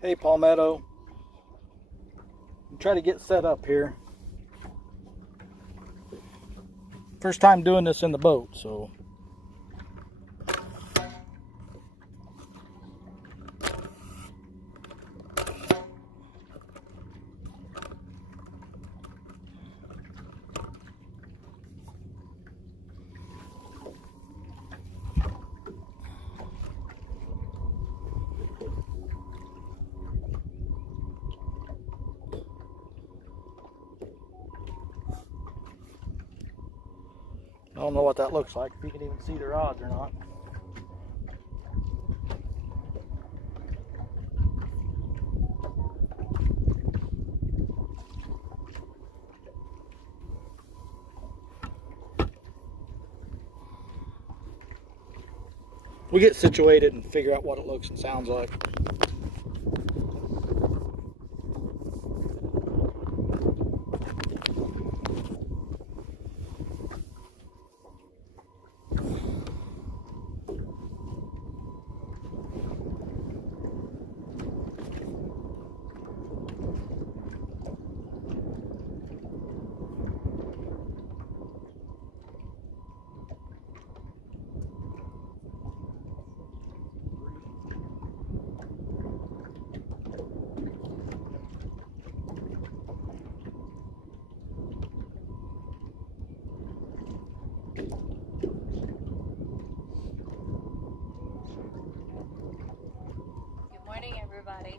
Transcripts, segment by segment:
Hey Palmetto, try to get set up here. First time doing this in the boat, so I don't know what that looks like, if you can even see the rods or not. We'll get situated and figure out what it looks and sounds like. Good morning, everybody.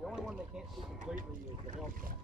The only one they can't see completely is the helm cap.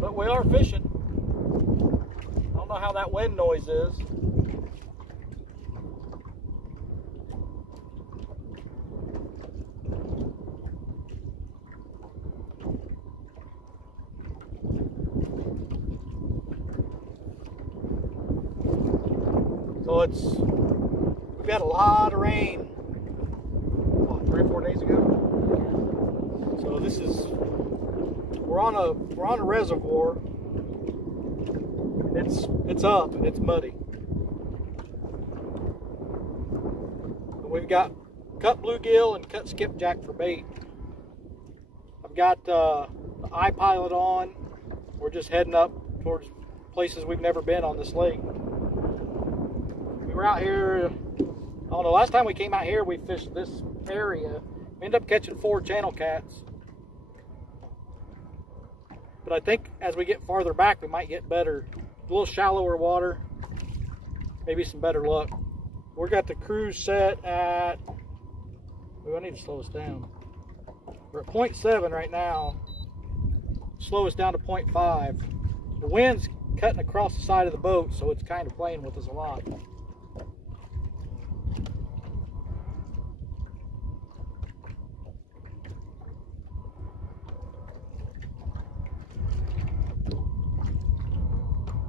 But we are fishing. I don't know how that wind noise is. So we've had a lot of rain, what, 3 or 4 days ago? So this is, we're on a reservoir. It's up and it's muddy. And we've got cut bluegill and cut skipjack for bait. I've got the iPilot on. We're just heading up towards places we've never been on this lake. We were out here, I don't know, last time we came out here we fished this area. We ended up catching 4 channel cats. But I think as we get farther back, we might get better, a little shallower water, maybe some better luck. We've got the cruise set at, oh, I need to slow us down. We're at 0.7 right now. Slow us down to 0.5. The wind's cutting across the side of the boat, so it's kind of playing with us a lot.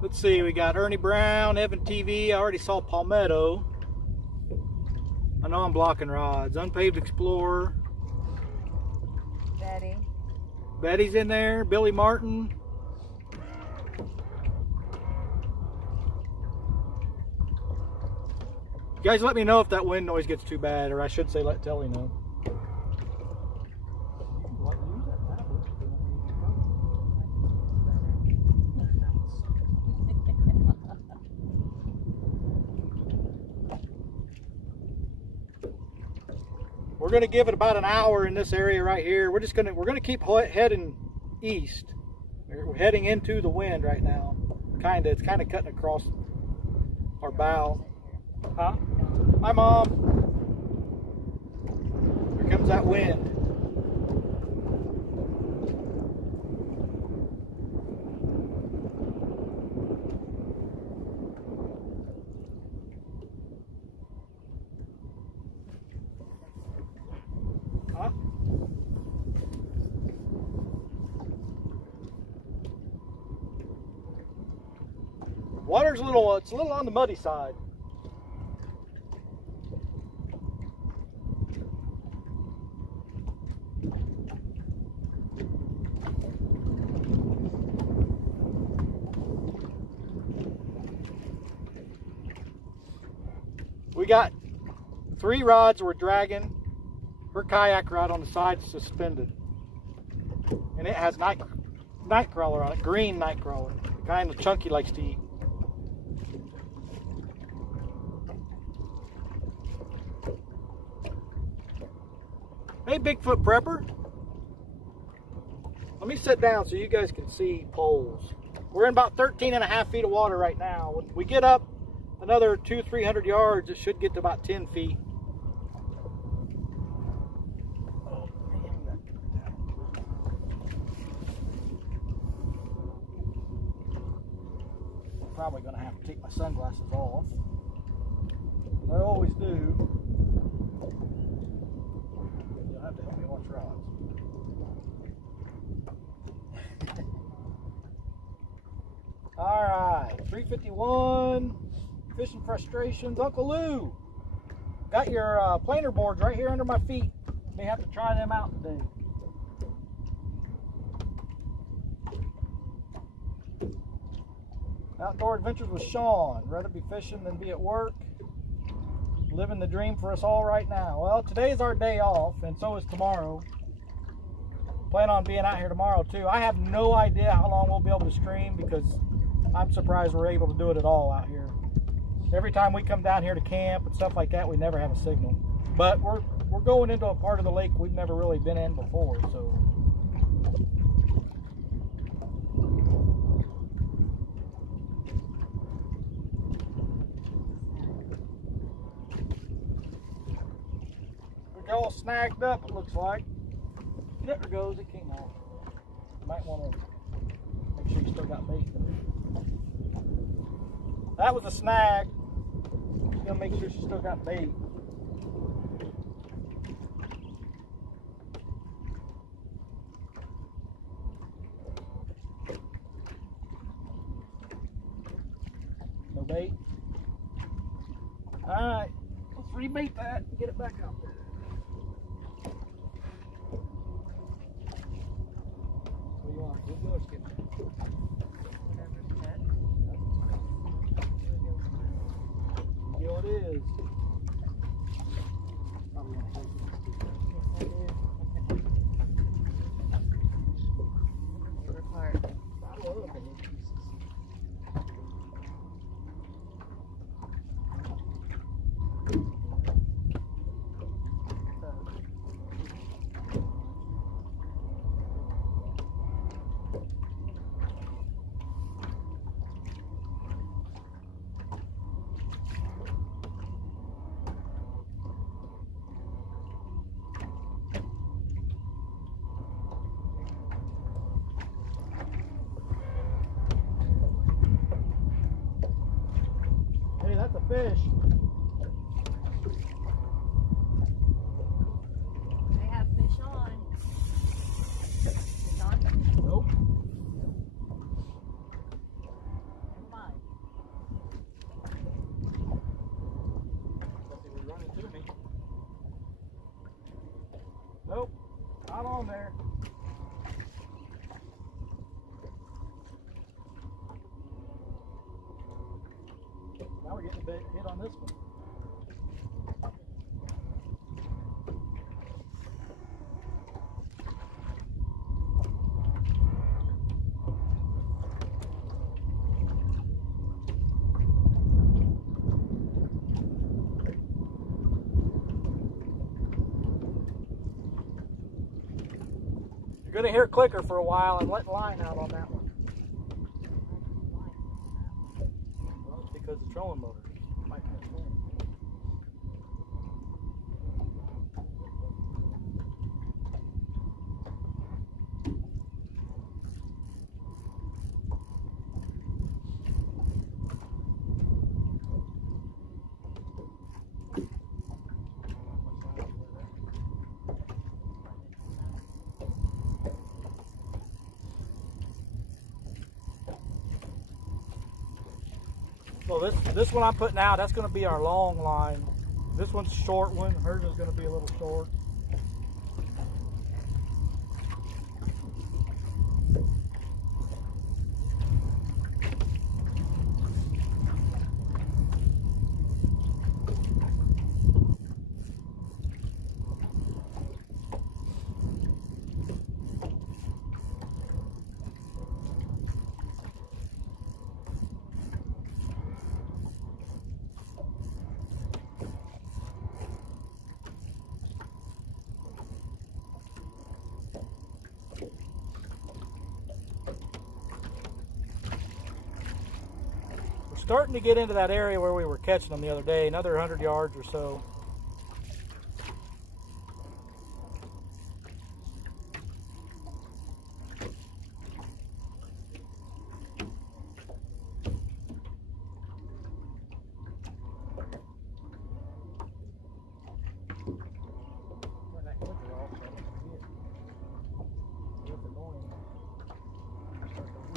Let's see, we got Ernie Brown, Evan TV, I already saw Palmetto. I know I'm blocking rods. Unpaved Explorer. Betty. Betty's in there, Billy Martin. You guys let me know if that wind noise gets too bad, or I should say let Telly know. We're going to give it about an hour in this area right here. We're going to keep heading east. We're heading into the wind right now. It's kind of cutting across our bow. Huh? Hi, Mom. Here comes that wind. Water's it's a little on the muddy side. We got 3 rods we're dragging. Her kayak rod on the side suspended. And it has night crawler on it, green night crawler, the kind that Chunky likes to eat. Hey, Bigfoot Prepper. Let me sit down so you guys can see poles. We're in about 13.5 feet of water right now. When we get up another 200-300 yards, it should get to about 10 feet. I'm probably going to have to take my sunglasses off. I always do. You'll have to help me watch rods. All right, 351, fishing frustrations. Uncle Lou, got your planer boards right here under my feet. May have to try them out today. Outdoor Adventures with Sean. Rather be fishing than be at work. Living the dream for us all right now. Well, today is our day off, and so is tomorrow. Plan on being out here tomorrow too. I have no idea how long we'll be able to stream because I'm surprised we're able to do it at all out here. Every time we come down here to camp and stuff like that, we never have a signal. But we're going into a part of the lake we've never really been in before, so. We're all snagged up, it looks like. There it goes, it came off. You might want to make sure you still got bait though. That was a snag. She's gonna make sure she still got bait. No bait. Alright, let's rebait that and get it back out there. What do you want? We'll go and skip it. It is. Probably gonna take it. Yes, I did. Favorite part. I love the new pieces. That's a fish. They have fish on. Fish on? Nope. Come on. They were running to me. Nope. Not on there. Now we're getting a bit hit on this one. You're going to hear clicker for a while and let the line out on that one. Well, it's because the trolling motor might be a thing. Well, this one I'm putting out, that's going to be our long line. This one's a short one. Hers is going to be a little short. Starting to get into that area where we were catching them the other day, another 100 yards or so.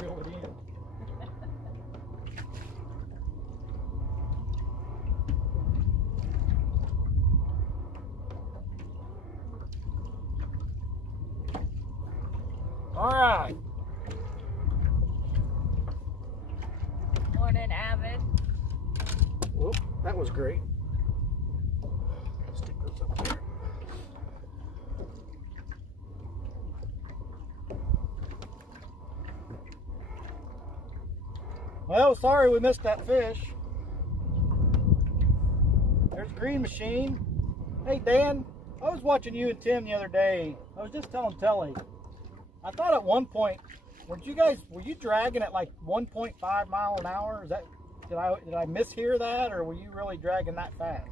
Reel it in. All right. Morning, Avid. Whoop, that was great. Stick those up there. Well, sorry we missed that fish. There's Green Machine. Hey, Dan, I was watching you and Tim the other day. I was just telling Telly. I thought at one point, were you dragging at like 1.5 mile an hour? Is that, did I mishear that, or were you really dragging that fast?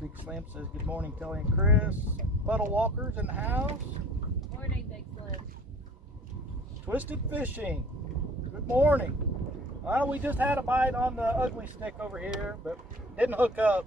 Big Slim says good morning, Telly and Chris. Puddle Walkers in the house. Morning, Big Slim. Twisted Fishing. Good morning. Well, we just had a bite on the ugly stick over here, but didn't hook up.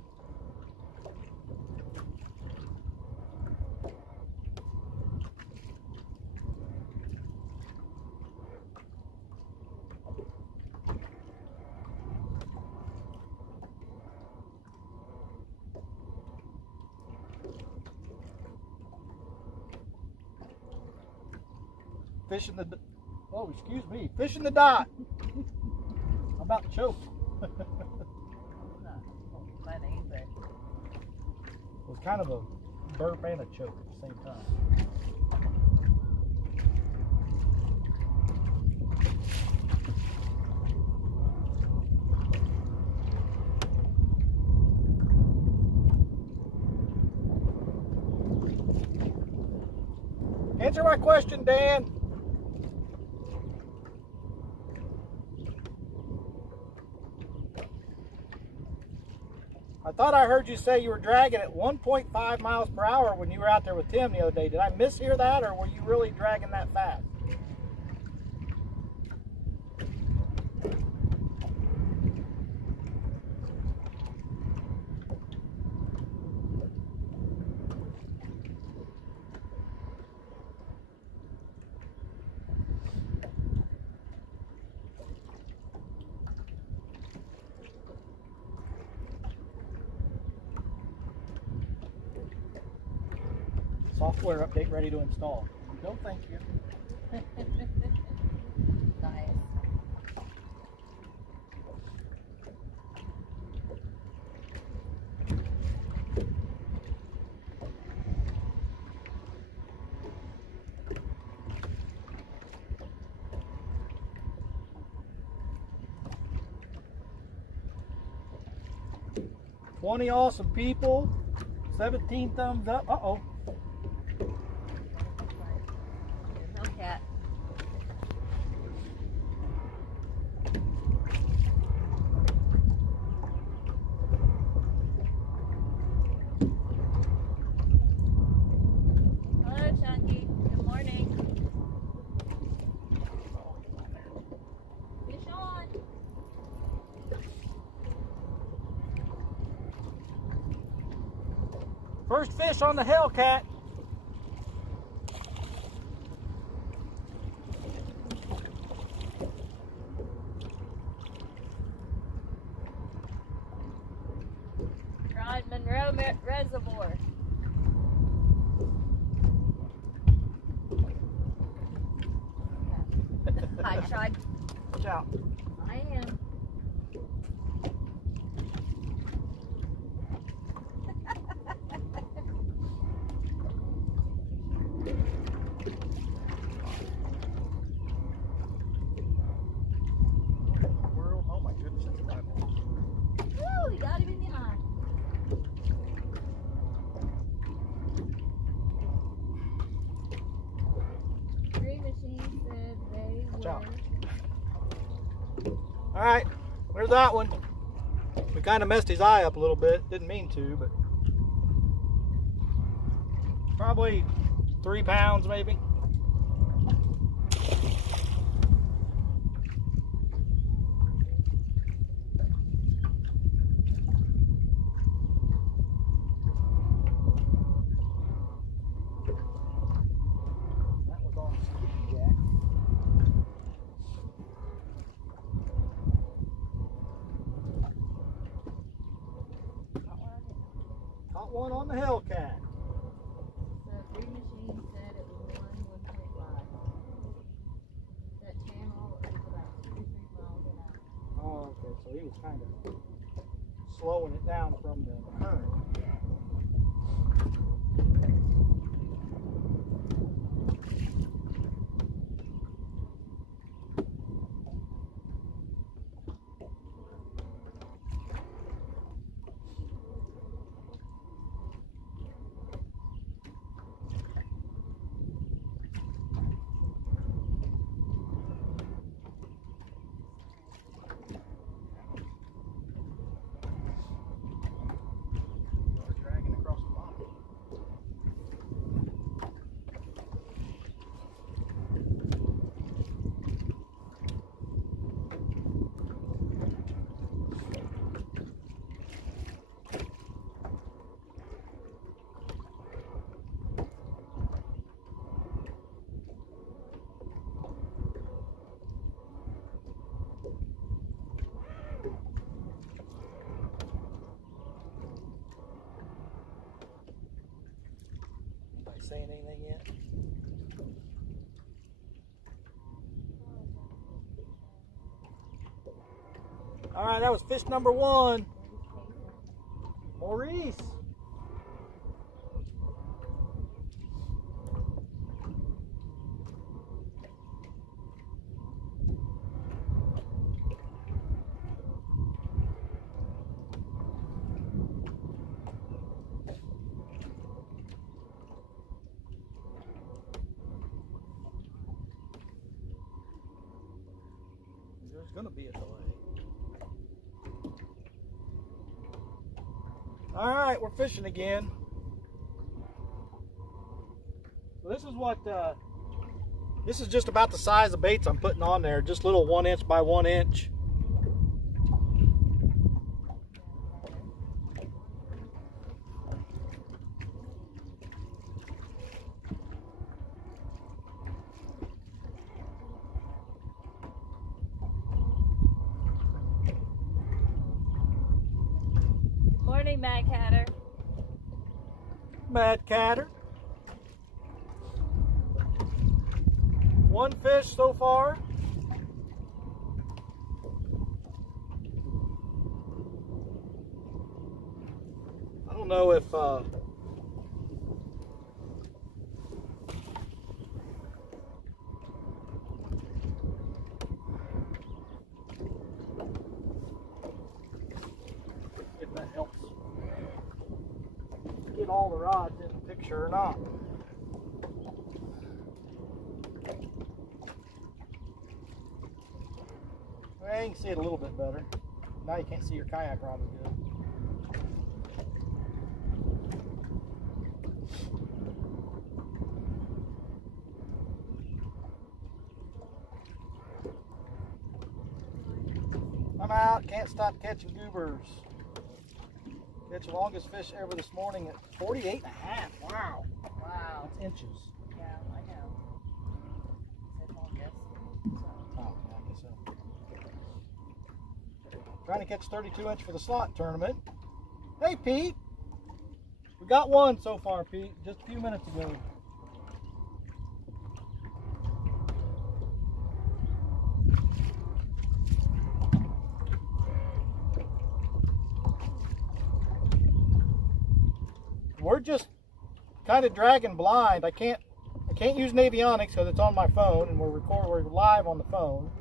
Fishing the, oh, excuse me, fishing the dot. I'm about to choke. Not funny, but It was kind of a burp and a choke at the same time. Answer my question, Dan. I thought I heard you say you were dragging at 1.5 miles per hour when you were out there with Tim the other day. Did I mishear that, or were you really dragging that fast? Software update ready to install. No, thank you. nice. "20 awesome people, 17 thumbs up." Uh-oh. No cat. Hello, Chunky. Good morning. Fish on. First fish on the Hellcat. Shad. Watch out. I am. Oh my goodness, that's a diamond. Woo, you got him in the eye. Green Machine said they Watch were. out. All right, there's that one. We kind of messed his eye up a little bit. Didn't mean to, but probably 3 pounds maybe. That was on skipping jack. Caught one on the Hellcat. So Green Machine said it was 1.5. That channel is about 2 to 3 miles an hour. Oh, okay, so he was kind of slowing it down from the current. Dragging across the bottom. Anybody saying anything yet? All right, that was fish number 1. Maurice. There's going to be a delay. All right, we're fishing again. So this is what, this is just about the size of baits I'm putting on there. Just little 1 inch by 1 inch. Morning, Mad Catter. Mad Catter. 1 fish so far. I don't know if if that helps get all the rods in the picture or not. Well, you can see it a little bit better. Now you can't see your kayak rod as good. I'm out, can't stop catching goobers. Catch the longest fish ever this morning at 48 and a half. Wow. Wow. That's inches. Yeah, I know. Said longest. So. Oh, yeah, I guess so. Trying to catch 32 inch for the slot tournament. Hey, Pete. We got one so far, Pete, just a few minutes ago. just kind of dragging blind. I can't use Navionics because it's on my phone, and we're live on the phone.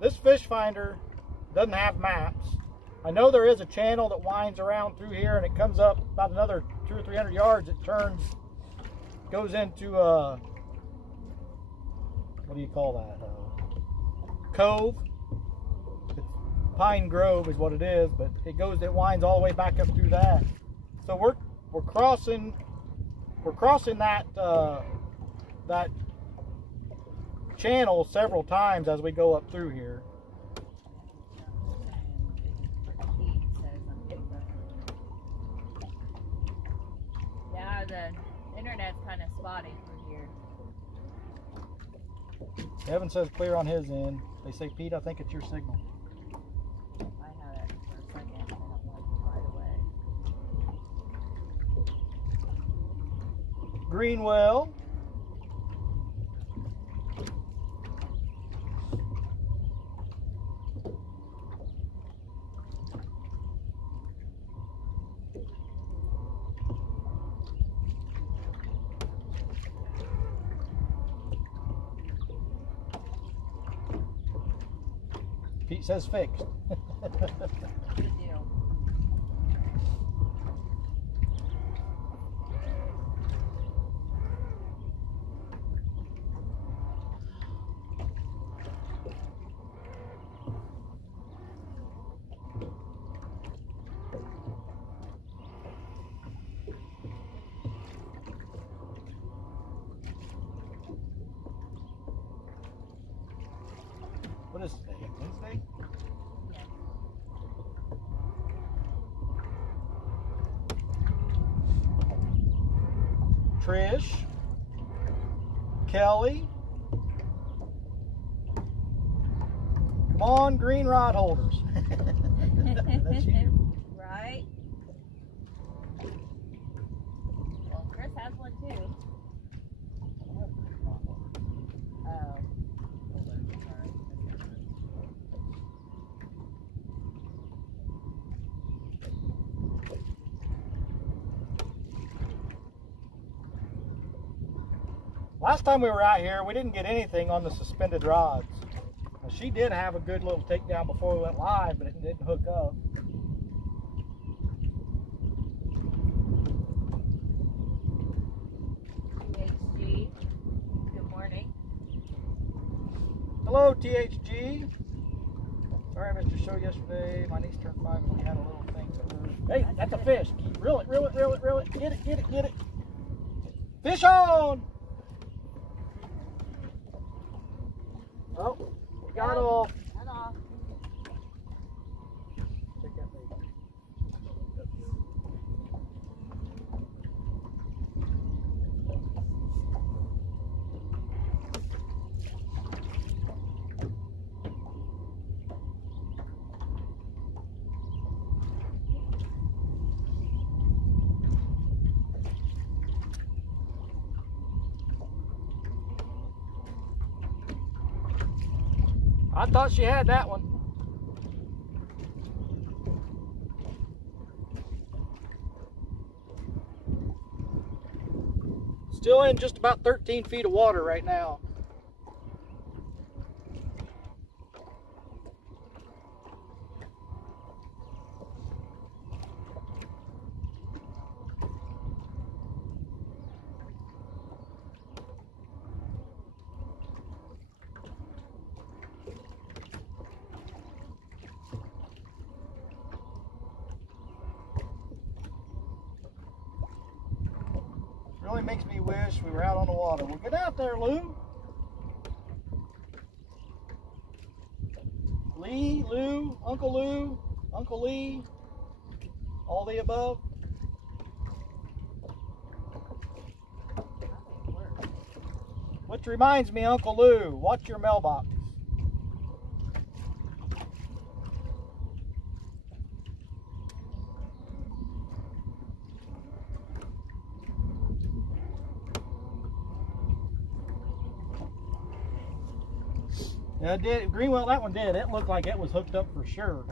This fish finder doesn't have maps. I know there is a channel that winds around through here, and it comes up about another 200 or 300 yards. It turns, goes into what do you call that? Cove. It's Pine Grove is what it is, but it winds all the way back up through that. So we're crossing that that channel several times as we go up through here. Yeah, the internet's kind of spotty through here. Evan says clear on his end. They say, Pete, I think it's your signal. I had it for a second. I don't want it right away. Greenwell. Pete says fixed. Good deal. What is today? Wednesday? Trish, Kelly, come on, green rod holders. That's you. Right? Well, Chris has one too. Oh. Last time we were out here, we didn't get anything on the suspended rods. Now, she did have a good little takedown before we went live, but it didn't hook up. THG, good morning. Hello, THG. Sorry I missed your show yesterday. My niece turned 5 and we had a little thing for her. Hey, that's a fish. Reel it, reel it, reel it, reel it. Get it, get it, get it. Fish on! Oh, we got off. Got off. Check that baby. I thought she had that one. Still in just about 13 feet of water right now. Really makes me wish we were out on the water. Well, get out there, Lou. Lee, Lou, Uncle Lee, all the above. Which reminds me, Uncle Lou, watch your mailbox. Yeah, it did. Greenwell, that one did. It looked like it was hooked up for sure.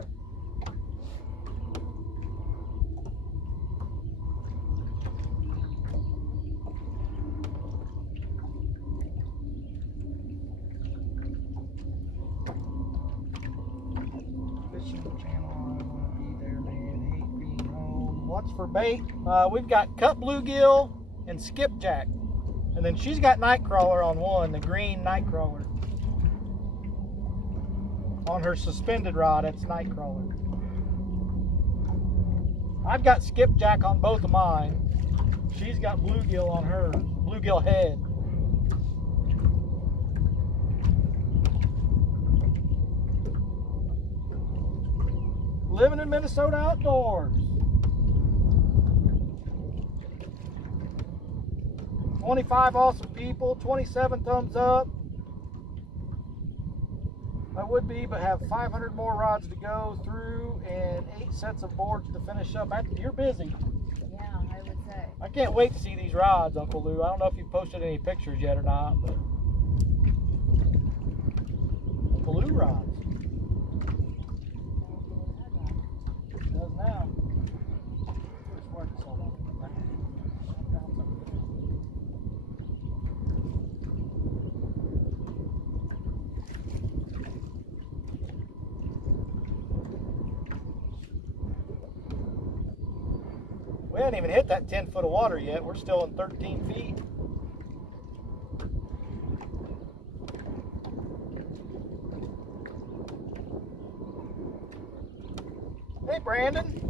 rods for bait. We've got cut bluegill and skipjack. And then she's got nightcrawler on one, the green nightcrawler. On her suspended rod, it's nightcrawler. I've got skipjack on both of mine. She's got bluegill on her, bluegill head. Living in Minnesota outdoors. 25 awesome people, 27 thumbs up. I would be, but have 500 more rods to go through and 8 sets of boards to finish up. You're busy. Yeah, I would say. I can't wait to see these rods, Uncle Lou. I don't know if you've posted any pictures yet or not, but Uncle Lou rods. It does now. Just work this all over. We haven't even hit that 10 foot of water yet. We're still in 13 feet. Hey, Brandon.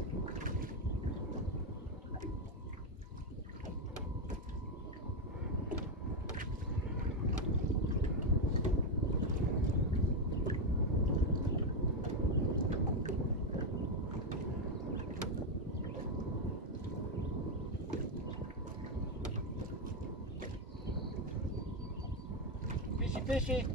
Fishy.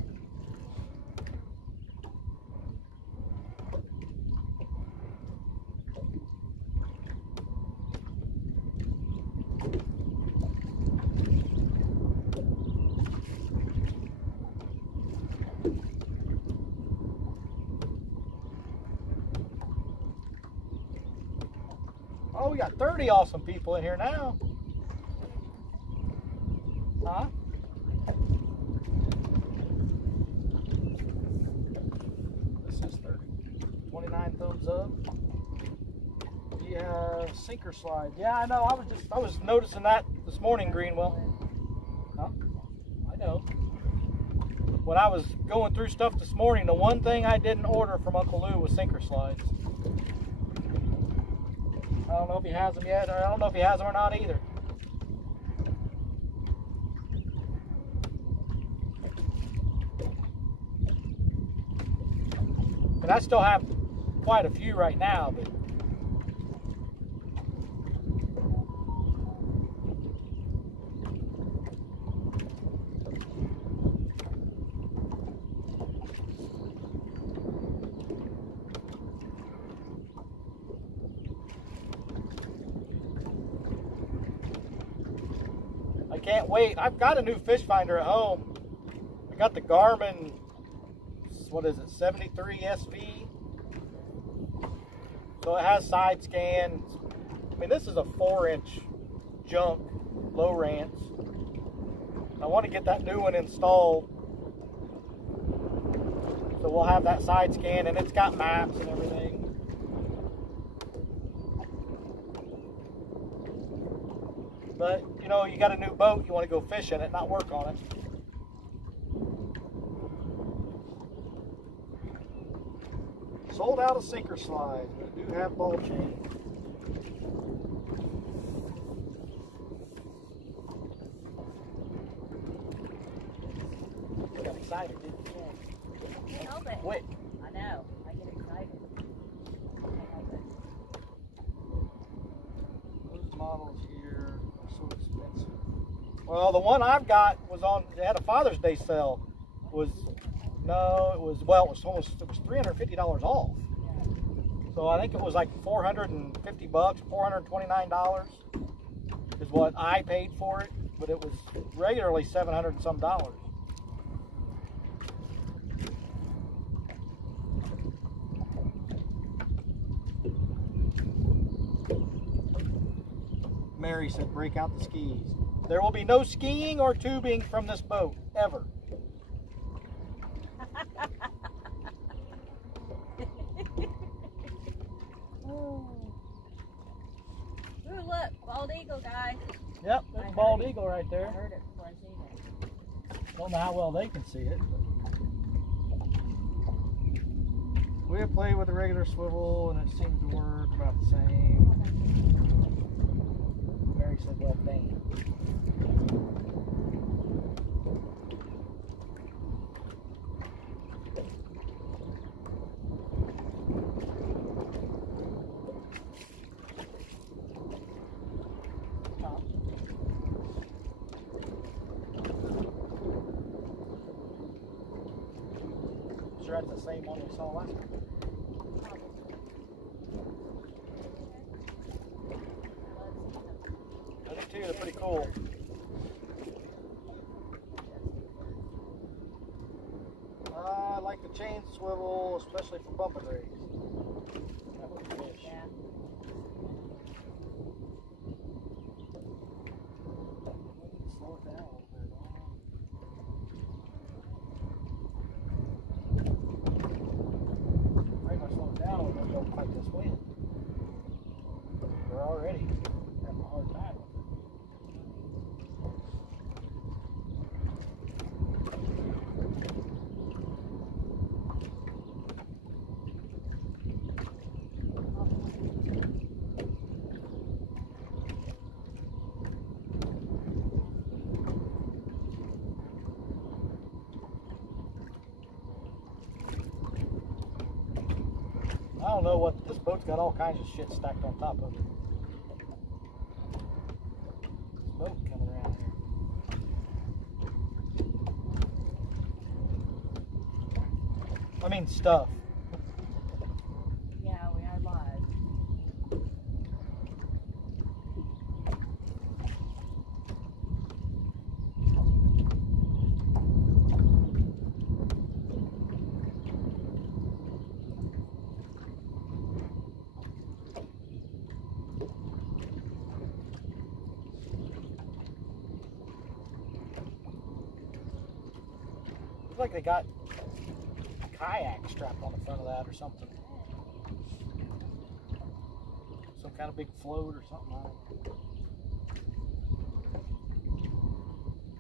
Oh, we got 30 awesome people in here now. Huh? This is 30. 29 thumbs up. Yeah, sinker slide. Yeah, I know. I was noticing that this morning, Greenwell. Huh? I know. When I was going through stuff this morning, the one thing I didn't order from Uncle Lou was sinker slides. I don't know if he has them yet, or I don't know if he has them or not either. And I still have quite a few right now, but I can't wait. I've got a new fish finder at home. I got the Garmin, what is it, 73 SV. So it has side scan. I mean, this is a 4-inch junk, low rants. I want to get that new one installed. So we'll have that side scan, and it's got maps and everything. But, you know, you got a new boat, you want to go fish in it, not work on it. Sold out of sinker slides, but do have ball chain. I got excited, didn't you? Can't help it. Quick. I know. I get excited. Can't help it. Those models here are so expensive. Well, the one I've got was on, they had a Father's Day sale. It was $350 off. So I think it was like $450, $429 is what I paid for it, but it was regularly $700 and some dollars. Mary said, break out the skis. There will be no skiing or tubing from this boat, ever. look, bald eagle, guys. Yep, there's a bald eagle right I there. heard it before I seen it. Don't know how well they can see it. We have played with a regular swivel and it seems to work about the same. Mary said, well, dang. Sure that's the same one we saw last time. I think too, they're pretty cool. I like the chain swivel, especially for bumping rigs. That was a fish. Yeah. Slow it down a little bit. If I slow it down, we're going to fight this wind. We're already having a hard time with it. I don't know what, this boat's got all kinds of shit stacked on top of it. This boat coming around here. I mean stuff. Yeah, we are live. Looks like they got a kayak strapped on the front of that or something. Some kind of big float or something. I don't know.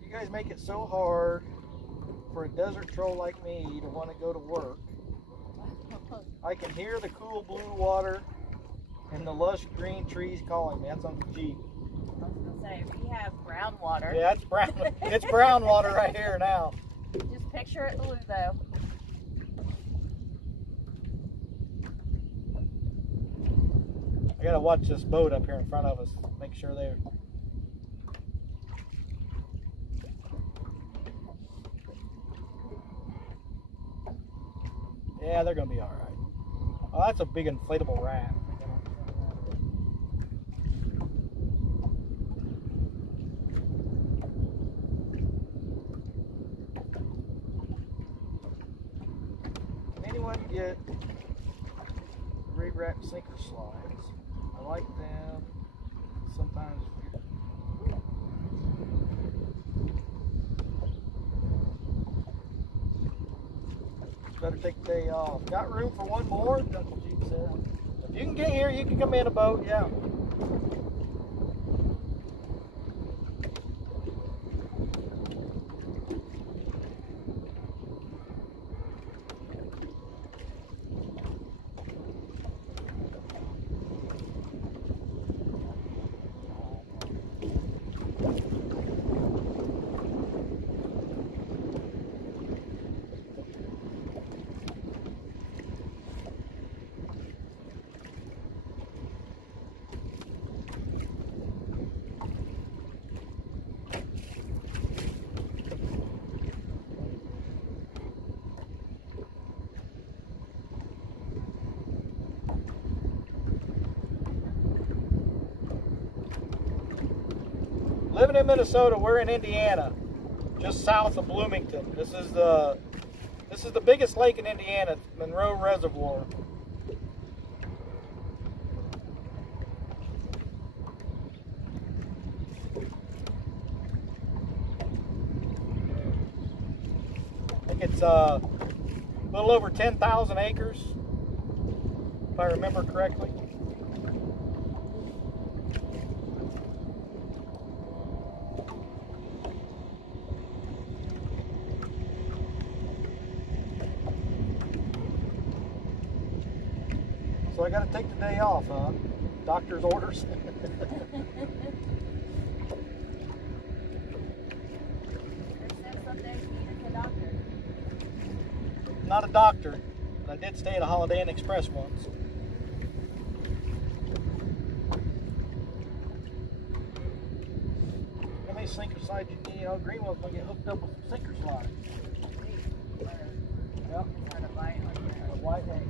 You guys make it so hard for a desert troll like me to want to go to work. I can hear the cool blue water and the lush green trees calling me. That's Uncle G. I was gonna say, we have brown water. Yeah, it's brown. It's brown water right here now. Just picture it blue, though. I gotta watch this boat up here in front of us. Make sure they're. Yeah, they're gonna be all right. Oh, that's a big inflatable raft. Anyone get re-wrap sinker slides? I like them. Sometimes better take the day off. Got room for one more? Uncle G said. If you can get here, you can come in a boat. Yeah. Living in Minnesota, we're in Indiana, just south of Bloomington. This is the biggest lake in Indiana, Monroe Reservoir. I think it's a little over 10,000 acres, if I remember correctly. So I got to take the day off, huh? Doctor's orders. Some days you need a doctor. Not a doctor, but I did stay at a Holiday Inn Express once. How many sinker slides you know, Greenwell's gonna get hooked up with some sinker slides. Yep. A white egg.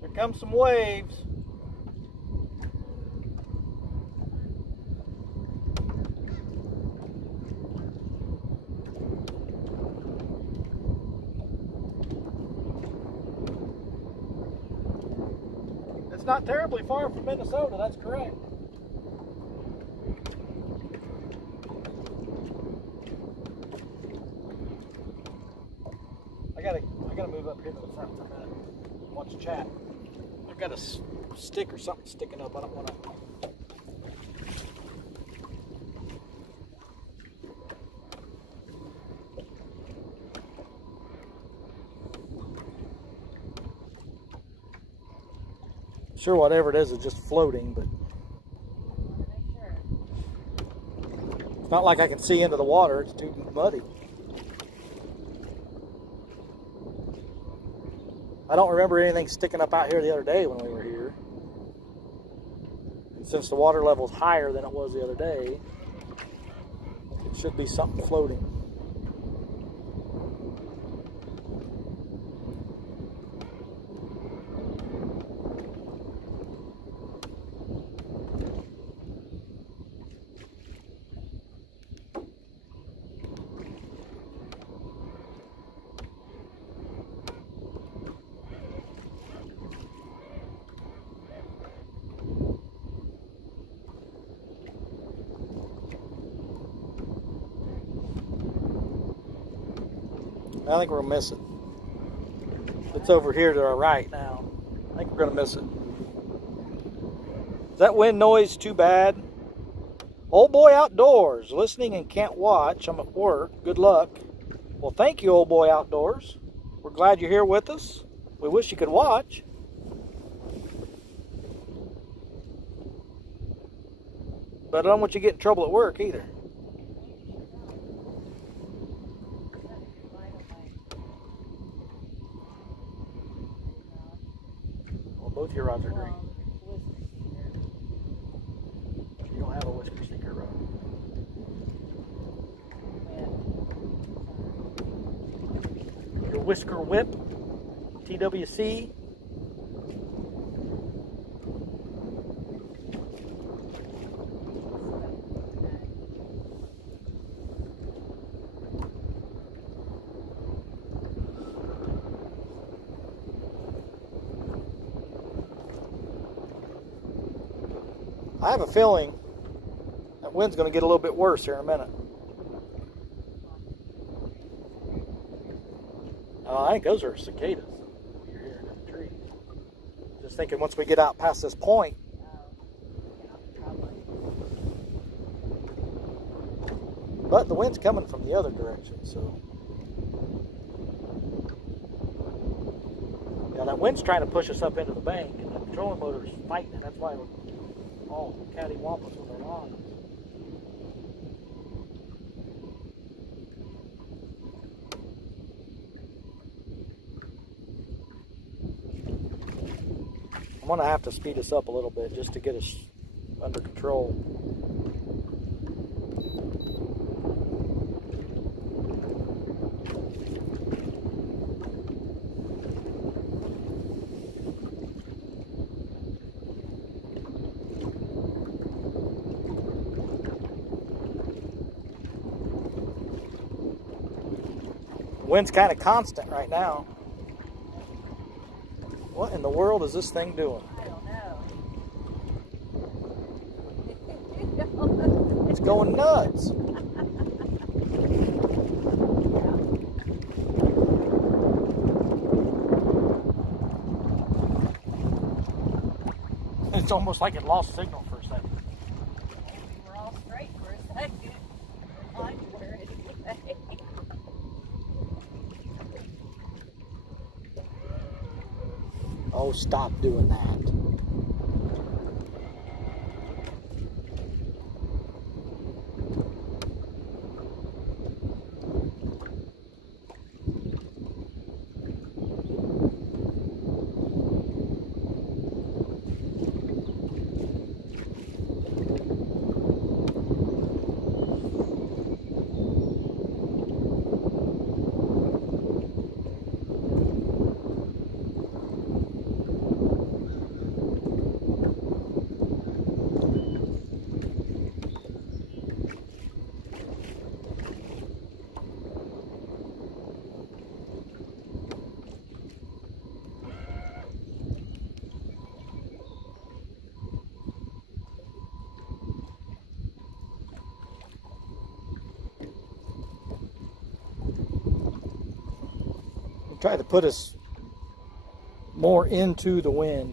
Here come some waves. It's not terribly far from Minnesota, that's correct. I gotta move up here to the front for a minute. Watch the chat. I've got a stick or something sticking up. I don't want to. Sure, whatever it is just floating, but it's not like I can see into the water. It's too muddy. I don't remember anything sticking up out here the other day when we were here. And since the water level's higher than it was the other day, it should be something floating. I think we're gonna miss it. It's over here to our right now. I think we're gonna miss it. Is that wind noise too bad? Old Boy Outdoors, listening and can't watch. I'm at work. Good luck. Well, thank you, Old Boy Outdoors. We're glad you're here with us. We wish you could watch. But I don't want you to get in trouble at work either. Both your rods are green. You don't have a whisker sticker rod. Your whisker whip, TWC. I have a feeling that wind's going to get a little bit worse here in a minute. I think those are cicadas you're hearing in the trees. Just thinking once we get out past this point. But the wind's coming from the other direction, so. Yeah, that wind's trying to push us up into the bank, and the trolling motor's fighting it. That's why we're all cattywampus with our lines. I'm going to have to speed us up a little bit just to get us under control. Wind's kind of constant right now. What in the world is this thing doing? I don't know. going nuts. It's almost like it lost signal for a second. We were all straight for a second. Mine were anyway. Oh, stop doing that. Try to put us more into the wind.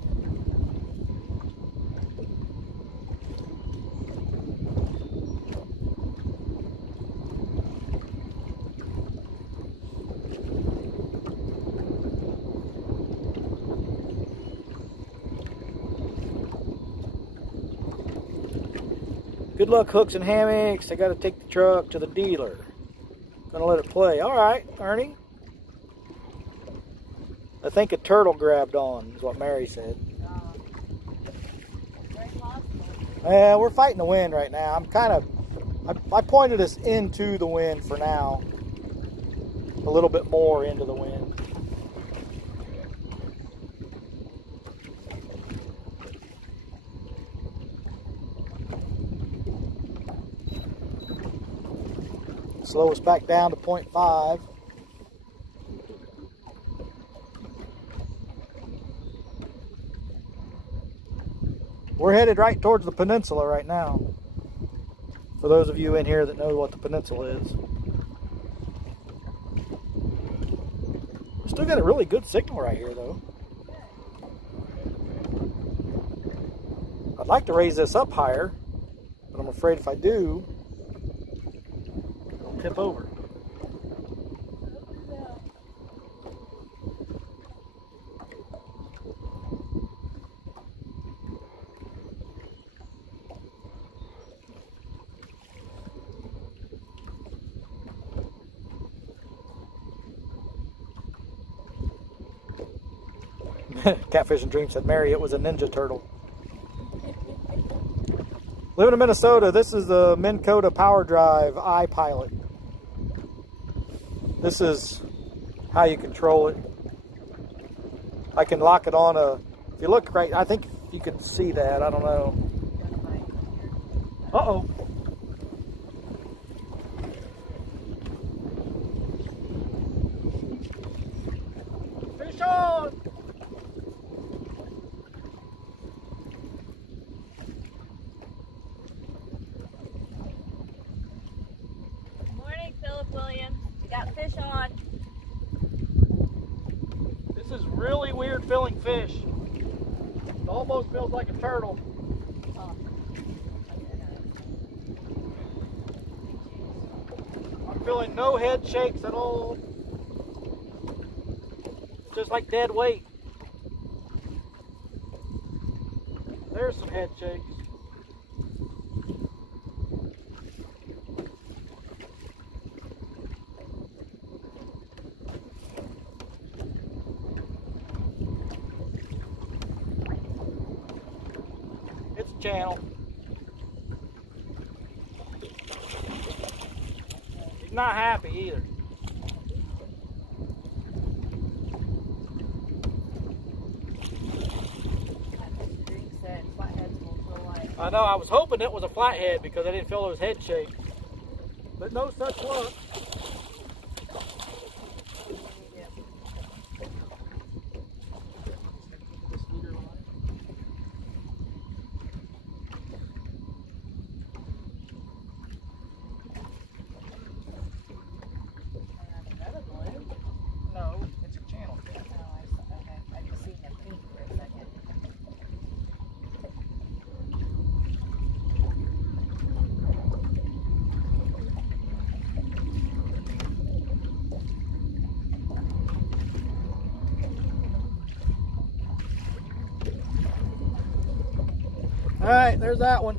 Good luck, hooks and hammocks. I got to take the truck to the dealer. Gonna let it play. All right, Ernie. I think a turtle grabbed on, is what Mary said. Very possible. Yeah, we're fighting the wind right now. I pointed us into the wind for now. A little bit more into the wind. Slow us back down to 0.5. We're headed right towards the peninsula right now. For those of you in here that know what the peninsula is. We still got a really good signal right here though. I'd like to raise this up higher, but I'm afraid if I do, it'll tip over. Catfish and Dream said, Mary, it was a Ninja Turtle. Living in Minnesota, this is the Minn Kota Power Drive iPilot. This is how you control it. I can lock it on a, if you look right, I think you can see that, I don't know. Uh-oh. Fish on! Fish on. This is really weird feeling fish. It almost feels like a turtle. Oh. I'm feeling no head shakes at all. Just like dead weight. There's some head shakes. Channel. He's not happy either. I know, I was hoping it was a flathead because I didn't feel those head shakes. But no such luck. All right, there's that one.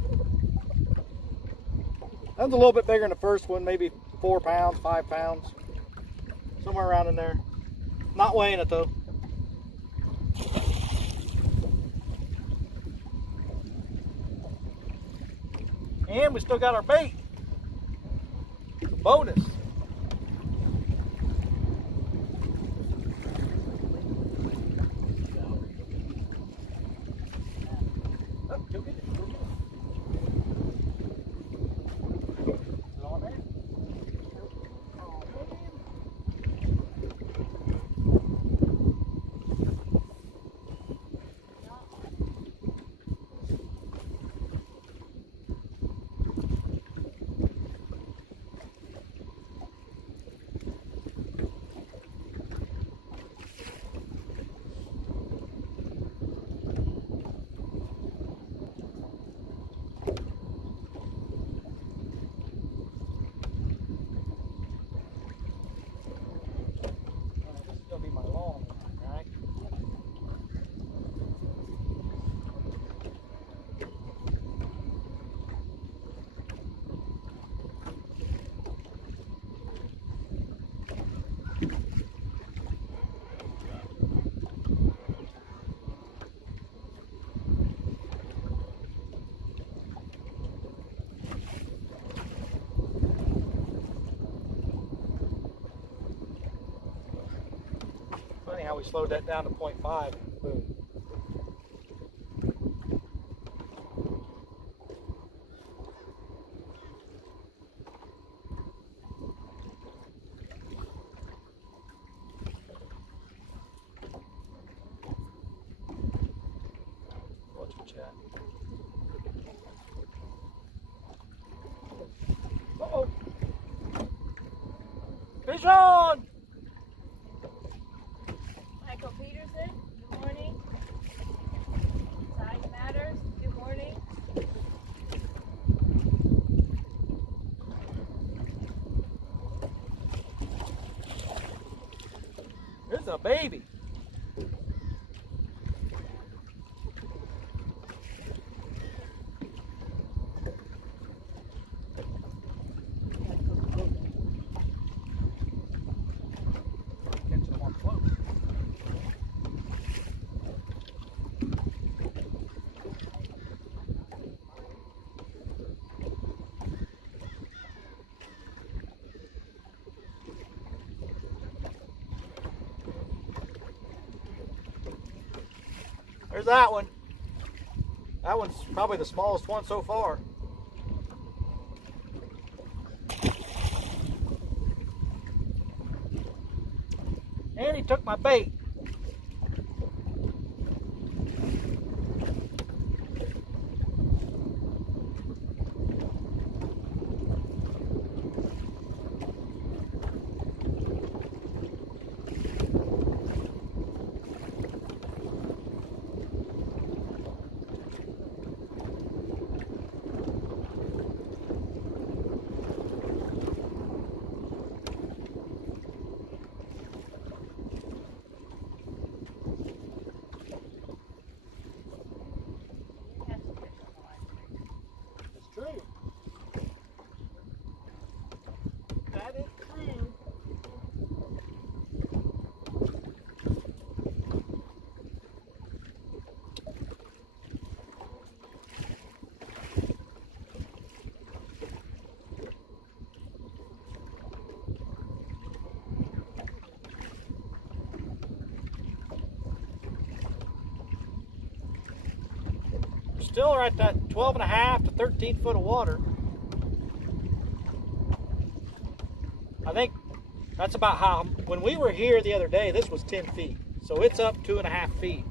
That was a little bit bigger than the first one, maybe 4 pounds, 5 pounds, somewhere around in there. Not weighing it though. And we still got our bait. Bonus. Oh, go get it, go get it. Is it on there? Oh, man. This is gonna be my long one, right? Funny how we slowed that down to 0.5. Boom. Watch your chat. Uh-oh. Fish on! Michael Peterson, good morning. Size Matters, good morning. There's a baby. Catch them on float. There's that one. That one's probably the smallest one so far. And he took my bait. It's true. That is true. Still are at that 12.5 to 13 foot of water. I think that's about how, when we were here the other day, this was 10 feet. So it's up 2.5 feet.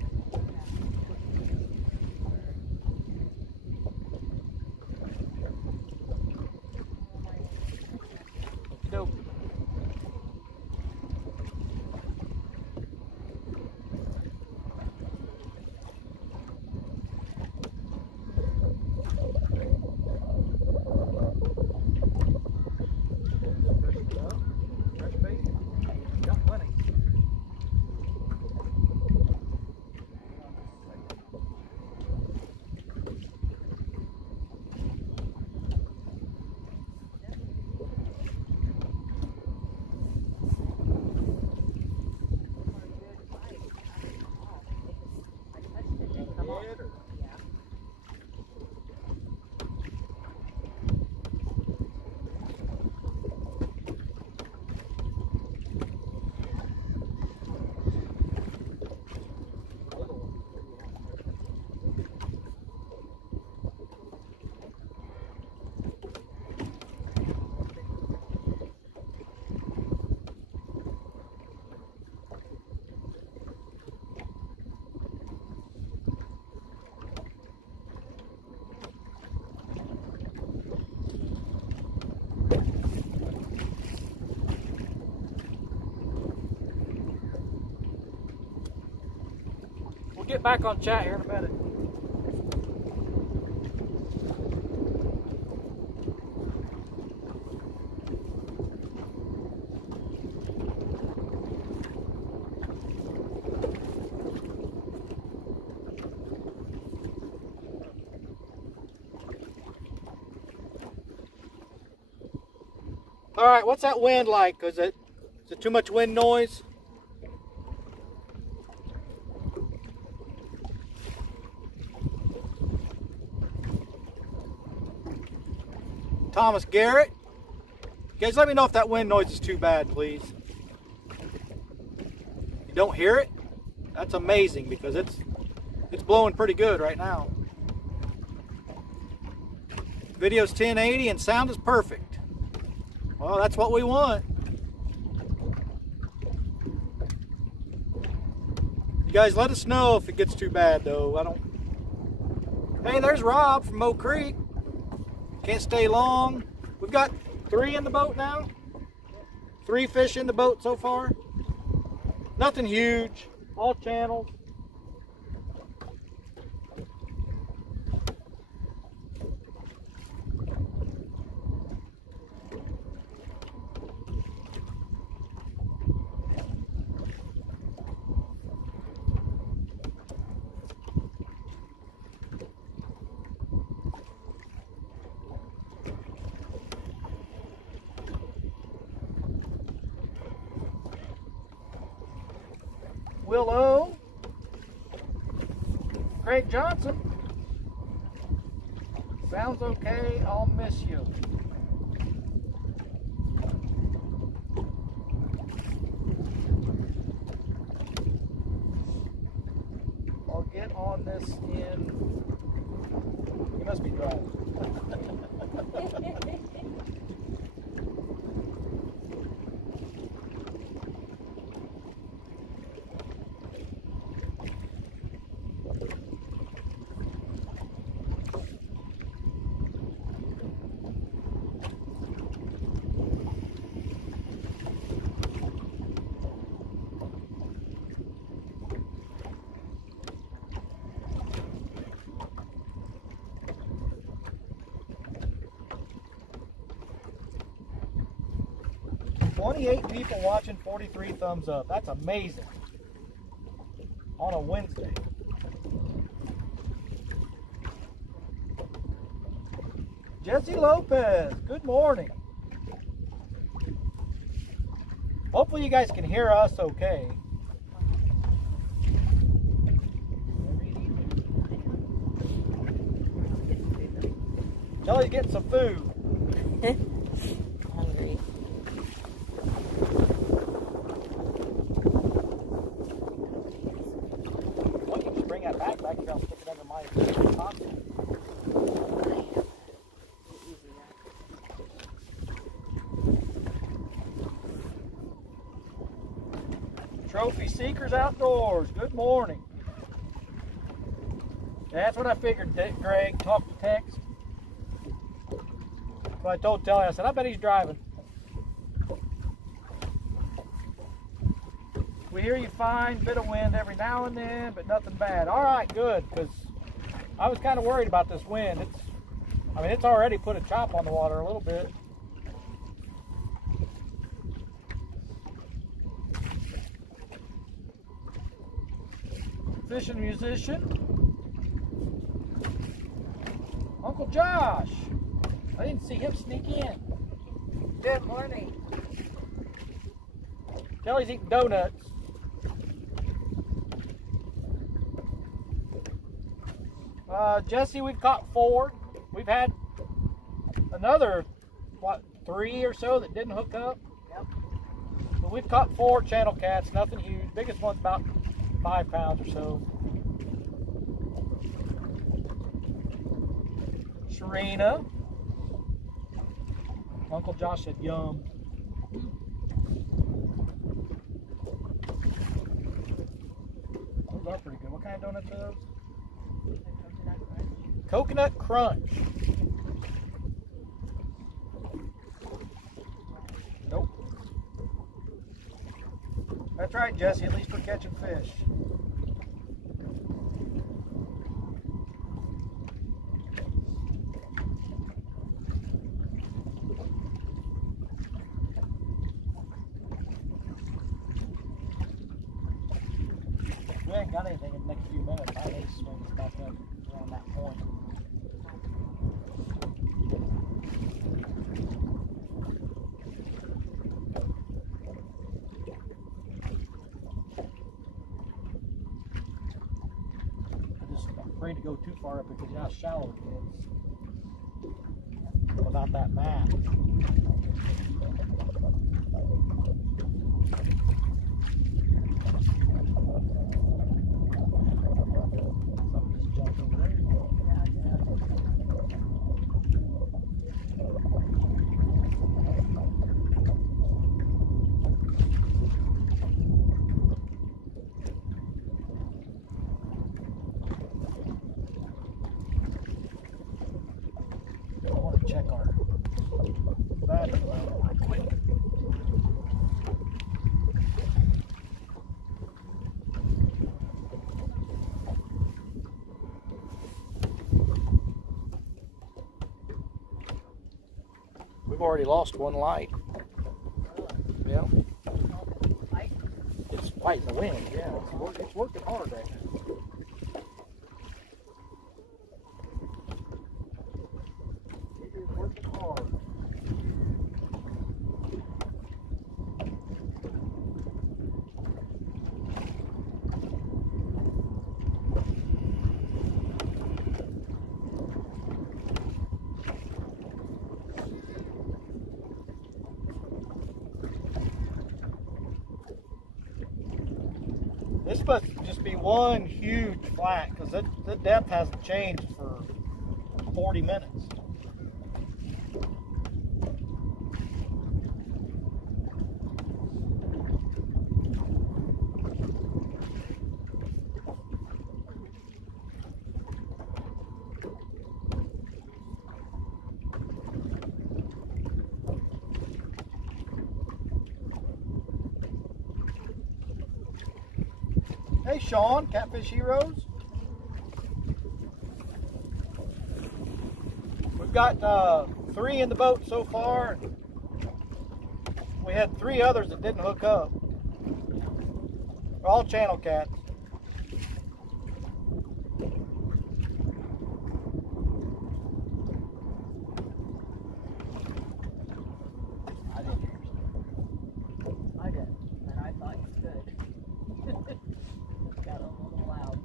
Okey-doke. Fresh bait. Got plenty. get back on chat here in a minute. All right, what's that wind like? Is it too much wind noise? Thomas Garrett, guys, let me know if that wind noise is too bad, please. You don't hear it? That's amazing because it's blowing pretty good right now. Video's 1080 and sound is perfect. Well, that's what we want. You guys let us know if it gets too bad though. Hey, there's Rob from Moe Creek. Can't stay long. We've got 3 in the boat now. 3 fish in the boat so far. Nothing huge. All channels. Willow, Craig Johnson, sounds okay, I'll miss you. I'll get on this in, you must be driving. $28 people watching, 43 thumbs up. That's amazing. On a Wednesday. Jesse Lopez, good morning. Hopefully you guys can hear us okay. Kelly's getting some food. Hungry. Why don't you just bring that back if I'll stick it under my top? Trophy Seekers Outdoors, good morning. That's what I figured, Greg, talk to text. So I told Telly, I said, I bet he's driving. We hear you fine, bit of wind every now and then, but nothing bad. All right, good, because I was kind of worried about this wind. It's already put a chop on the water a little bit. Fishing musician, Uncle Josh. I didn't see him sneak in. Good morning. Kelly's eating donuts. Jesse, we've caught 4. We've had another, 3 or so that didn't hook up. Yep. But we've caught 4 channel cats, nothing huge. Biggest one's about 5 pounds or so. Serena. Uncle Josh said yum. Those are pretty good. What kind of donuts are those? Coconut Crunch. Nope. That's right, Jesse. At least we're catching fish. we ain't got anything in the next few minutes, I may swing us back up around that point. I'm just afraid to go too far up because you know how shallow it is without that mat. Check our battery level right quick. We've already lost one light. Yeah. It's fighting the wind, yeah. It's working hard right now. This must just be one huge flat because the depth hasn't changed for 40 minutes. Hey Sean, Catfish Heroes. We've got 3 in the boat so far. We had 3 others that didn't hook up. They're all channel cats. I did, and I thought you could. Got a little loud.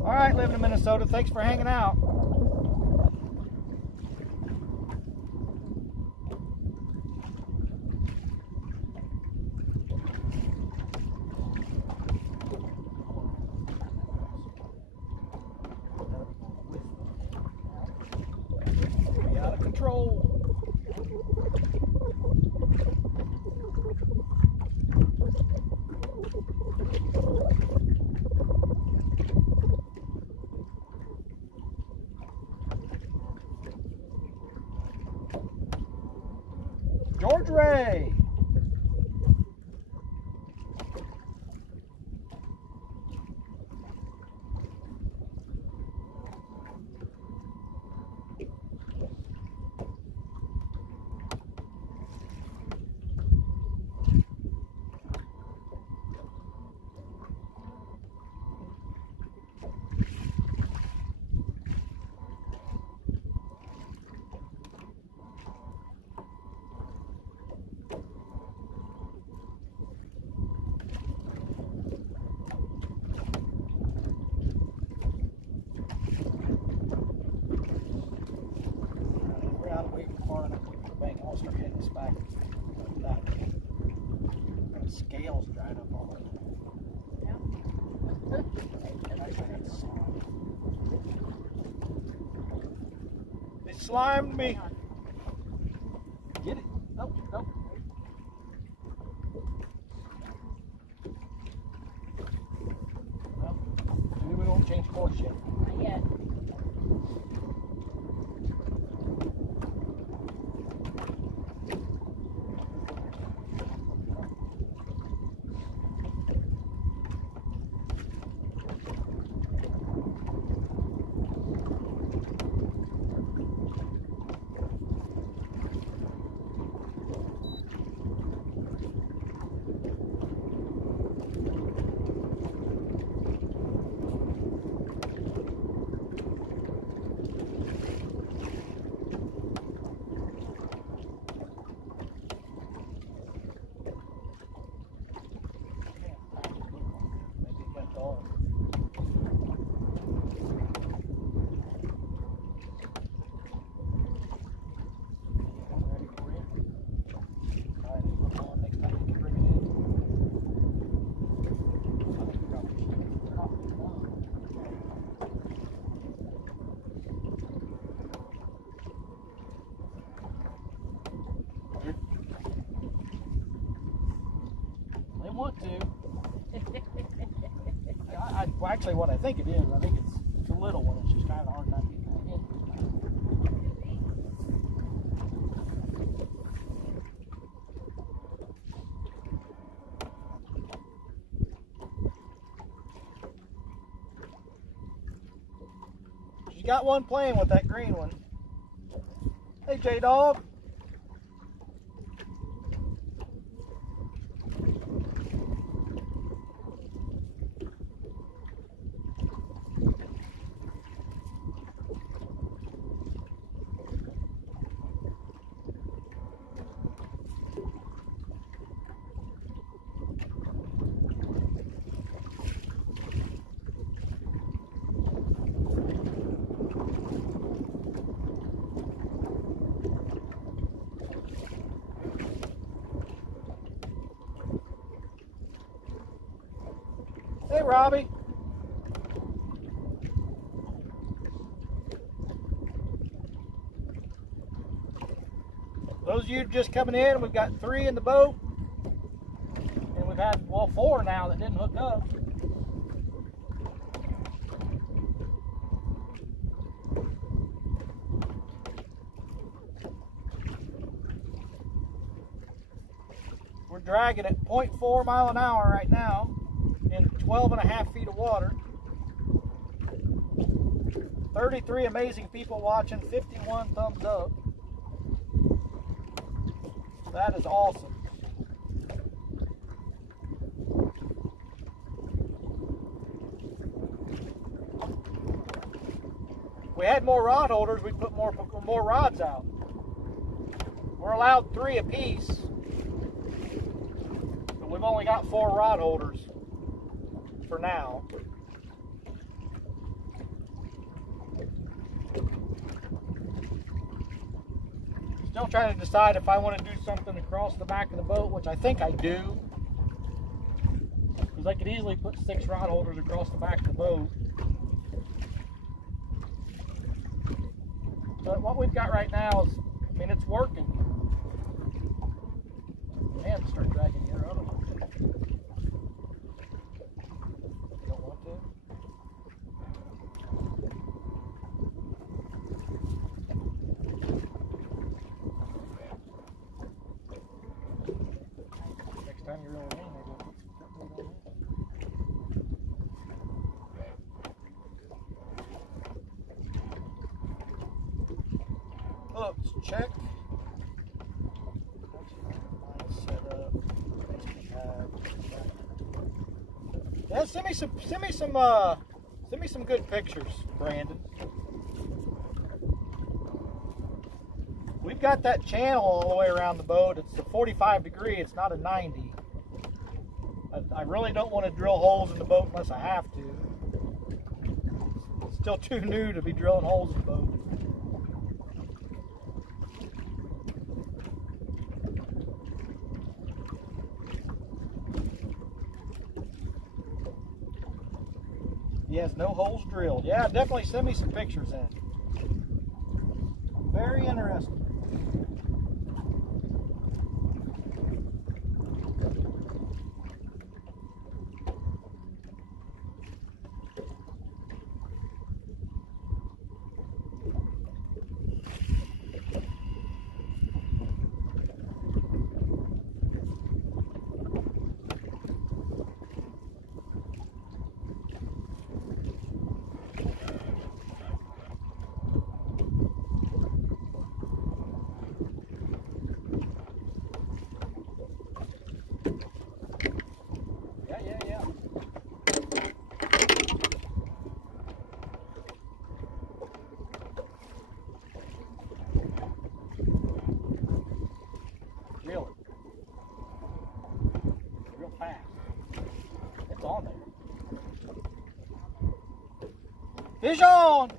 All right, living in Minnesota. Thanks for hanging out. Out of control. George Ray. Start hitting this back. That scales dried up all over. Yep. They slimed me. Get it? Nope, nope. Well, maybe we don't change course yet. Not yet. to. Well, actually, what I think it is, I think it's a little one. It's just kind of hard not to get kind of hit. She's got one playing with that green one. Hey, J-Dog. Hey, Robbie. Those of you just coming in, we've got 3 in the boat. And we've had, well, 4 now that didn't hook up. We're dragging at 0.4 mile an hour right now in 12.5 feet of water. 33 amazing people watching, 51 thumbs up. That is awesome. If we had more rod holders, we'd put more rods out. We're allowed 3 apiece, but we've only got 4 rod holders for now. Still trying to decide if I want to do something across the back of the boat, which I think I do, because I could easily put 6 rod holders across the back of the boat. But what we've got right now is, I mean, it's working. Man, start dragging your other one. You don't want to? Next time you're rolling in, maybe we'll put some footwear on there. Hooks, check. Yeah, send me some good pictures, Brandon. We've got that channel all the way around the boat. It's a 45 degree, it's not a 90. I really don't want to drill holes in the boat unless I have to. It's still too new to be drilling holes in the boat. Yes, no holes drilled. Yeah, definitely send me some pictures in. Very interesting. Real fast. It's on there. Fish on!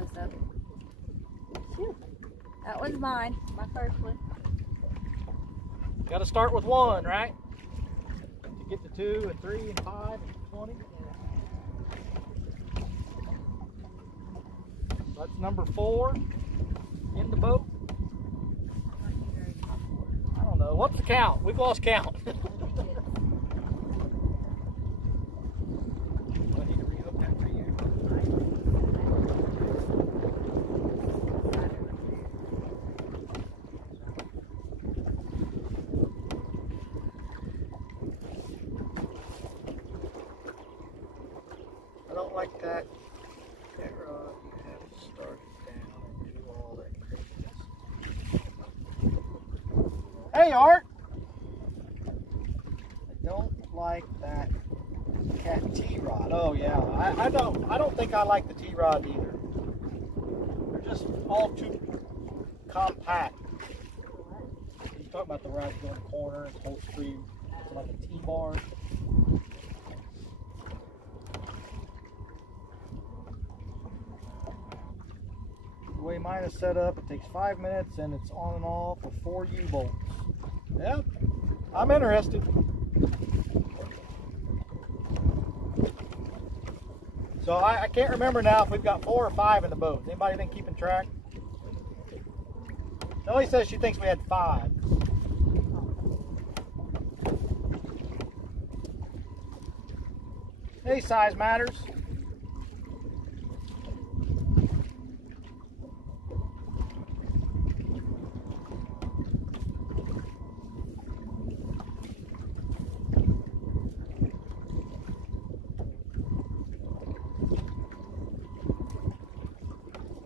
close up. Phew. That one's mine, my first one. Got to start with 1, right? To get to 2 and 3 and 5 and 20. That's number 4 in the boat. I don't know. What's the count? We've lost count. I don't like that. That rod, you have to start it down and do all that craziness. Hey, Art! I don't like that cat T-rod. Oh yeah, I don't think I like the T-rod either. They're just all too compact. You talk about the rods going in the corner and whole screen. It's like a T-bar. The way mine is set up, it takes 5 minutes and it's on and off with 4 U-bolts. Yep, I'm interested. So I can't remember now if we've got 4 or 5 in the boat. Anybody been keeping track? Kelly says she thinks we had 5. Hey, size matters.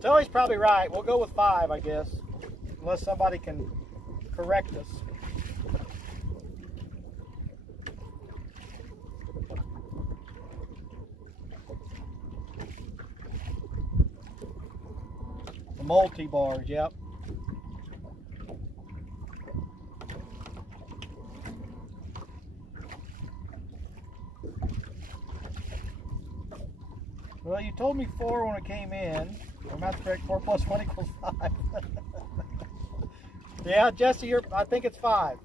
Tilly's probably right. We'll go with 5, I guess, unless somebody can correct us. The multi-bars, yep. Well, you told me 4 when it came in. I'm not correct. 4 plus 1 equals 5. Yeah, Jesse, I think it's 5.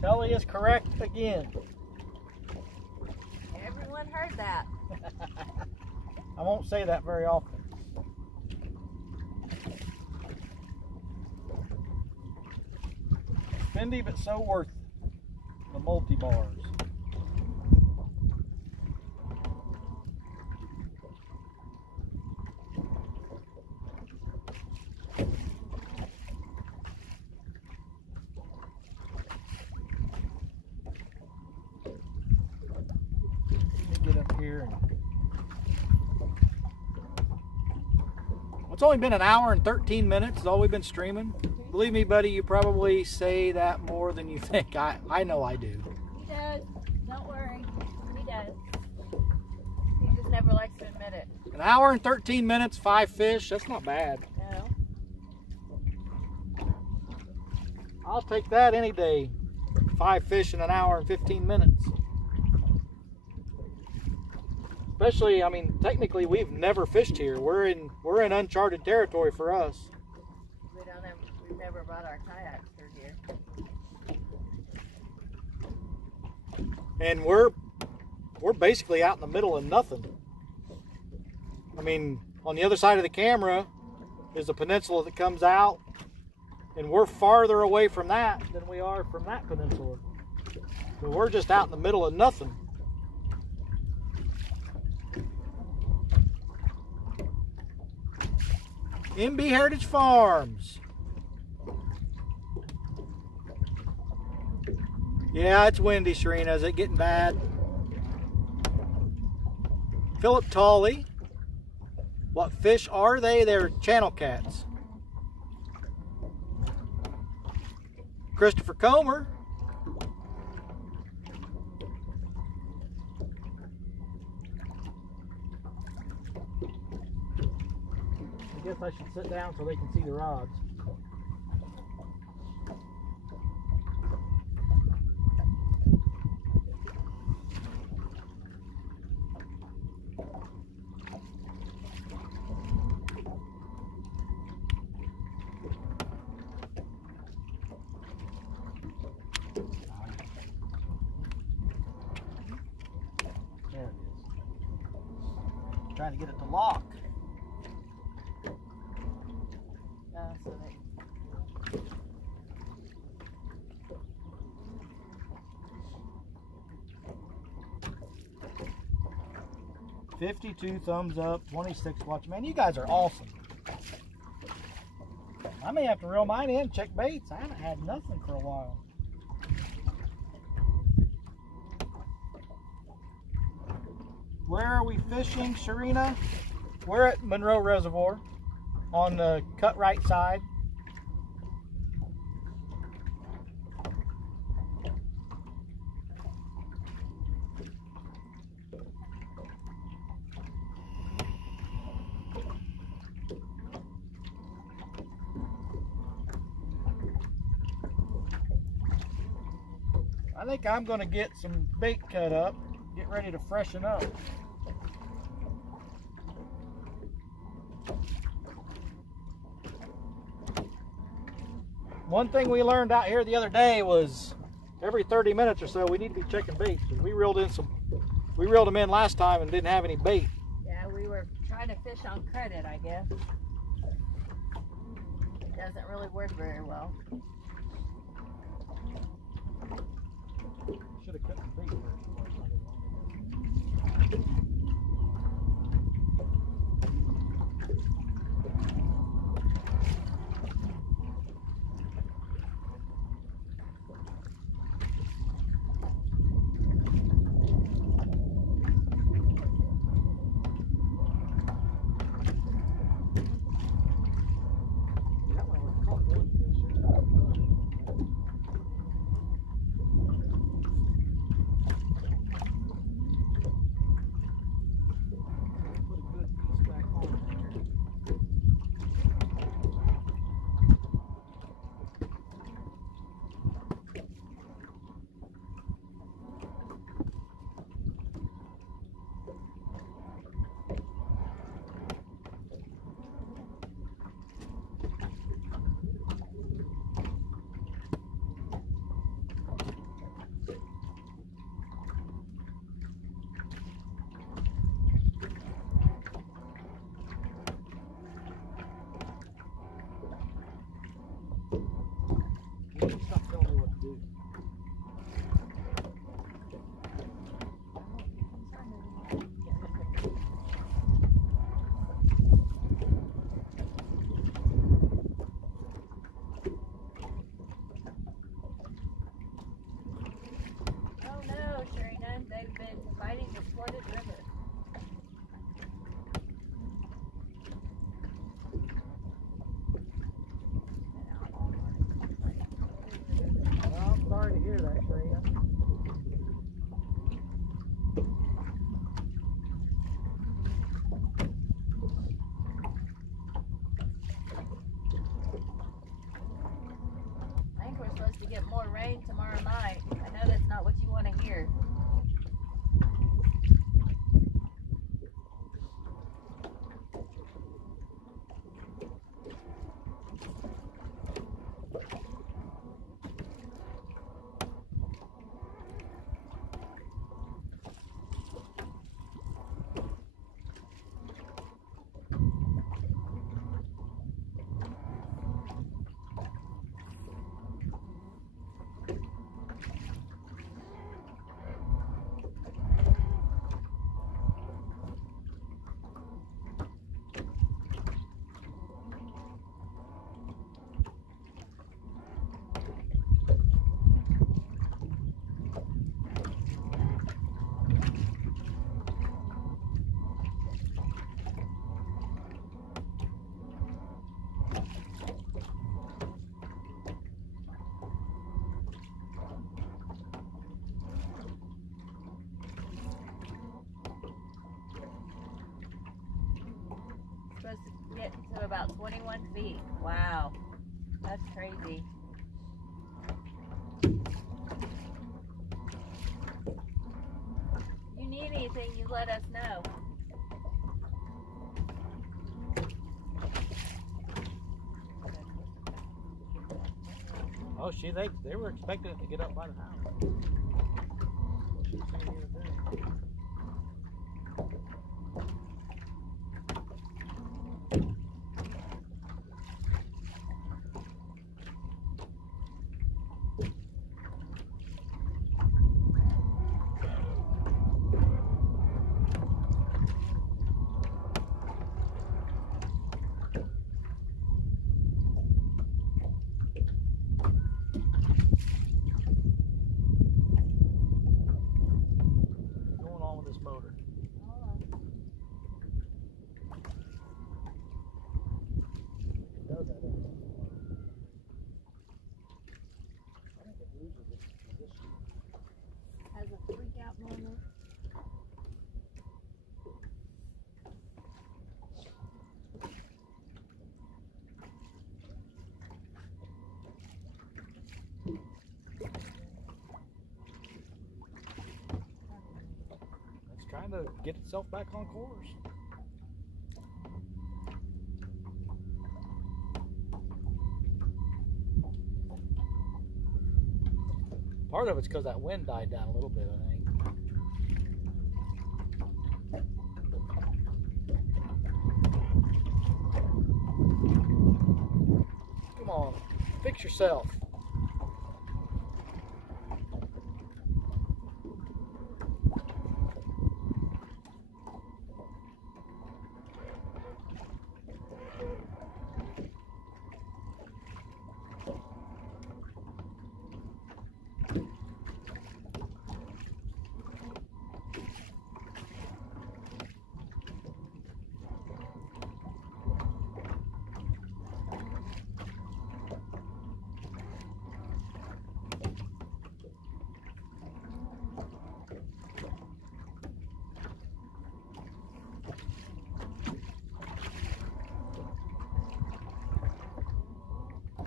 Kelly is correct again. Everyone heard that. I won't say that very often. Spendy, but so worth the multi-bars. It's only been an hour and 13 minutes is all we've been streaming. Believe me, buddy, you probably say that more than you think. I know I do. He does. Don't worry. He does. He just never likes to admit it. An hour and 13 minutes, 5 fish. That's not bad. No. I'll take that any day. 5 fish in an hour and 15 minutes. Especially, I mean, technically we've never fished here. We're in uncharted territory for us. We've never brought our kayaks through here. And we're basically out in the middle of nothing. I mean, on the other side of the camera is a peninsula that comes out, and we're farther away from that than we are from that peninsula. So we're just out in the middle of nothing. MB Heritage Farms. Yeah, it's windy, Serena. Is it getting bad? Philip Tolley. What fish are they? They're channel cats. Christopher Comer. I guess I should sit down so they can see the rods. trying to get it to lock. So they 52 thumbs up, 26 watch. Man, you guys are awesome. I may have to reel mine in, check baits. I haven't had nothing for a while. Where are we fishing, Sharina? We're at Monroe Reservoir on the cut right side. I think I'm going to get some bait cut up, get ready to freshen up. One thing we learned out here the other day was every 30 minutes or so we need to be checking baits. We reeled them in last time and didn't have any bait. Yeah, we were trying to fish on credit, I guess. It doesn't really work very well. Should have cut the bait first. Stop telling me what to do. Oh no, Sharina, they've been fighting the flooded river. Well, I'm sorry to hear that, Sharina. I think we're supposed to get more rain tomorrow night. I know that's not what you want to hear. Supposed to get to about 21 feet. Wow, that's crazy. You need anything, you let us know. Oh, they were expecting it to get up by the house. Should've seen it the other day. to get itself back on course. Part of it's because that wind died down a little bit, I think. Come on, fix yourself.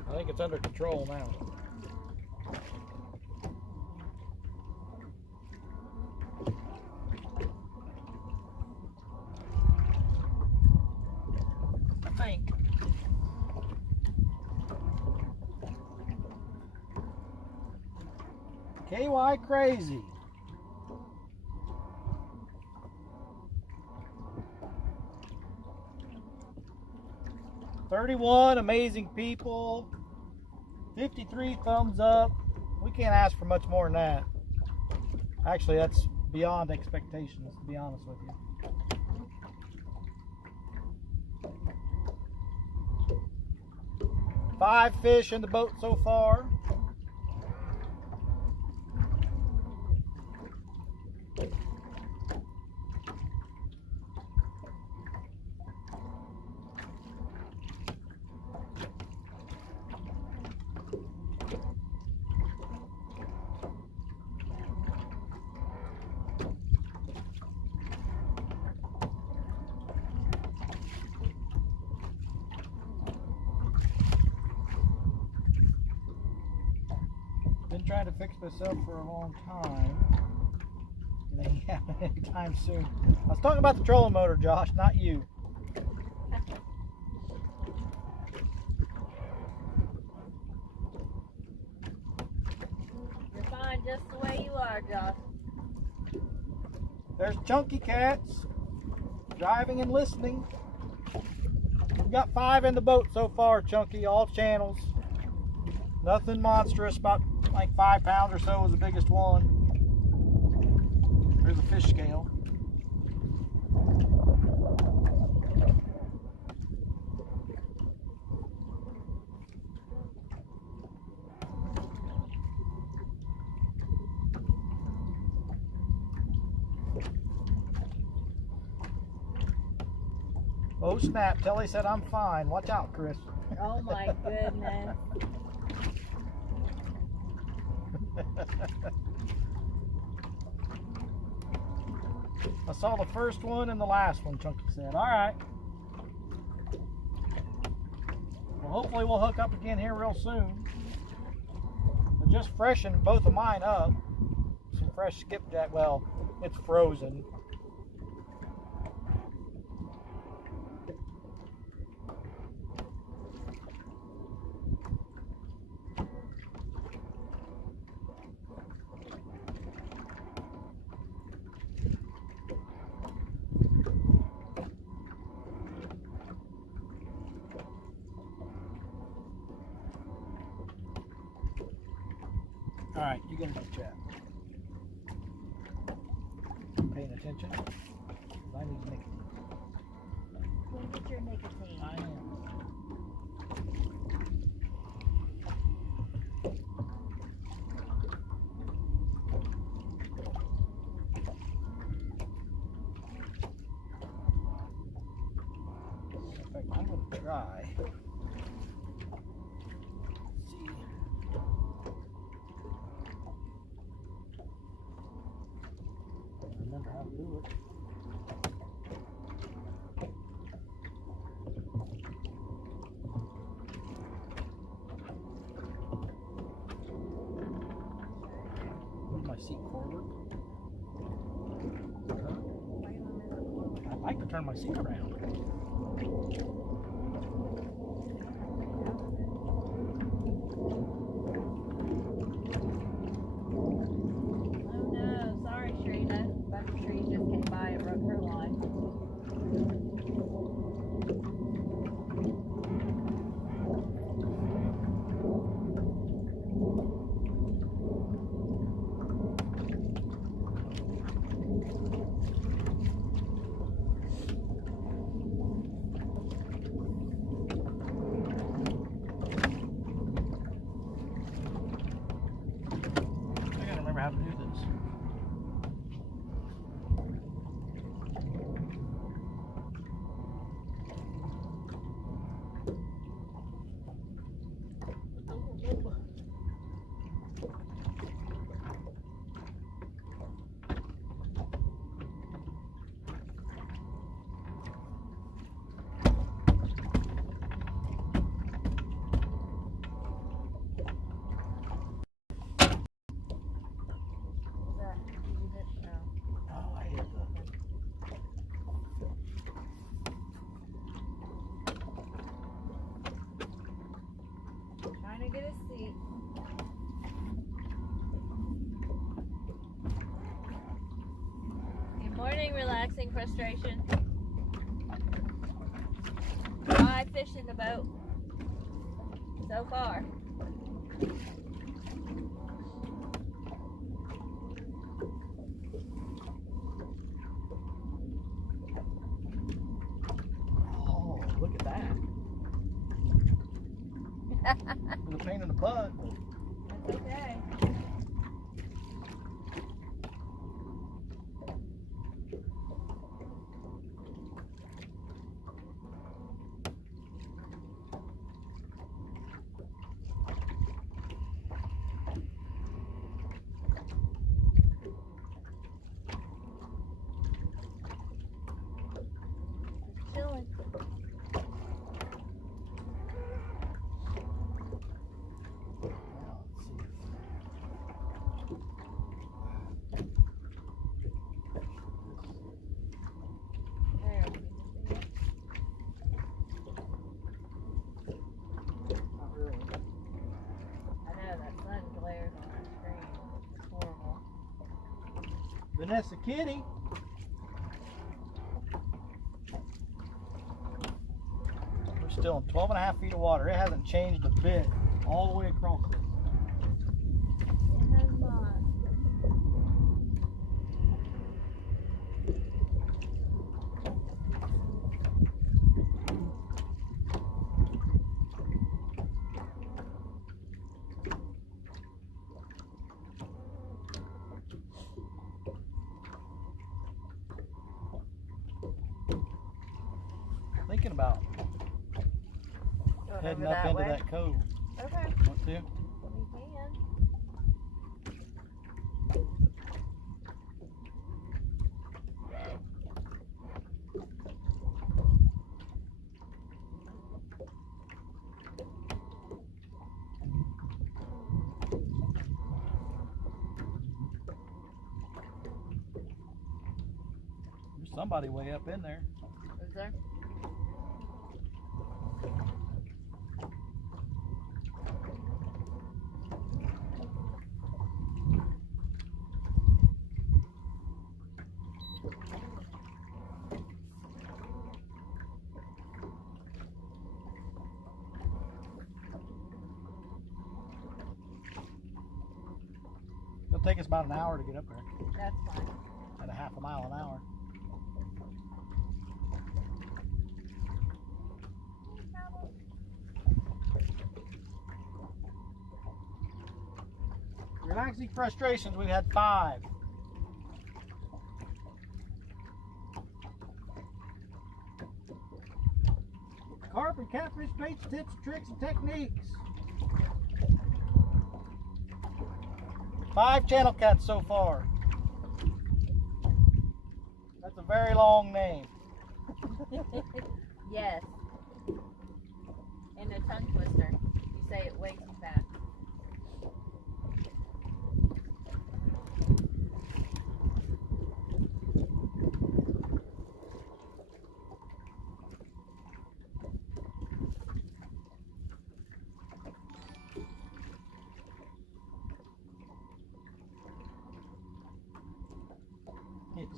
I think it's under control now. I think. KY crazy. $31 amazing people. 53 thumbs up. We can't ask for much more than that. Actually, that's beyond expectations, to be honest with you. Five fish in the boat so far. Been trying to fix myself for a long time. It ain't happening anytime soon. I was talking about the trolling motor, Josh, not you. You're fine just the way you are, Josh. There's Chunky Cats driving and listening. We've got 5 in the boat so far, Chunky, all channels. Nothing monstrous, about like 5 pounds or so was the biggest one. There's a fish scale. Oh snap, Telly said I'm fine. Watch out, Chris. Oh my goodness. I saw the first one and the last one, Chunky said. All right. Well, hopefully we'll hook up again here real soon. I just freshened both of mine up. Some fresh skipjack. Well, it's frozen. All right, you get a good chat. Paying attention? 'Cause I need nicotine. Go get your nicotine. I am. In fact, I'm going to try. See. Remember how to do it. Move my seat forward. turn my seat around. Oh no, sorry Sharita. A bunch of trees just came by and broke her line. How to do this. Trying to get a seat. Good morning, relaxing frustration. Why fish in the boat so far? Oh, look at that. It was a pain in the butt. That's okay. Just chilling. There, we can see it. Not really. I know that sun glares on our screen. It's horrible. Vanessa Kitty. We're still in 12.5 feet of water. It hasn't changed a bit all the way across it. It has not. Thinking about Going heading over up that into way? that cove. Okay, Want to? we can. There's somebody way up in there. Is there? It'll take us about an hour to get up there That's fine. at a half a mile an hour. Relaxing frustrations, we've had 5. Carp and catfish baits, tips, tricks, and techniques. 5 channel cats so far. That's a very long name. Yes. And a tongue twister. You say it way too fast.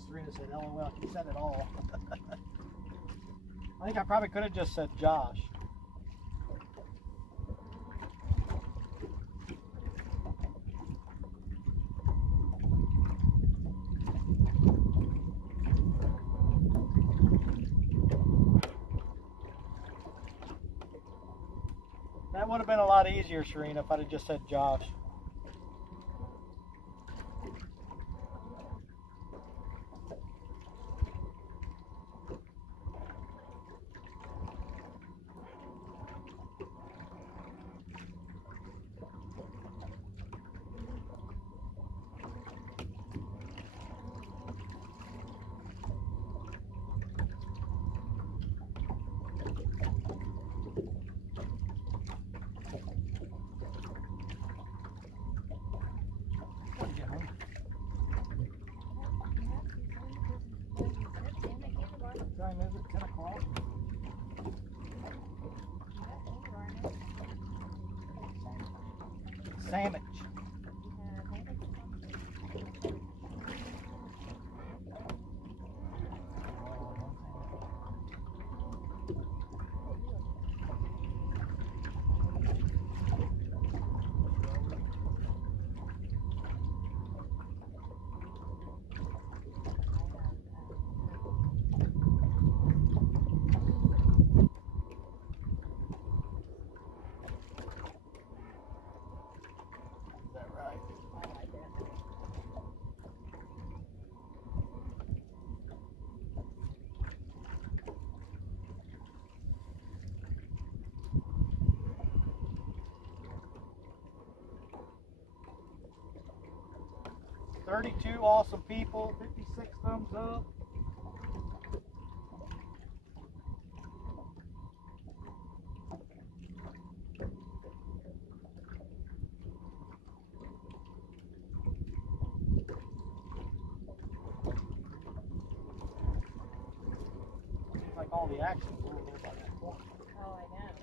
Serena said, LOL, she said it all. I think I probably could have just said Josh. That would have been a lot easier, Serena, if I'd have just said Josh. Time is it? 10 o'clock? Sandwich. Is that right? I like it. $32 awesome people, 56 thumbs up. Seems like all the action's over there by that corner. Oh, I know.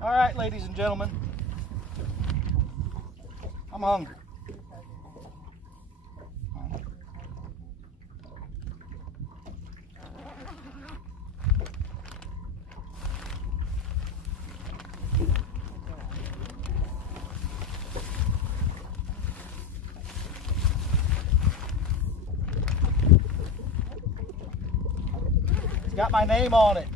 All right, ladies and gentlemen, I'm hungry. It's got my name on it.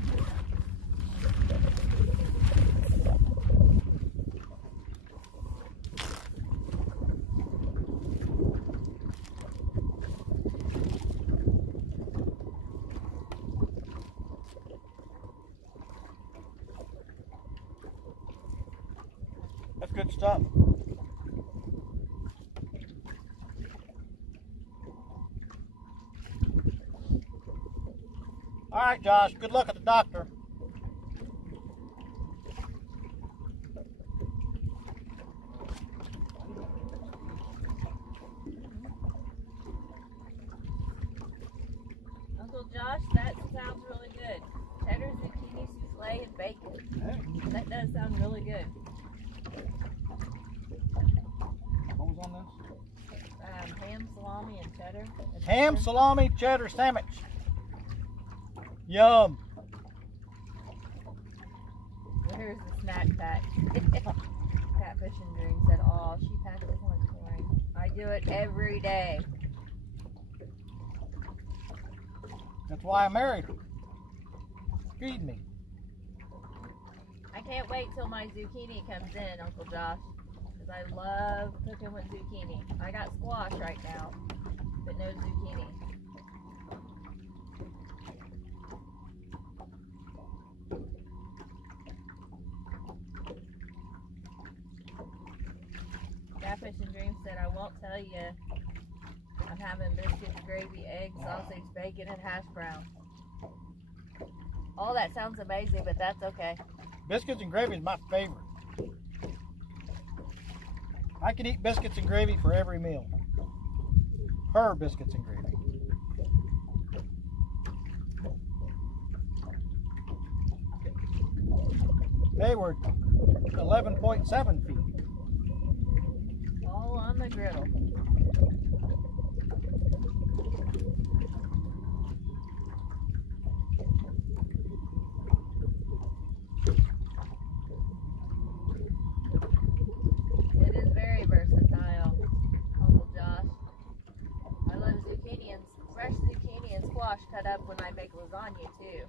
That's good stuff. All right, Josh, good luck at the doctor. Uncle Josh, that sounds really good. Cheddar, zucchini, souffle, and bacon. Hey, That does sound really good. what was on this? Ham, salami, and cheddar. And Ham, bacon. salami, cheddar sandwich. Yum. Where's the snack pack? Catfish and Dream said, "Oh, she packed this one for me. I do it every day." That's why I married her. Feed me. I can't wait till my zucchini comes in, Uncle Josh, because I love cooking with zucchini. I got squash right now, but no zucchini. Catfish and Dreams said, I won't tell you I'm having biscuits, gravy, eggs, sausage, bacon, and hash brown. All that sounds amazing, but that's okay. Biscuits and gravy is my favorite. I could eat biscuits and gravy for every meal. Her biscuits and gravy. They were 11.7 feet. All on the griddle. It is very versatile, Uncle Josh. I love zucchini and fresh zucchini and squash cut up when I make lasagna too.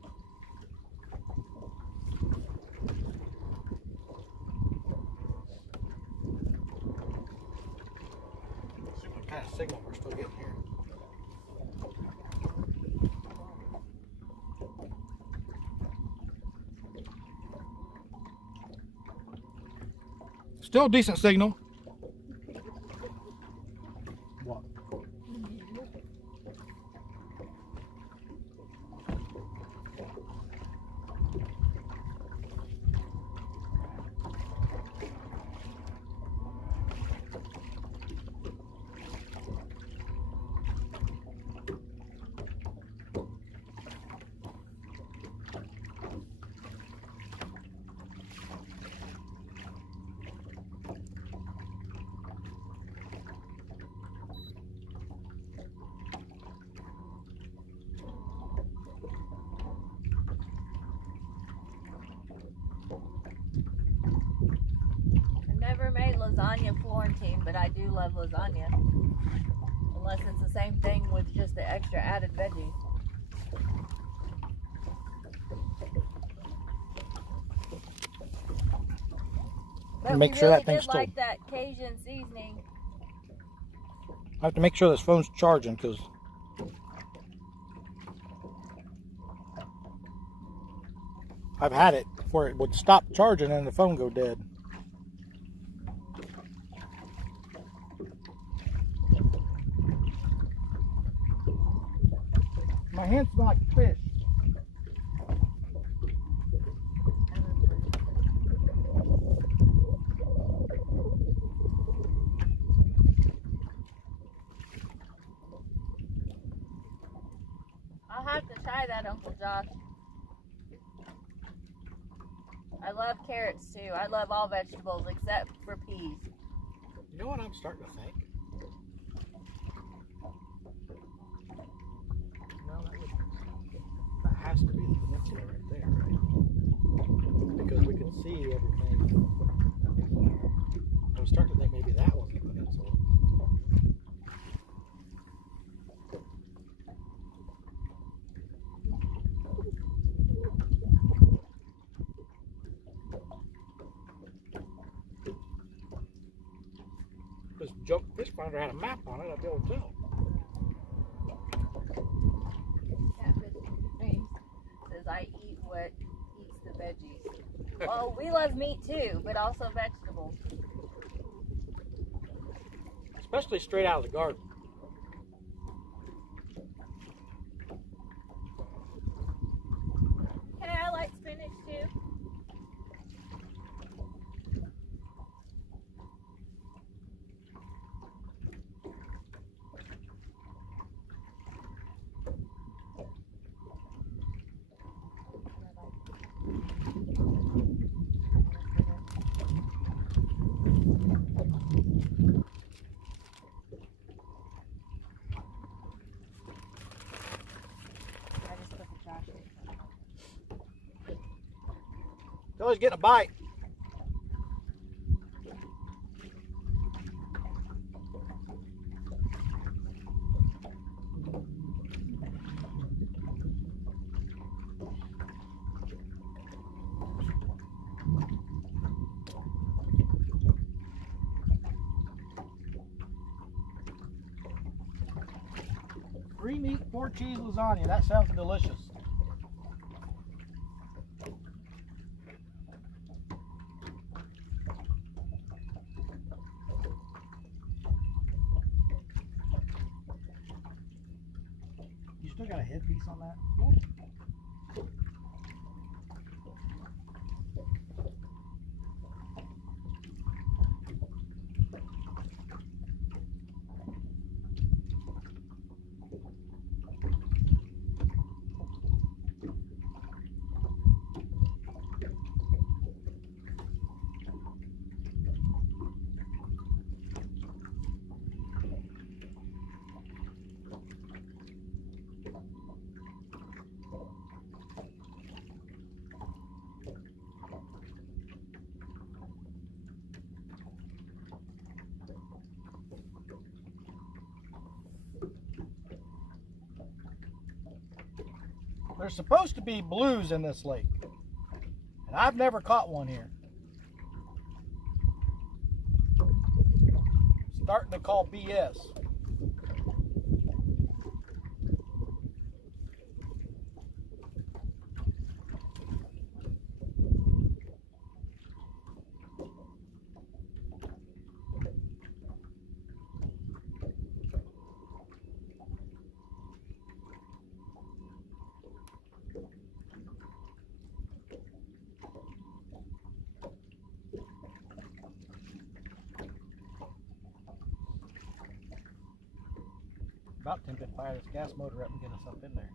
See what kind of signal we're still getting here. Still a decent signal. What? Never made lasagna in Florentine, but I do love lasagna. Unless it's the same thing with just the extra added veggies. But Make we sure really that thing's did still. like that Cajun seasoning. I have to make sure this phone's charging because I've had it where it would stop charging and the phone go dead. My hands smell like fish. I'll have to try that, Uncle Josh. I love carrots too. I love all vegetables except for peas. You know what I'm starting to think? No, that has to be the peninsula right there, right? Because we can see everything. I was starting to think maybe that was the peninsula. This junk fish finder had a map on it, I'd be able to tell. Catfish and Dreams says I eat what eats the veggies. Well, we love meat too, but also vegetables. Especially straight out of the garden. Hey, I like spinach too. It's always getting a bite. Three meat, 4 cheese lasagna. That sounds delicious. Still got a headpiece on that? There's supposed to be blues in this lake, and I've never caught one here. Starting to call BS. About tempted to fire this gas motor up and get us up in there.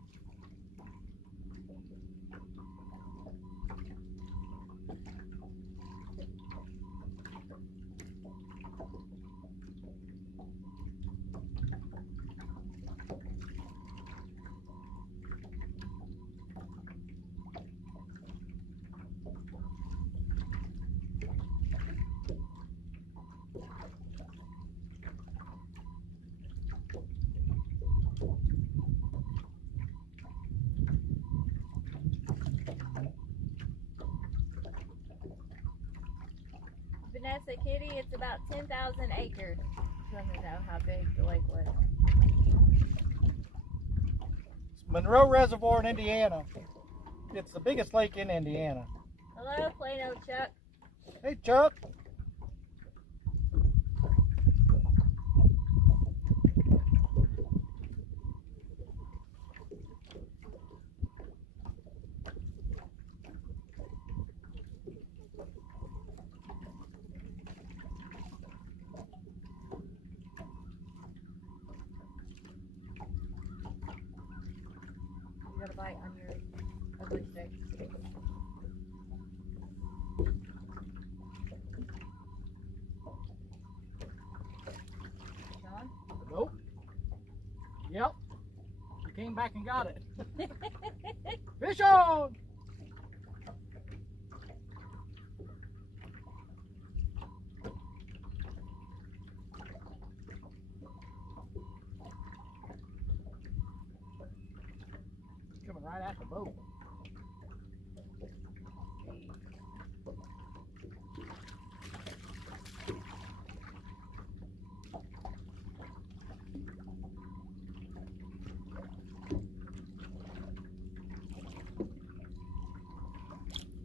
Vanessa, Kitty, it's about 10,000 acres. Let me know how big the lake was. It's Monroe Reservoir in Indiana. It's the biggest lake in Indiana. Hello, Plano Chuck. Hey, Chuck. You got a bite on your ugly stick. Sean? Nope. Yep. You came back and got it. Fish on! Coming right at the boat.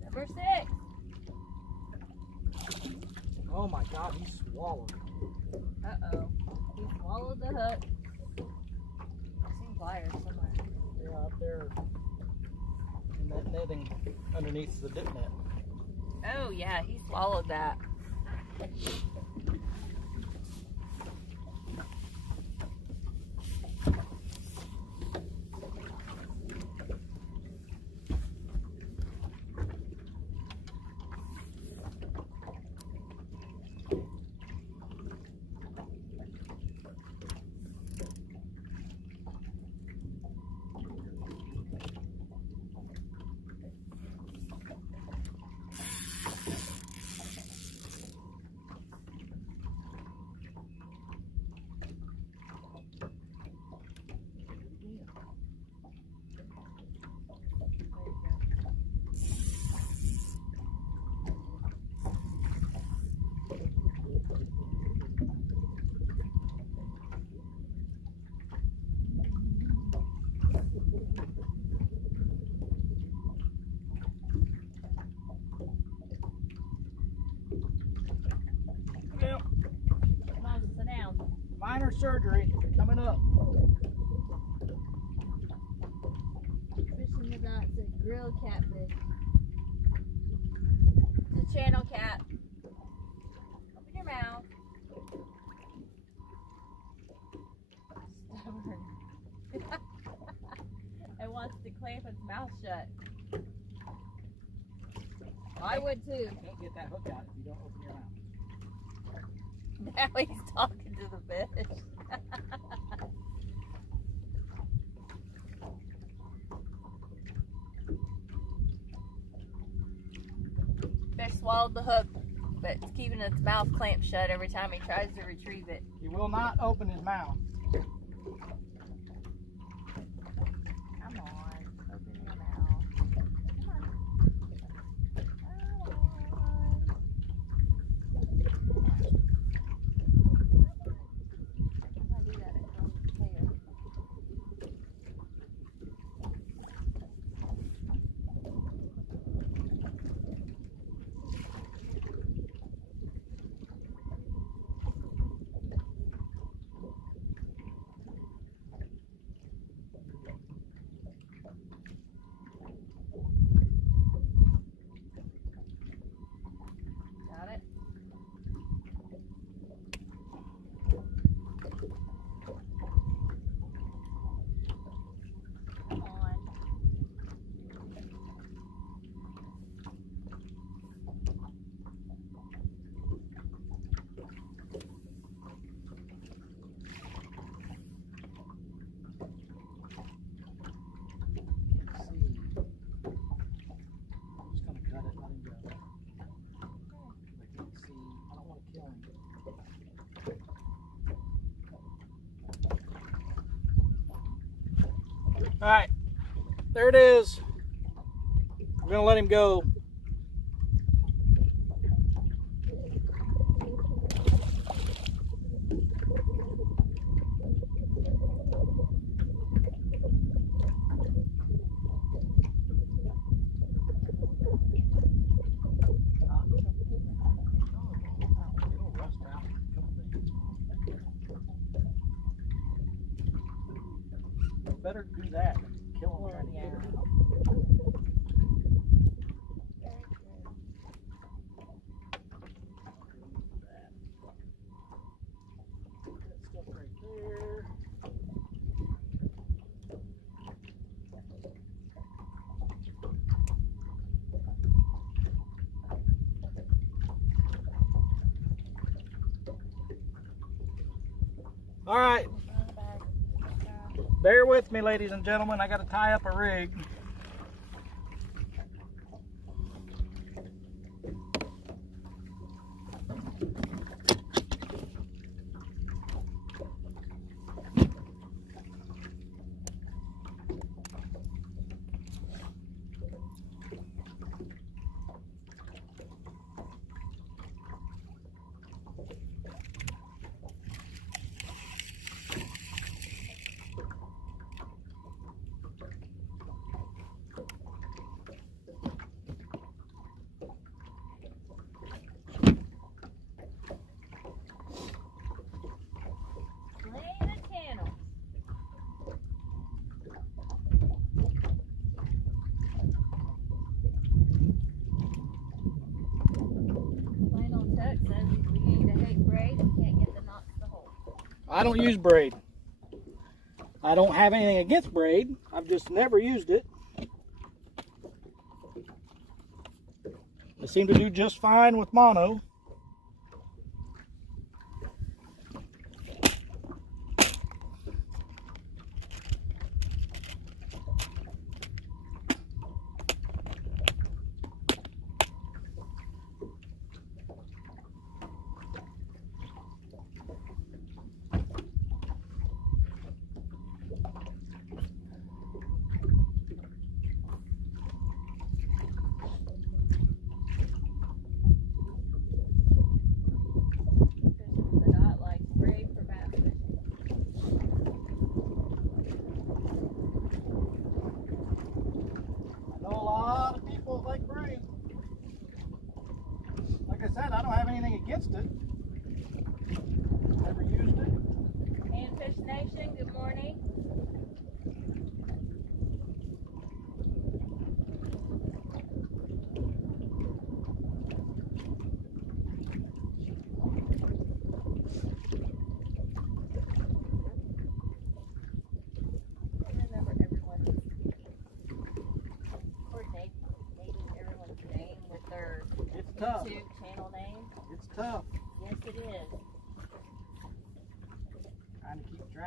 Number 6. Oh my God, he swallowed. Uh-oh. He swallowed the hook. I've seen pliers somewhere. Yeah, up there in that netting underneath the dip net. Oh yeah, he swallowed that. Yep. Come on, sit down. Minor surgery coming up. The grilled catfish. It's a channel cat. Open your mouth. Stubborn. It wants to clamp its mouth shut. I would too. You can't get that hook out if you don't open your mouth. Now he's talking to the fish. Fish swallowed the hook, but it's keeping its mouth clamped shut every time he tries to retrieve it. He will not open his mouth. Come on, open your mouth. Come on. If I do that, it curls its tail. Got it? Come on. I'm just gonna cut it, let him go. I can't see. I don't want to kill him. All right, there it is. I'm gonna let him go. It'll rust out in a couple days. Better do that than kill him trying to get her out. That stuff right there. All right. Bear with me, ladies and gentlemen. I got to tie up a rig. I don't use braid. I don't have anything against braid. I've just never used it. I seem to do just fine with mono. Like I said, I don't have anything against it. Never used it. And Fish Nation, good morning.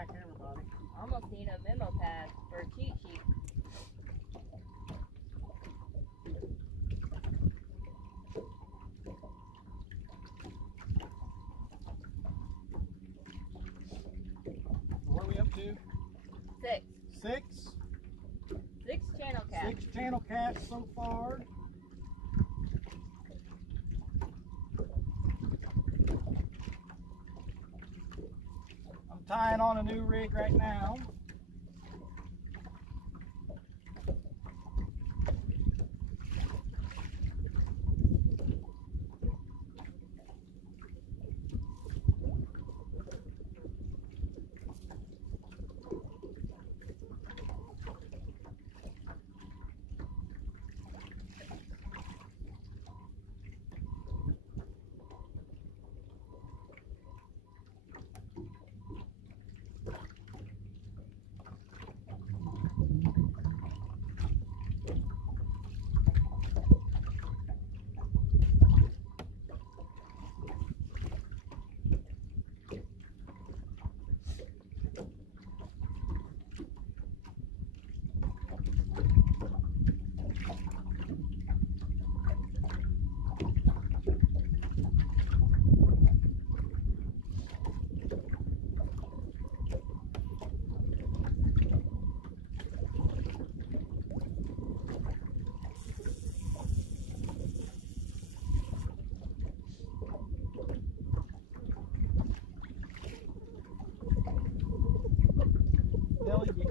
crack everybody. Almost need a memo pad or a cheat sheet. What are we up to? 6. Six? 6 channel cats. 6 channel cats so far. I'm tying on a new rig right now.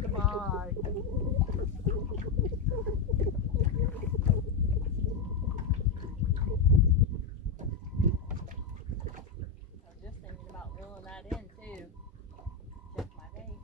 Goodbye. I was just thinking about reeling that in too. Check my bait.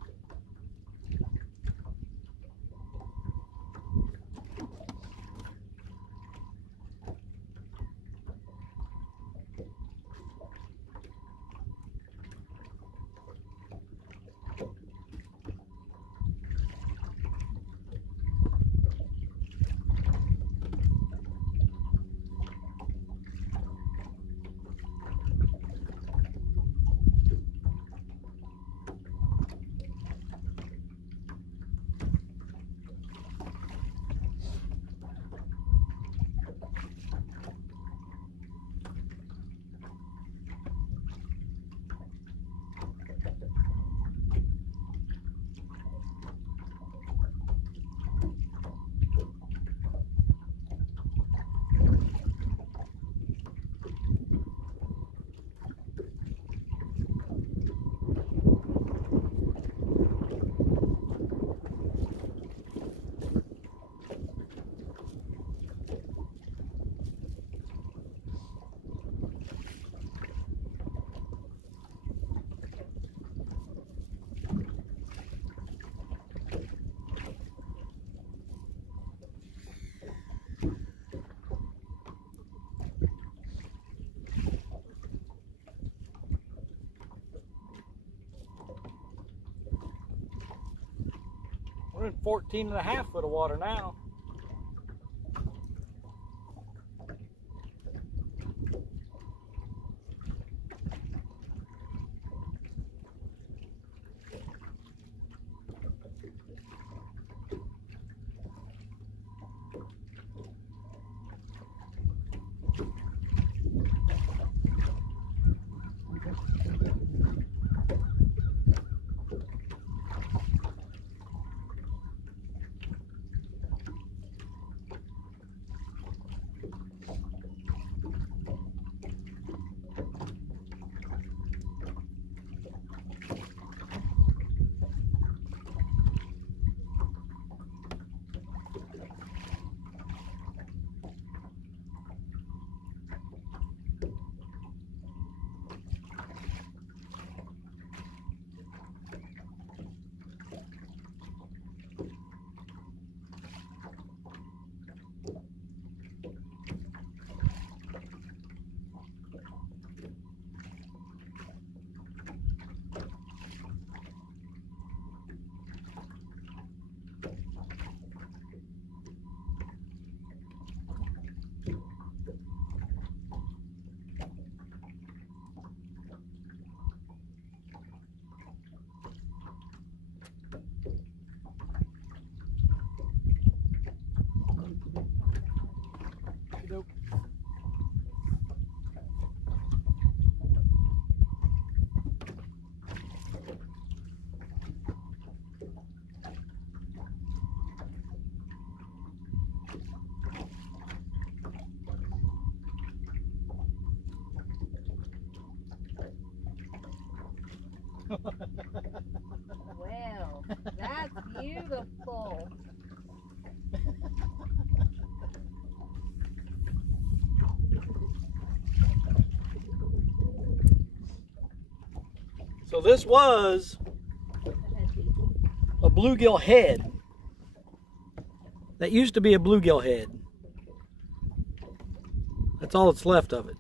We're in 14.5 foot of water now. Well, that's beautiful. So this was a bluegill head. That used to be a bluegill head. That's all that's left of it.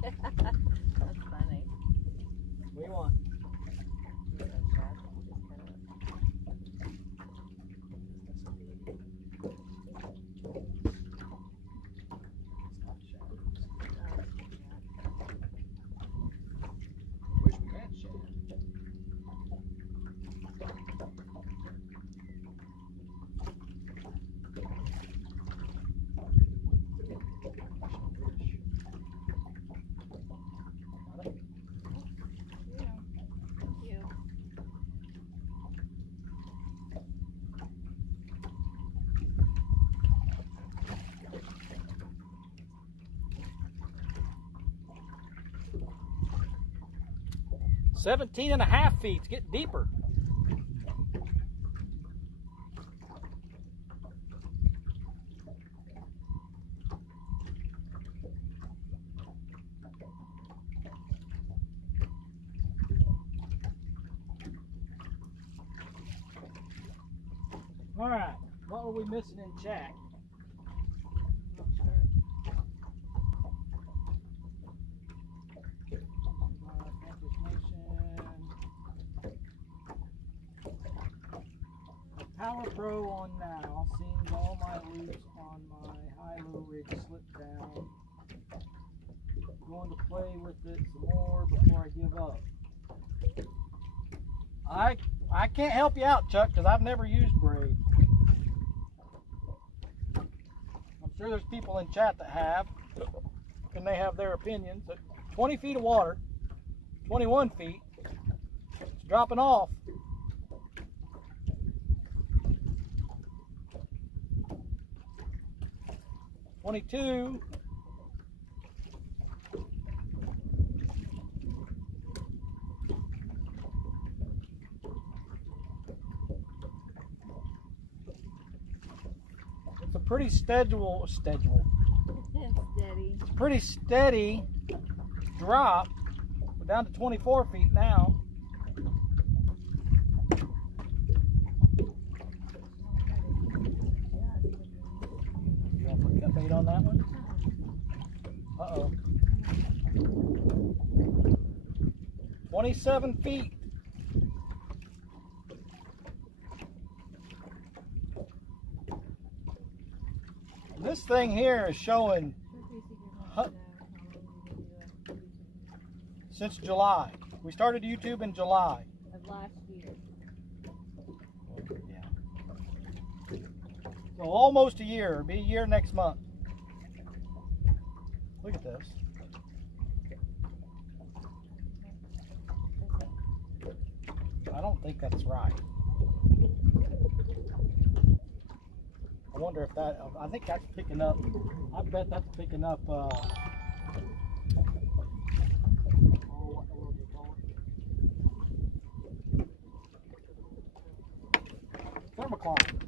That's funny. What do you want? Wish we had shad. Yeah. Cute. 17.5 feet. It's getting deeper. All right, what were we missing in chat? Not sure. Power Pro on now. Seems all my loops on my high-low rig slip down. Going to play with it some more before I give up. I can't help you out, Chuck, because I've never used braid. I'm sure there's people in chat that have, and they have their opinions. At 20 feet of water, 21 feet, it's dropping off. $22. It's a pretty steady. Steady. It's a pretty steady drop. We're down to 24 feet now. You want to put cut bait on that one? Uh-oh. 27 feet. This thing here is showing since July. We started YouTube in July. Of last year. Yeah. So almost a year. It'll be a year next month. Look at this. I don't think that's right. I wonder if that, I think that's picking up, I bet that's picking up, what the world do you call it? Thermocline.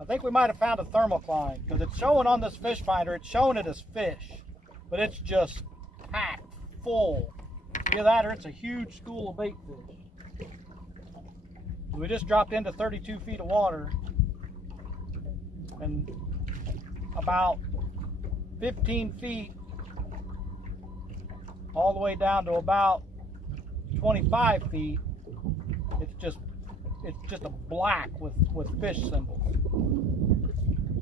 I think we might have found a thermocline because it's showing on this fish finder, it's showing it as fish, but it's just packed full. Either that or it's a huge school of bait fish. We just dropped into 32 feet of water and about 15 feet all the way down to about 25 feet. It's just a black with fish symbols.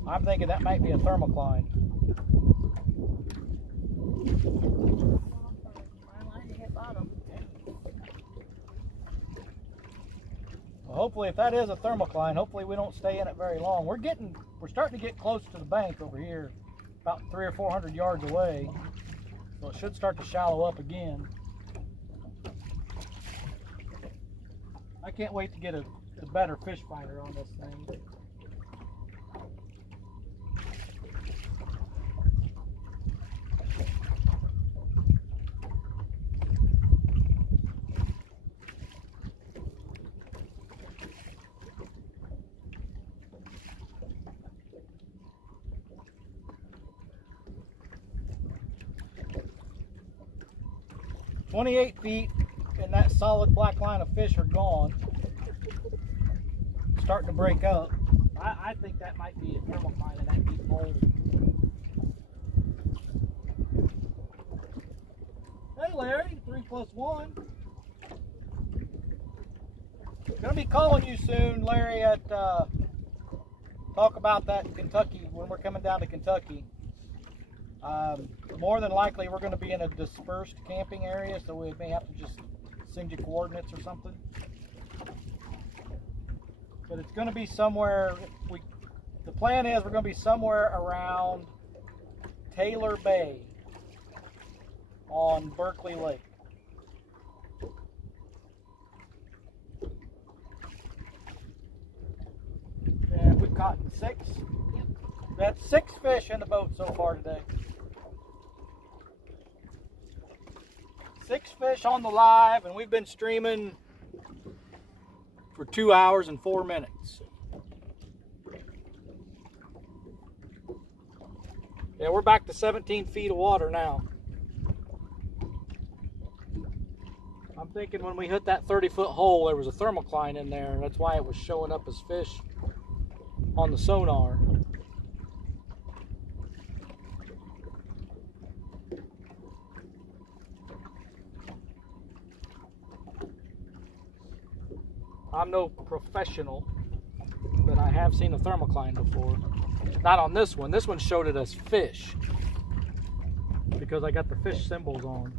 I'm thinking that might be a thermocline. Well, hopefully, if that is a thermocline, hopefully we don't stay in it very long. We're starting to get close to the bank over here, about 300 or 400 yards away. So it should start to shallow up again. I can't wait to get a the better fish finder on this thing. "28 feet and that solid black line of fish are gone. Starting to break up. I think that might be a thermocline in that deep hole. Hey Larry, 3 plus 1. Gonna be calling you soon, Larry, at talk about that in Kentucky when we're coming down to Kentucky. More than likely we're going to be in a dispersed camping area, so we may have to just send you coordinates or something. But it's going to be somewhere, the plan is we're going to be somewhere around Taylor Bay on Berkeley Lake. And we've caught 6. Yep. That's 6 fish in the boat so far today. 6 fish on the live, and we've been streaming for 2 hours and 4 minutes. Yeah, we're back to 17 feet of water now. I'm thinking when we hit that 30-foot hole, there was a thermocline in there. That's why it was showing up as fish on the sonar. I'm no professional, but I have seen a thermocline before. Not on this one. This one showed it as fish because I got the fish symbols on.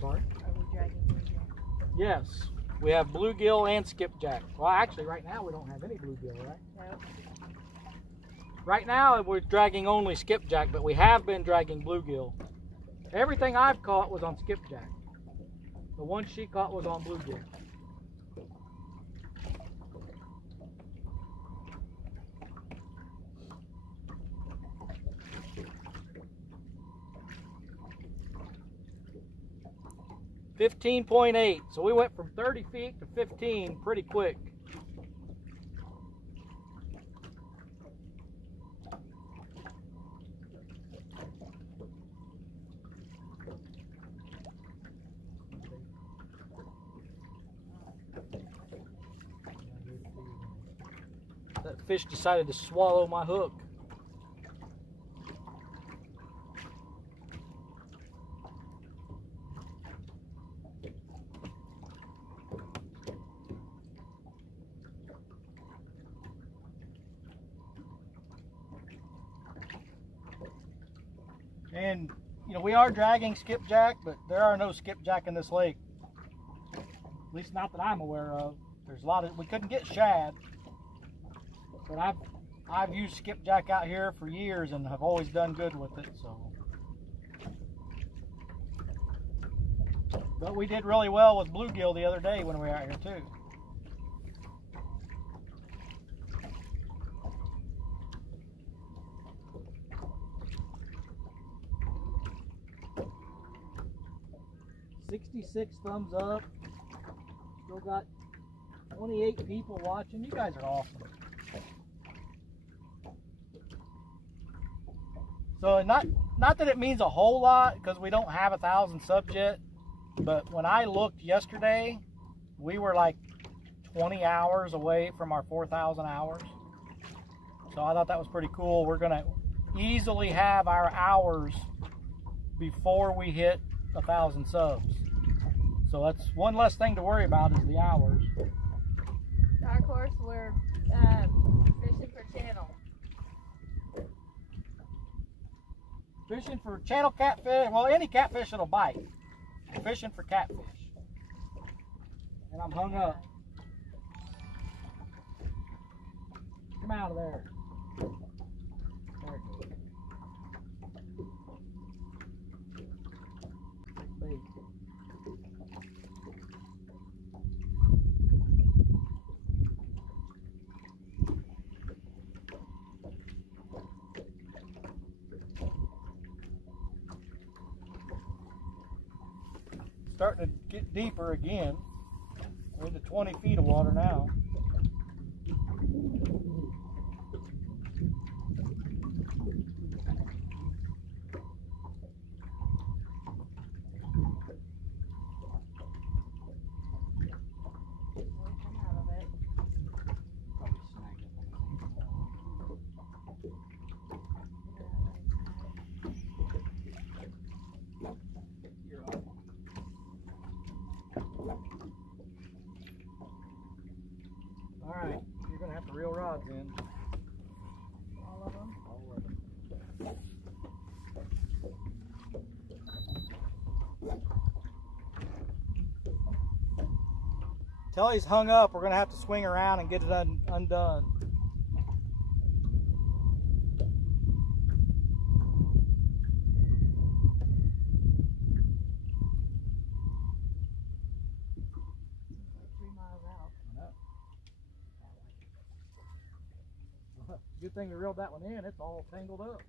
Sorry? Are we dragging bluegill? Yes, we have bluegill and skipjack. Well, actually, right now we don't have any bluegill, right? No. Right now we're dragging only skipjack, but we have been dragging bluegill. Everything I've caught was on skipjack. The one she caught was on bluegill. $15.8. So we went from 30 feet to 15 pretty quick. That fish decided to swallow my hook. And you know, we are dragging skipjack, but there are no skipjack in this lake. At least not that I'm aware of. There's a lot of, we couldn't get shad. But I've used skipjack out here for years and have always done good with it, so. But we did really well with bluegill the other day when we were out here too. "66 thumbs up. Still got 28 people watching. You guys are awesome. So not that it means a whole lot because we don't have 1,000 subs yet, but when I looked yesterday, we were like 20 hours away from our 4,000 hours. So I thought that was pretty cool. We're gonna easily have our hours before we hit 1,000 subs. So that's one less thing to worry about is the hours. Dark horse, we're fishing for channel. Fishing for channel catfish, well, any catfish that'll bite. I'm fishing for catfish. And I'm hung up. Come out of there. There it goes. Bait. starting to get deeper again. We're into 20 feet of water now. All right, you're gonna have to reel rods in. All of them? All of them. Till he's hung up, we're gonna have to swing around and get it undone. Like 3 miles out. Good thing you reeled that one in, it's all tangled up.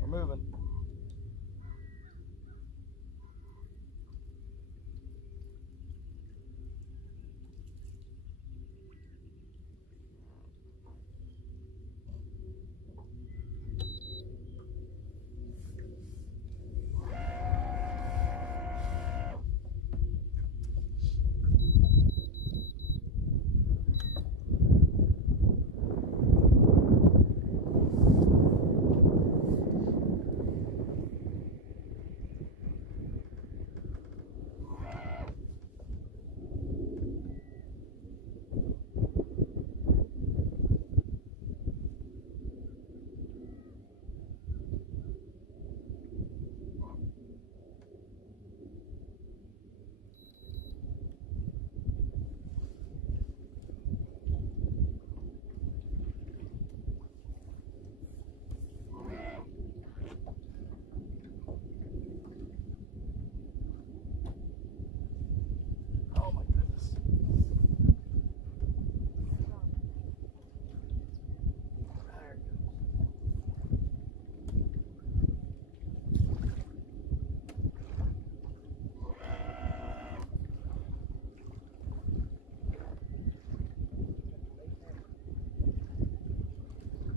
We're moving. Oh my goodness. There it goes.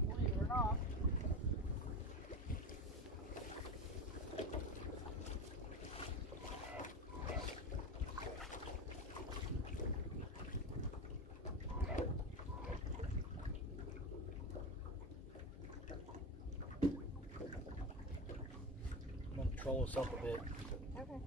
Believe it or not. I'm gonna troll us up a bit. Okay.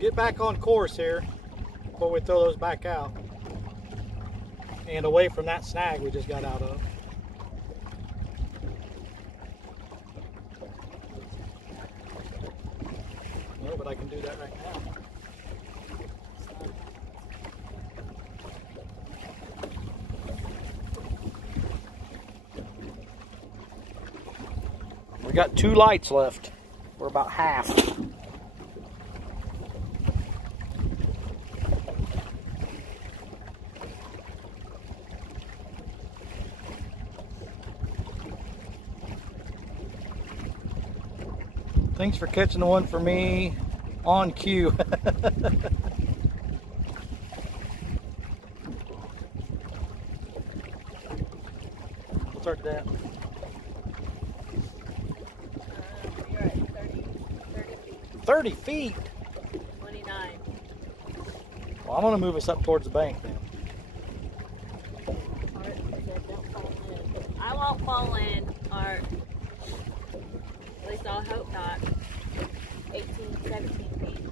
Get back on course here before we throw those back out. And away from that snag we just got out of. No, but I can do that right now. We got 2 lights left. We're about half. Thanks for catching the one for me on cue. We'll start that. You're at 30 feet. 30 feet? 29. Well, I'm going to move us up towards the bank then. Art said don't fall in. I won't fall in, Art. At least I'll hope not. 18, 17 feet.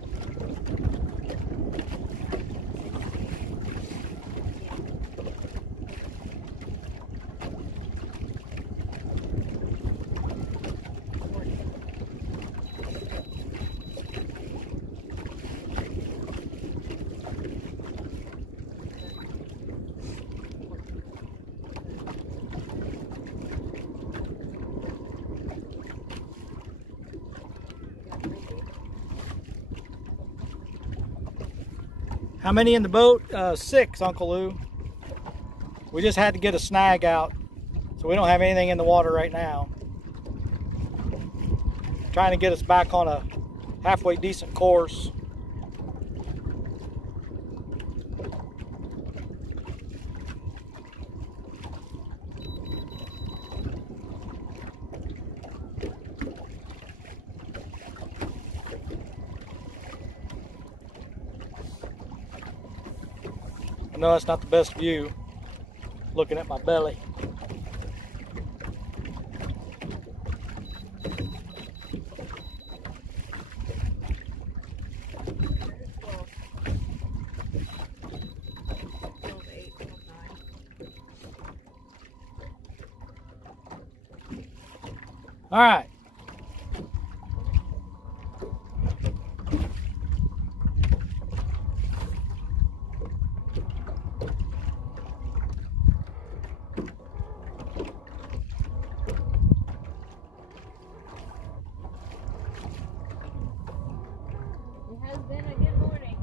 How many in the boat? 6, Uncle Lou. We just had to get a snag out, so we don't have anything in the water right now. Trying to get us back on a halfway decent course. I know that's not the best view, looking at my belly. All right. It has been a good morning.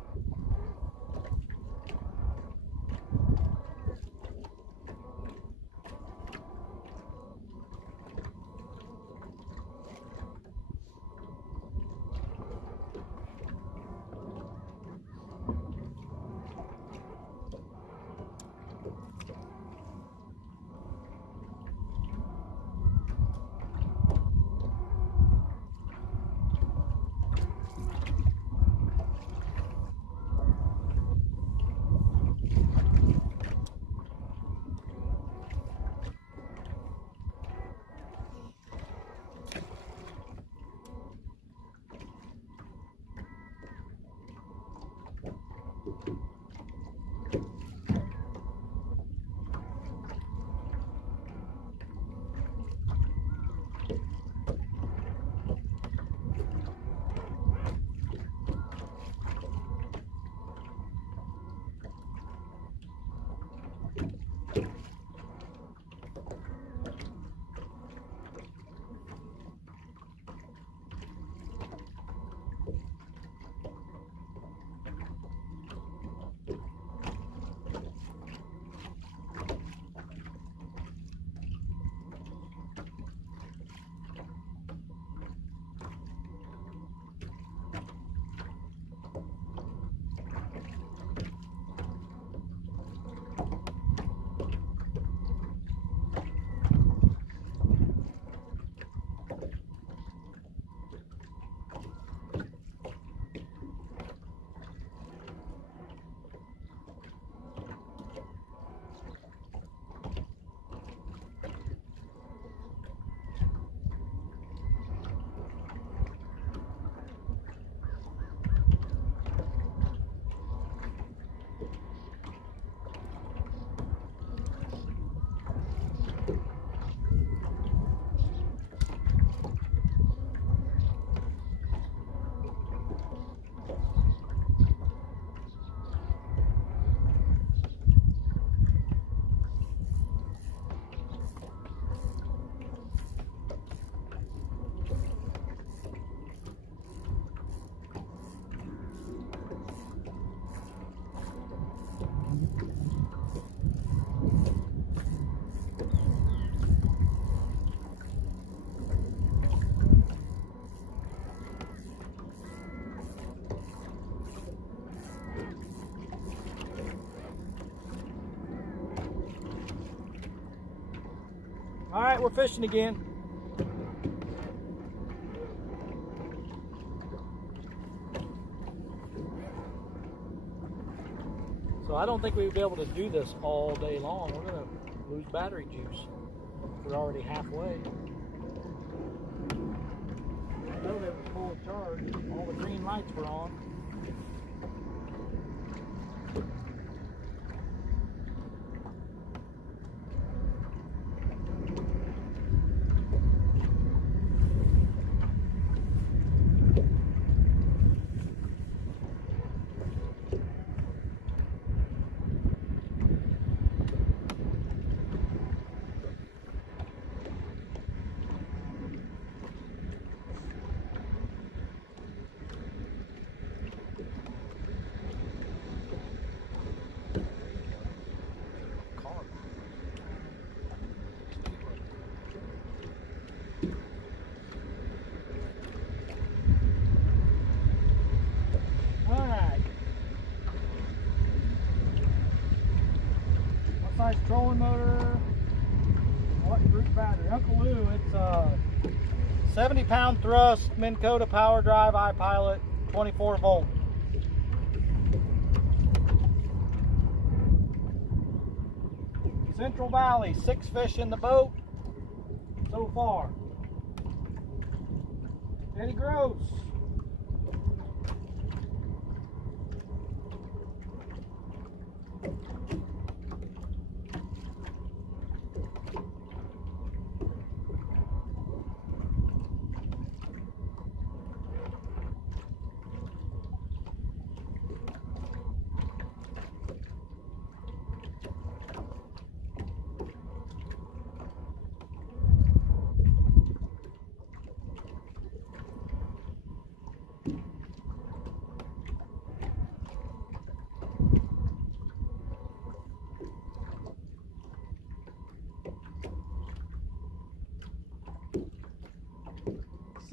All right, we're fishing again. So I don't think we'll be able to do this all day long. We're gonna lose battery juice. We're already halfway. I know they were full charge. All the green lights were on. size trolling motor. What group battery? Uncle Lou, it's a 70-pound thrust, Minn Kota power drive, iPilot, 24 volt. Central Valley, 6 fish in the boat so far. Eddie Gross.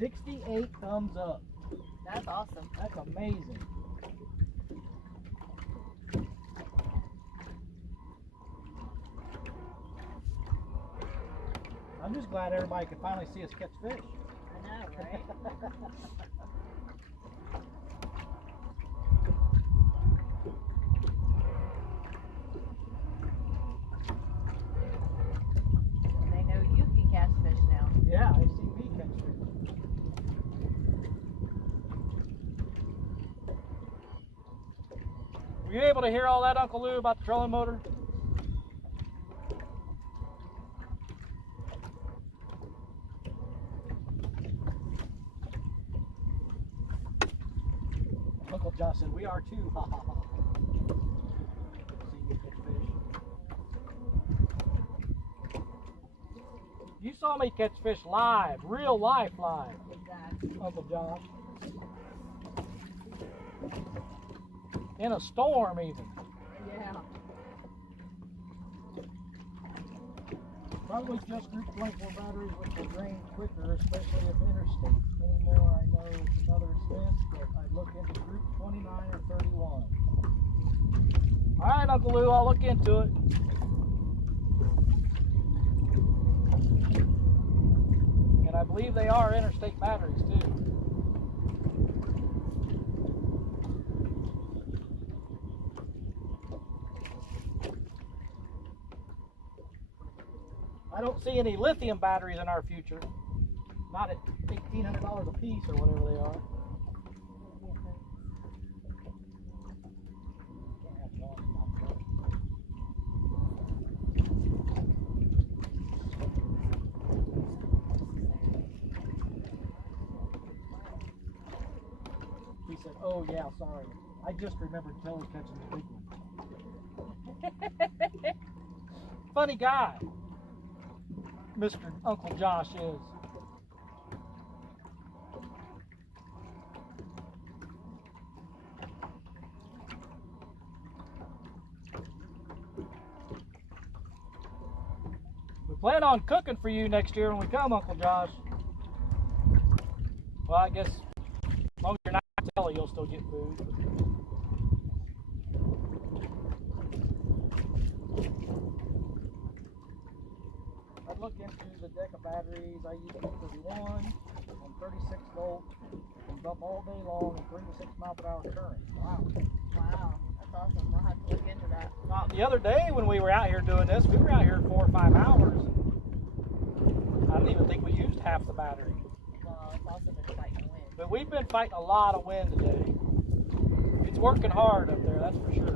$68 thumbs up. That's awesome. That's amazing. I'm just glad everybody could finally see us catch fish. I know, right? They know you can catch fish now. Yeah, I see me catch fish. Were you able to hear all that, Uncle Lou, about the trolling motor? Uncle Josh said, we are too. Ha ha ha. See me catch fish. You saw me catch fish live, real life live. Exactly. Uncle Josh. In a storm even. Yeah. Probably just group 24 batteries which will drain quicker, especially if interstate. Anymore I know it's another expense, but I'd look into group 29 or 31. Alright, Uncle Lou, I'll look into it. And I believe they are interstate batteries too. I don't see any lithium batteries in our future. Not at $1,800 a piece or whatever they are. He said, oh yeah, sorry. I just remembered Kelly catching the big one. Funny guy. Mr. Uncle Josh is. We plan on cooking for you next year when we come, Uncle Josh. Well, I guess as long as you're not telling, you'll still get food. I'd look into the deck of batteries. I use 31 on 36 volt and dump all day long and 3 to 6 mile per hour current. Wow. Wow. That's awesome. We'll have to look into that. Now, the other day when we were out here doing this, we were out here 4 or 5 hours. I don't even think we used half the battery. Well, it's also been fighting the wind. But we've been fighting a lot of wind today. It's working hard up there, that's for sure.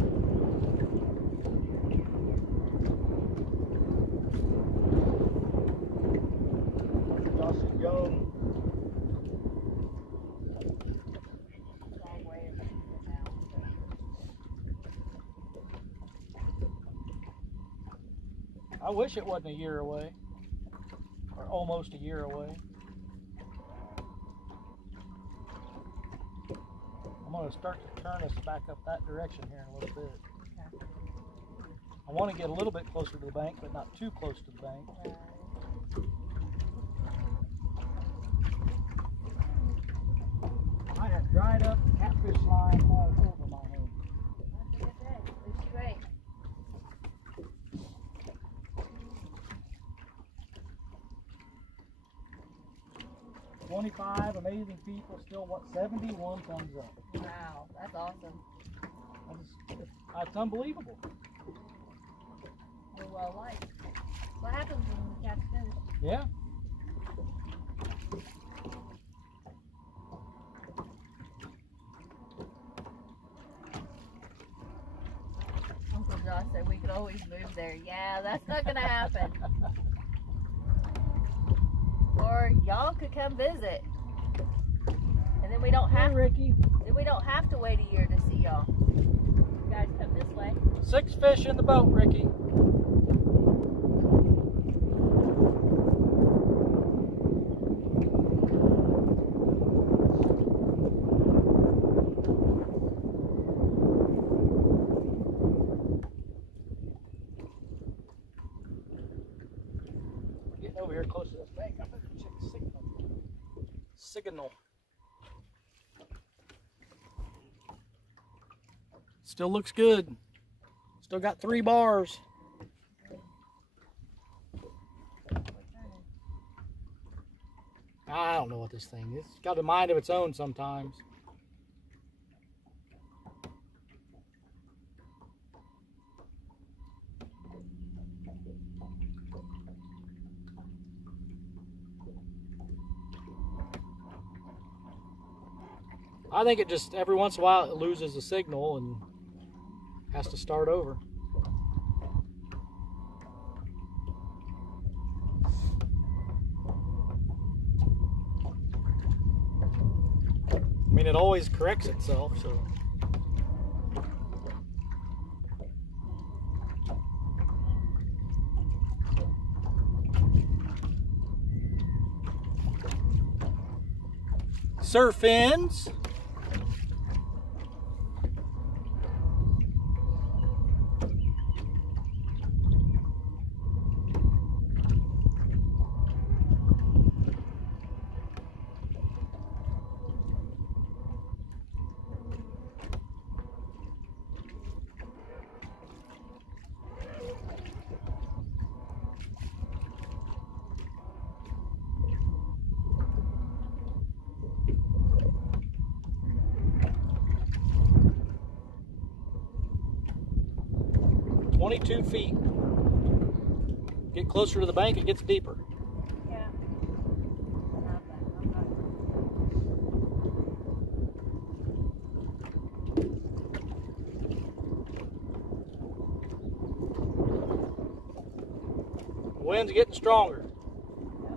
Josh is young. Long way now. I wish it wasn't a year away. Or almost a year away. I'm going to start to turn us back up that direction here in a little bit. Okay. I want to get a little bit closer to the bank, but not too close to the bank. I have dried up catfish line all over my home. That's a good day. At least you ate. 25 amazing people, still what, 71 thumbs up. Wow, that's awesome. That's unbelievable. We're well liked. What happens when the cat's finished? Yeah. Uncle Josh said we could always move there. Yeah, that's not gonna happen. Or y'all could come visit, and then we don't have Ricky. Then we don't have to wait a year to see y'all. You guys come this way. 6 fish in the boat, Ricky. Getting over here close to this bank, I better check the signal. Signal. Still looks good. Still got 3 bars. I don't know what this thing is. It's got a mind of its own sometimes. I think it just, every once in a while, it loses the signal and has to start over. I mean, it always corrects itself, so. Surf fins. "22 feet. Get closer to the bank, it gets deeper." Yeah. The wind's getting stronger. Yeah.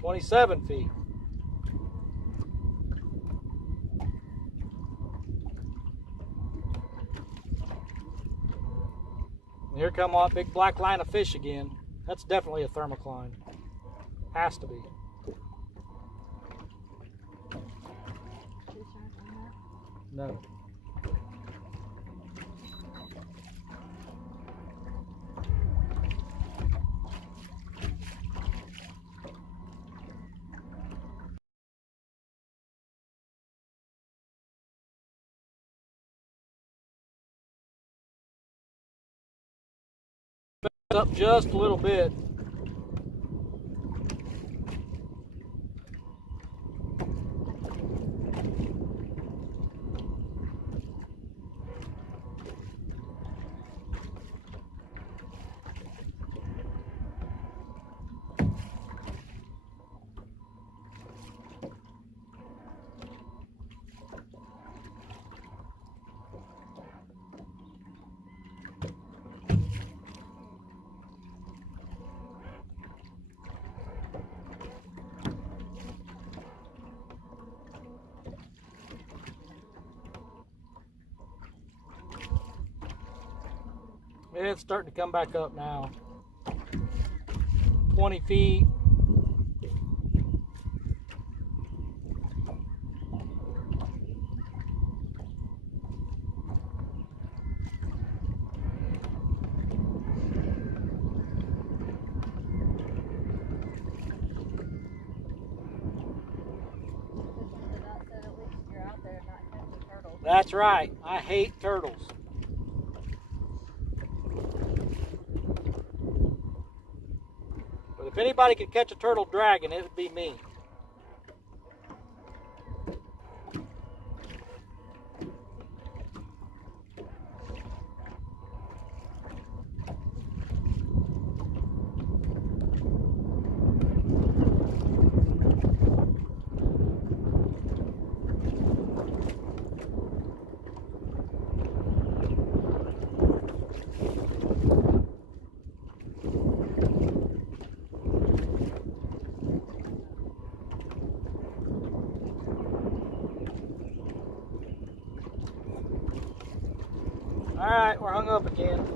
27 feet. And here come that big black line of fish again. That's definitely a thermocline. Has to be. No. Up just a little bit. It's starting to come back up now. 20 feet. That's right. I hate turtles. But if anybody could catch a turtle dragon, it would be me. Alright, we're hung up again.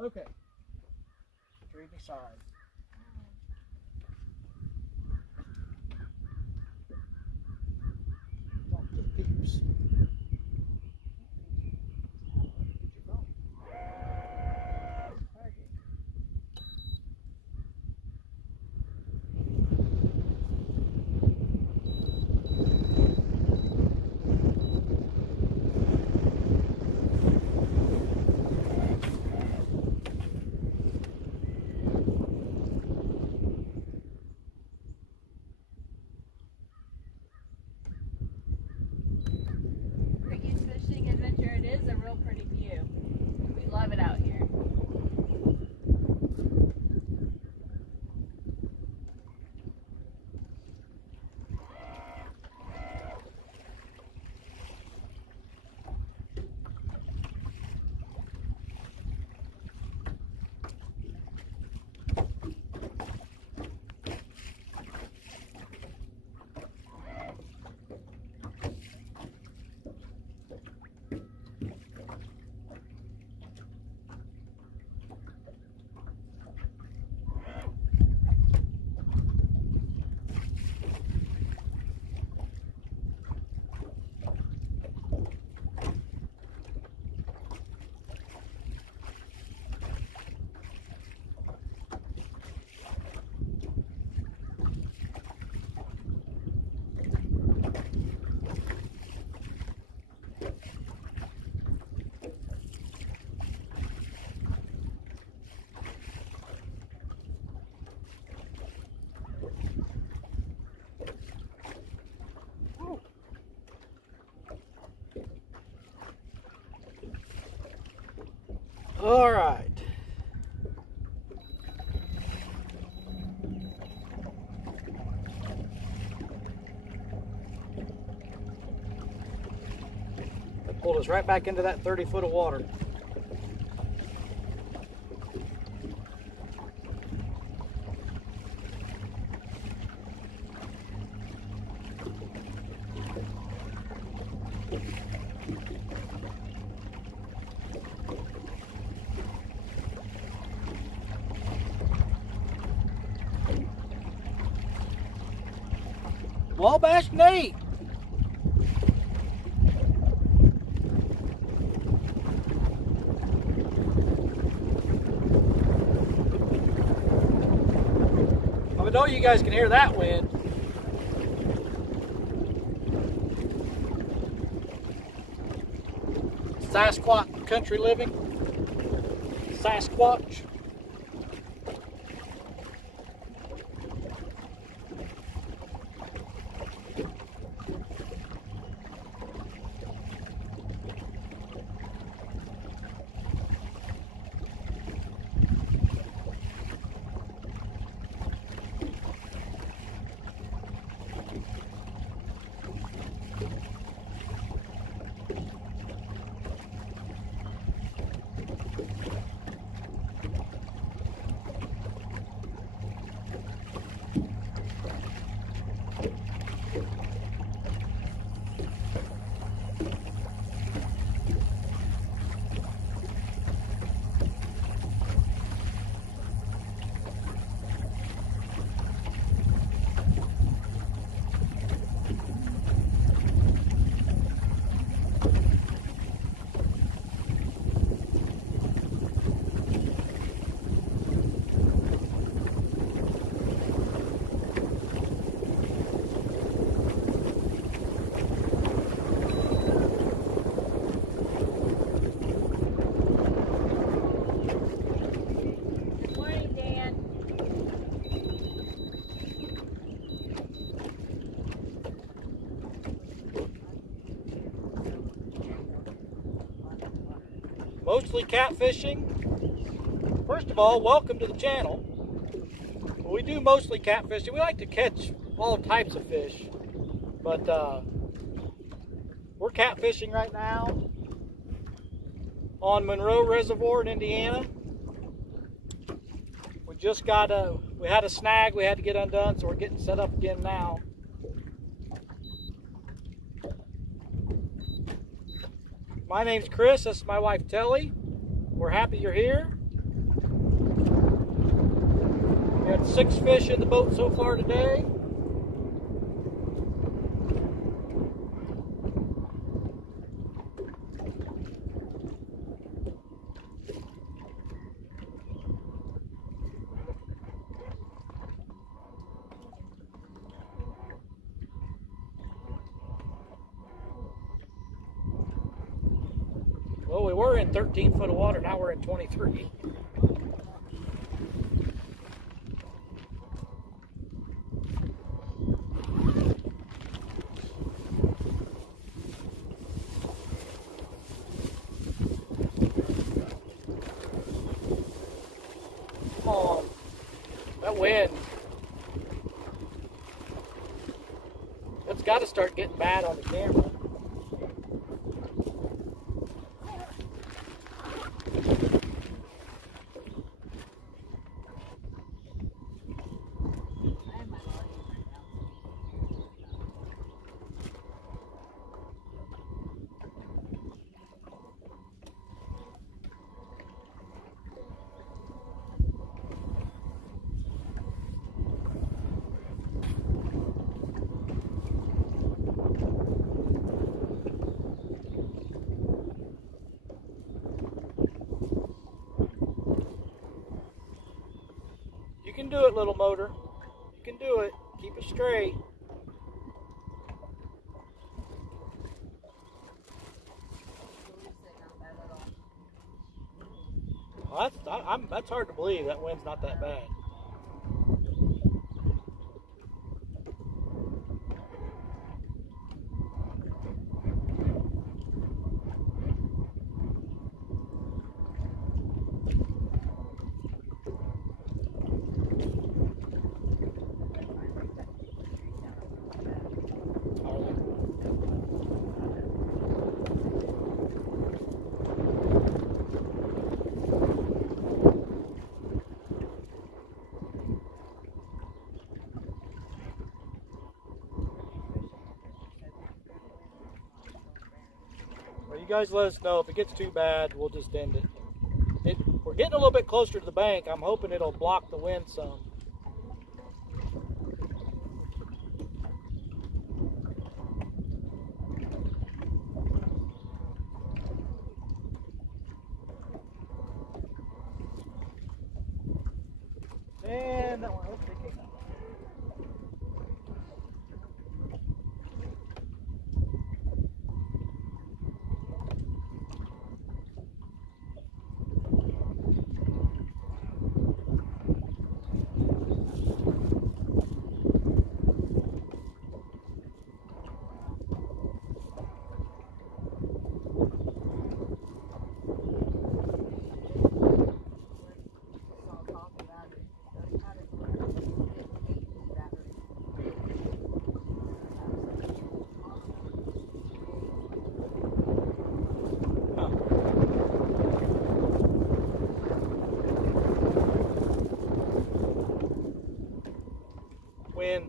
Okay. Tree beside. Talk to the peeps. Ricky's fishing adventure. It is a real pretty view. We love it out here. All right. That pulled us right back into that 30 foot of water. Wabash Nate. I know you guys can hear that wind. Sasquatch country living. Sasquatch. Mostly catfishing. First of all, welcome to the channel. We do mostly catfishing. We like to catch all types of fish, but we're catfishing right now on Monroe Reservoir in Indiana. We had a snag we had to get undone, so we're getting set up again now. My name's Chris, this is my wife Telly. We're happy you're here. We had 6 fish in the boat so far today. Well, we were in 13 foot of water, now we're in 23. Come on, that wind. It's got to start getting bad on the camera. You can do it, little motor. You can do it. Keep it straight. Well, that's hard to believe. That wind's not that bad. Well, you guys let us know if it gets too bad. We'll just end it. We're getting a little bit closer to the bank. I'm hoping it'll block the wind some. And that one, let's take it out. Wind.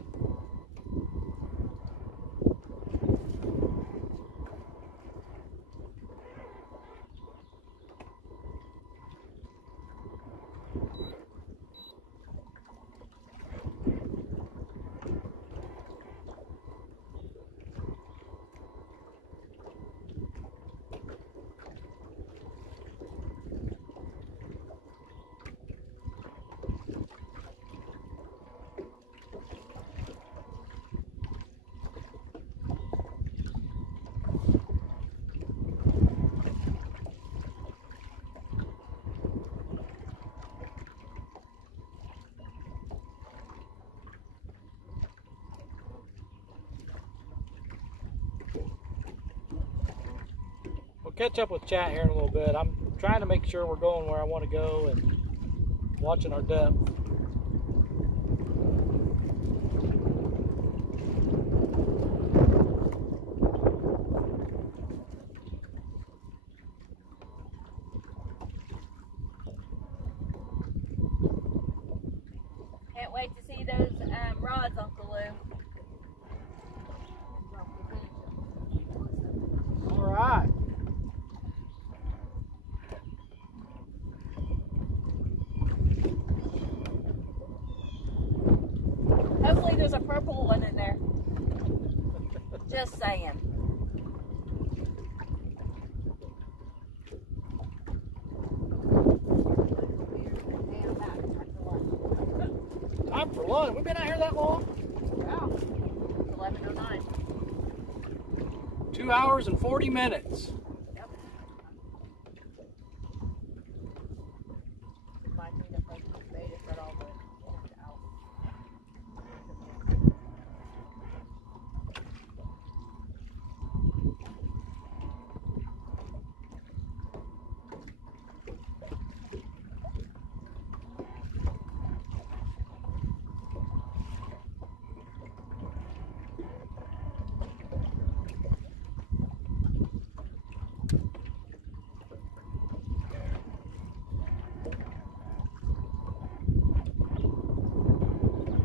We'll catch up with chat here in a little bit. I'm trying to make sure we're going where I want to go and watching our depth. Can't wait to see those rods, Uncle Lou. All right. Hopefully there's a purple one in there. Just saying. Time for lunch. We've been out here that long? Wow. 11:09. 2 hours and 40 minutes. Yep. Remind me to focus the bait if at all the one's out.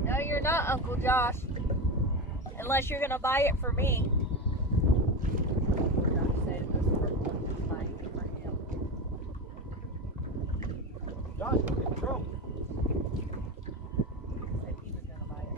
No, you're not, Uncle Josh. Unless you're gonna buy it for me. Josh said it was buying it for him. Josh, we're in trouble. He said he was gonna buy it.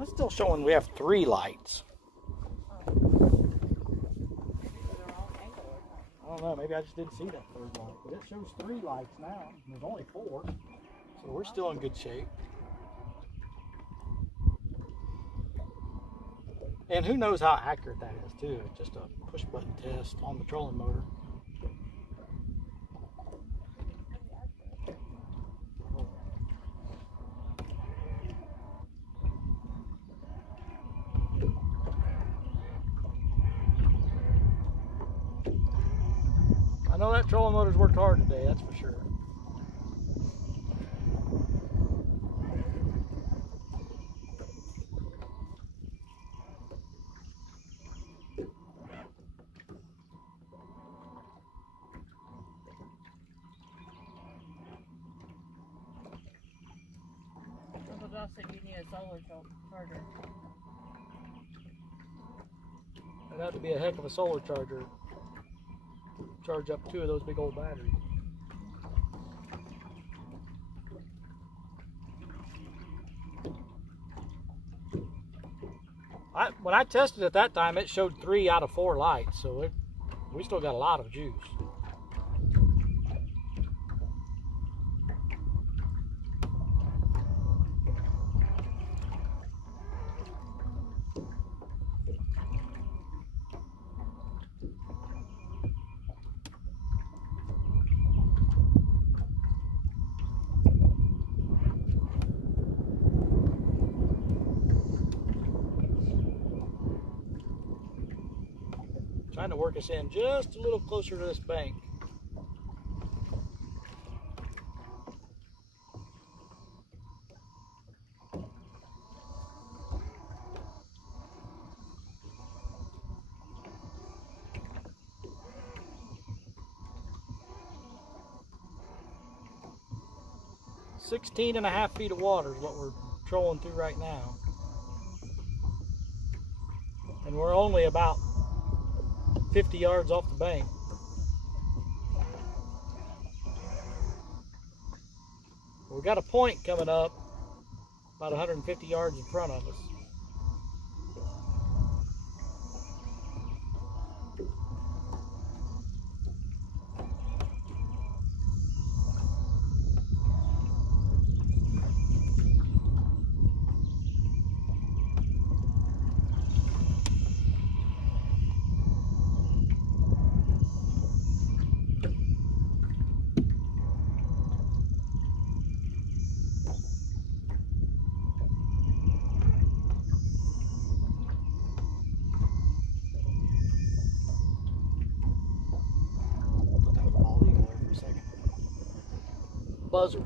It's still showing we have 3 lights. I don't know, maybe I just didn't see that 3rd light, but it shows 3 lights now. And there's only 4, so we're still in good shape. And who knows how accurate that is too. It's just a push button test on the trolling motor. I know that trolling motor's worked hard today, that's for sure. Uncle Josh said you need a solar charger. That'd have to be a heck of a solar charger. Charge up 2 of those big old batteries. When I tested it that time, it showed 3 out of 4 lights, so we still got a lot of juice. Trying to work us in just a little closer to this bank. $16.5 feet of water is what we're trolling through right now. And we're only about 50 yards off the bank. We've got a point coming up about 150 yards in front of us. Buzzard.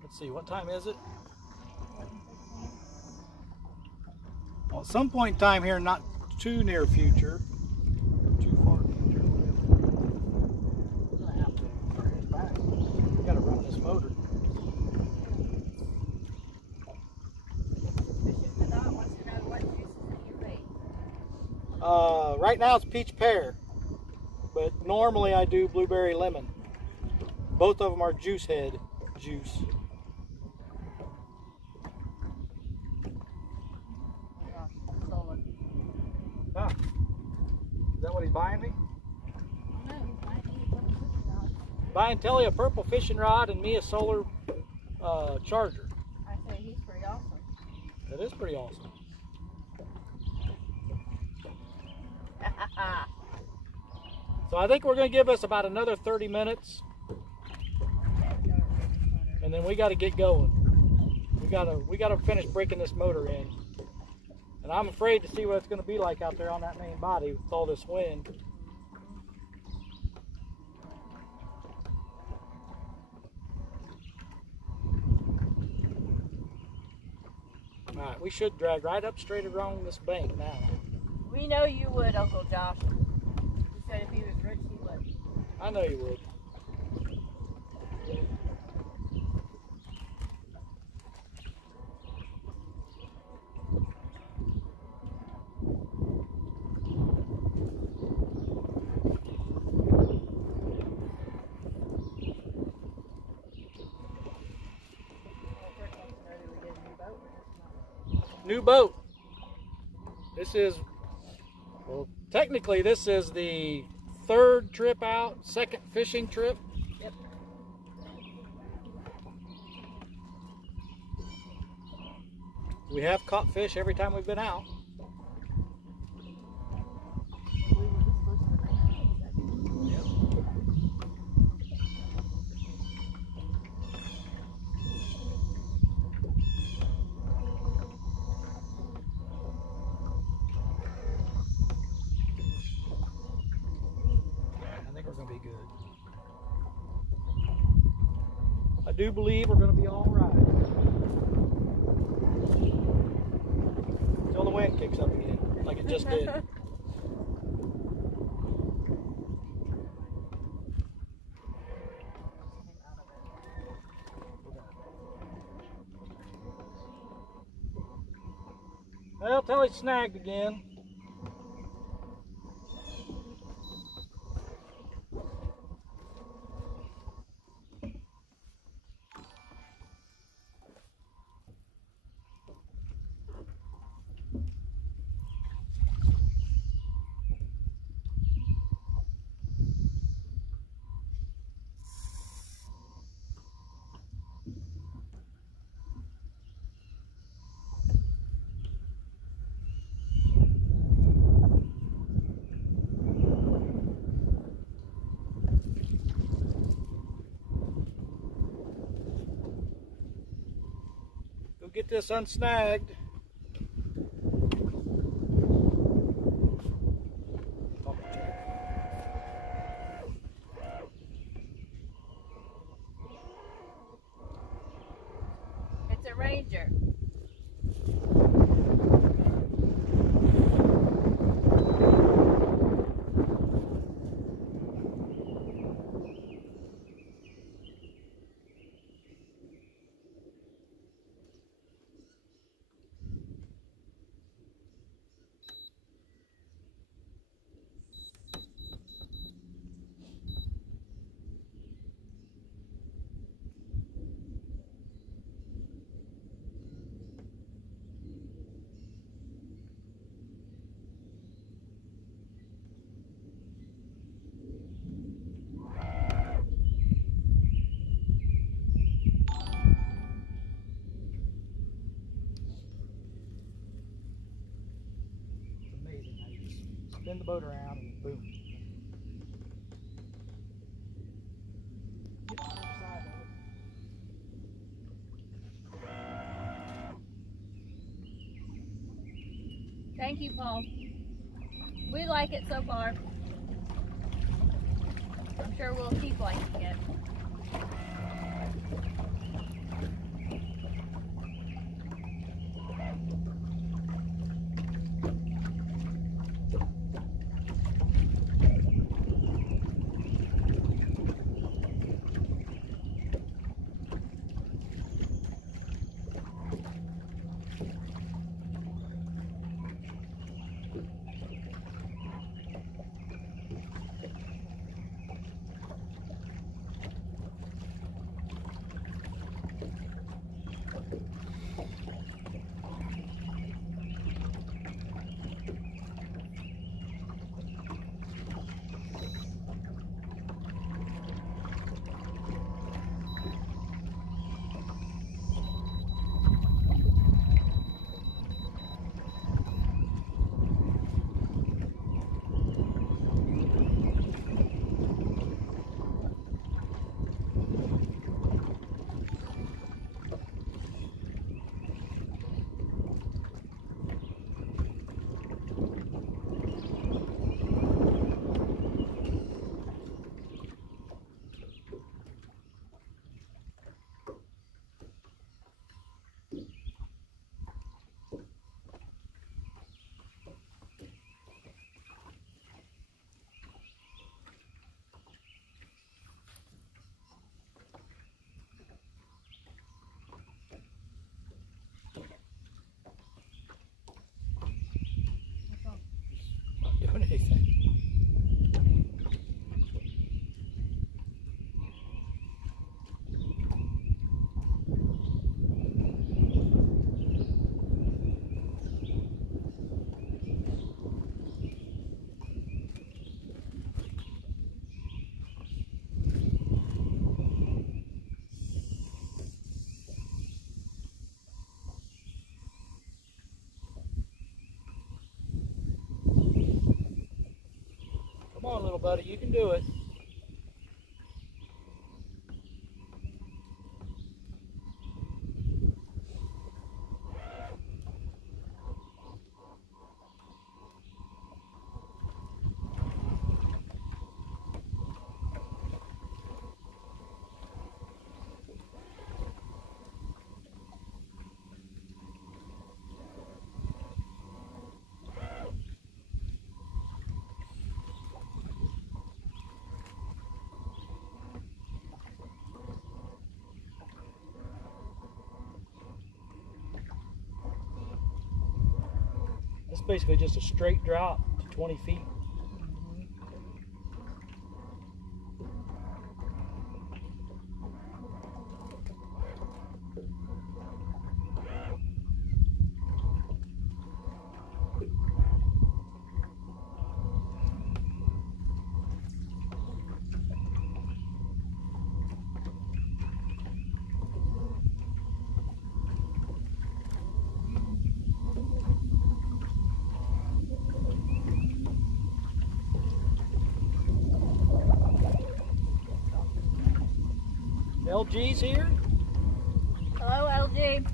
Let's see, what time is it? Well, at some point in time here, not too near future, too far future, we're gonna have to turn it back. We gotta run this motor. Fishing for that wants to know what juice is in your bait. Right now it's peach pear, but normally I do blueberry lemon. Both of them are juice head juice. Ah, is that what he's buying me? No, he's buying me a purple fishing rod. Buying Telly a purple fishing rod and me a solar charger. I say he's pretty awesome. That is pretty awesome. So I think we're going to give us about another 30 minutes, and then we got to get going. We got to finish breaking this motor in. And I'm afraid to see what it's going to be like out there on that main body with all this wind. All right, we should drag right up straight along this bank now. We know you would, Uncle Josh. He said if he was rich, he would. I know you would. New boat. This is, well, technically this is the third trip out, second fishing trip. Yep. We have caught fish every time we've been out. We were this close to the 19 seconds. I think we're going to be good. I do believe we're going to be all right. Until the wind kicks up again, like it just did. Well, till it's snagged again. We'll get this unsnagged. It's a ranger. Spin the boat around and boom. Get on the other side of it. Thank you, Paul. We like it so far. I'm sure we'll keep liking it. Not doing anything. Come on, little buddy, you can do it. It's basically just a straight drop to 20 feet. LG's here. Hello, LG.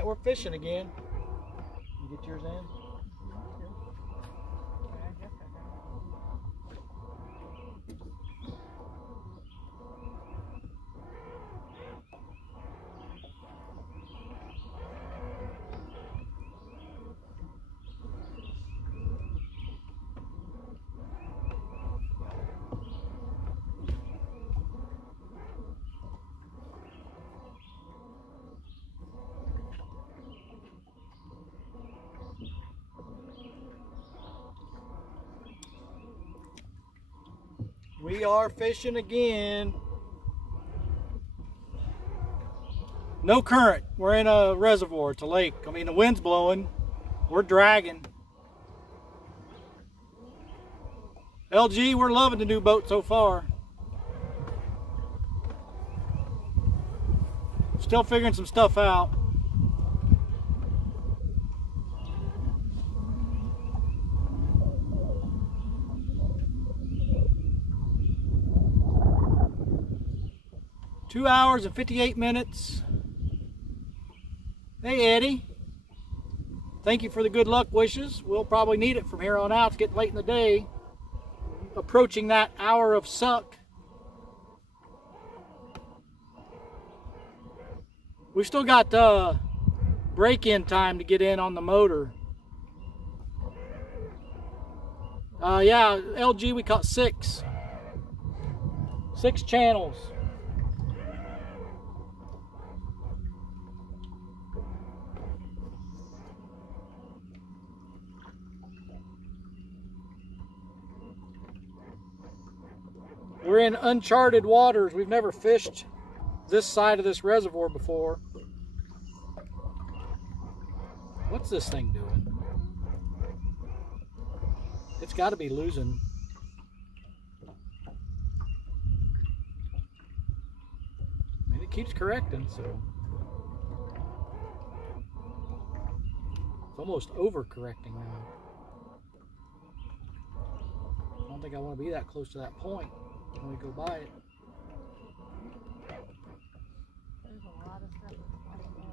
right, we're fishing again. You get yours in? We are fishing again. No current. We're in a reservoir. It's a lake. I mean, the wind's blowing. We're dragging. LG, we're loving the new boat so far. Still figuring some stuff out. Two hours and 58 minutes. Hey Eddie, thank you for the good luck wishes. We'll probably need it from here on out. It's getting late in the day. Approaching that hour of suck. We've still got break-in time to get in on the motor. Yeah, LG, we caught 6 channels. We're in uncharted waters. We've never fished this side of this reservoir before. What's this thing doing? It's got to be losing. I mean, it keeps correcting, so it's almost over-correcting now. I don't think I want to be that close to that point when we go by it. There's a lot of stuff falling down.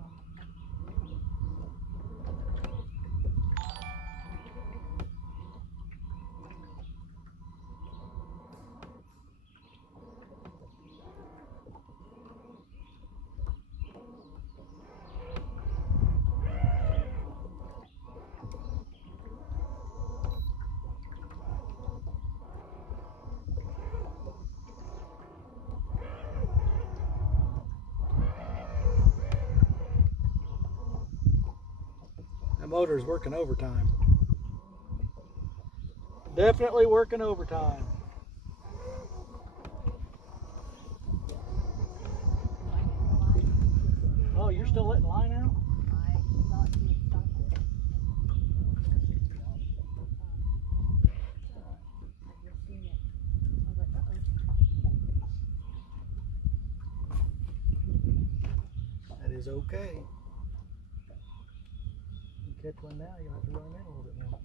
That motor's working overtime. Definitely working overtime. Oh, you're still letting line out? I thought you had stopped it. I just seen it. I was like, uh-oh. That is okay. You catch one now, you'll have to run in a little bit more.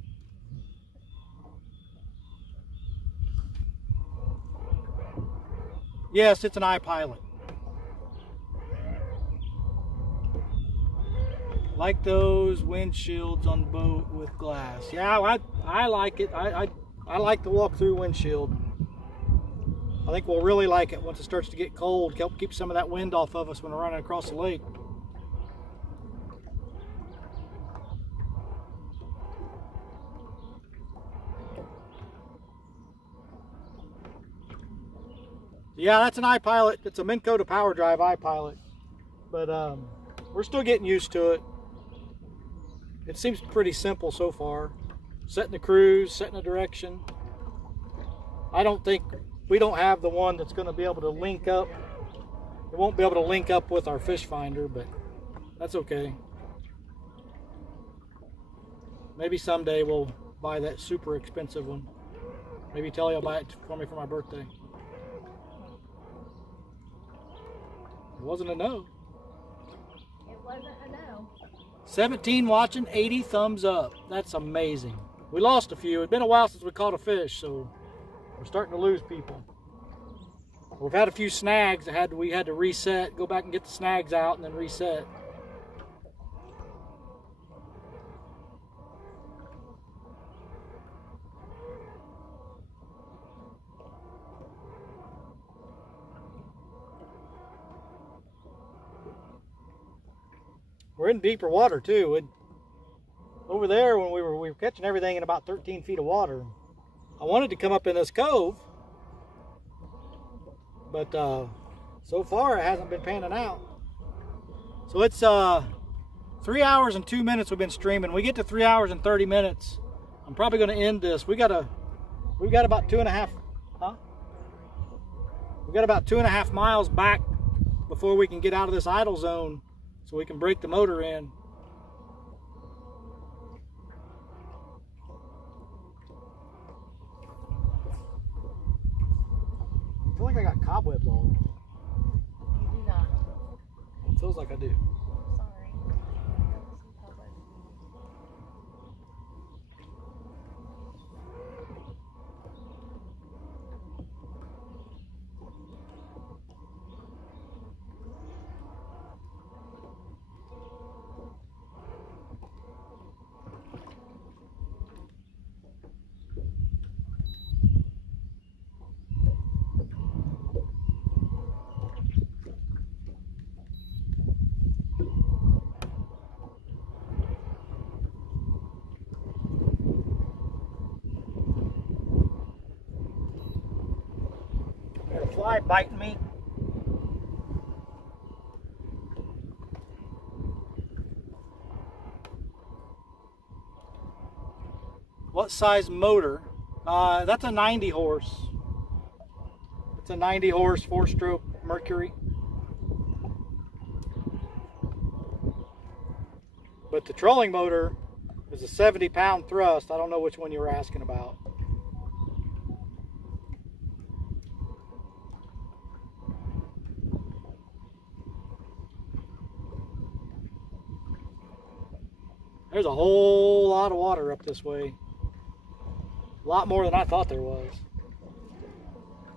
Yes, it's an iPilot. Like those windshields on the boat with glass. Yeah, I like it. I like the walk-through windshield. I think we'll really like it once it starts to get cold. Help keep some of that wind off of us when we're running across the lake. Yeah, that's an iPilot. It's a Minn Kota Power Drive iPilot. But we're still getting used to it. It seems pretty simple so far. Setting the cruise, setting the direction. We don't have the one that's going to be able to link up. It won't be able to link up with our fish finder, but that's okay. Maybe someday we'll buy that super expensive one. Maybe Telly will buy it for me for my birthday. It wasn't a no. It wasn't a no. 17 watching, 80 thumbs up. That's amazing. We lost a few. It's been a while since we caught a fish, so we're starting to lose people. We've had a few snags that we had to reset, go back and get the snags out and then reset. We're in deeper water too. Over there, when we were catching everything in about 13 feet of water. I wanted to come up in this cove, but so far it hasn't been panning out. So it's 3 hours and 2 minutes we've been streaming. We get to 3 hours and 30 minutes. I'm probably going to end this. We've got about 2.5. We've got about 2.5 miles back before we can get out of this idle zone, so we can break the motor in. I feel like I got cobwebs all over. You do not. It feels like I do. Sorry. Got a fly biting me. What size motor? That's a 90 horse. It's a 90 horse 4-stroke Mercury. But the trolling motor is a 70-pound thrust. I don't know which one you were asking about. There's a whole lot of water up this way. A lot more than I thought there was.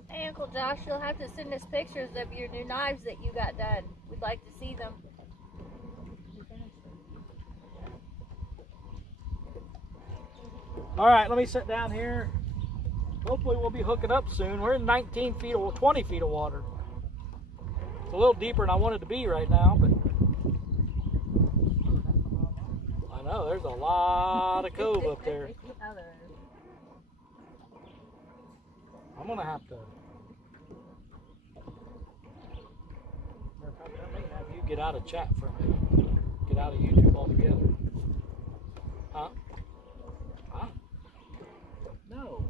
Hey, Uncle Josh, you'll have to send us pictures of your new knives that you got done. We'd like to see them. All right, let me sit down here. Hopefully we'll be hooking up soon. We're in 19 feet or 20 feet of water. It's a little deeper than I wanted to be right now, but I know there's a lot of cove up there. I'm gonna have to. I may have you get out of chat for a minute. Get out of YouTube altogether. Huh? Huh? No.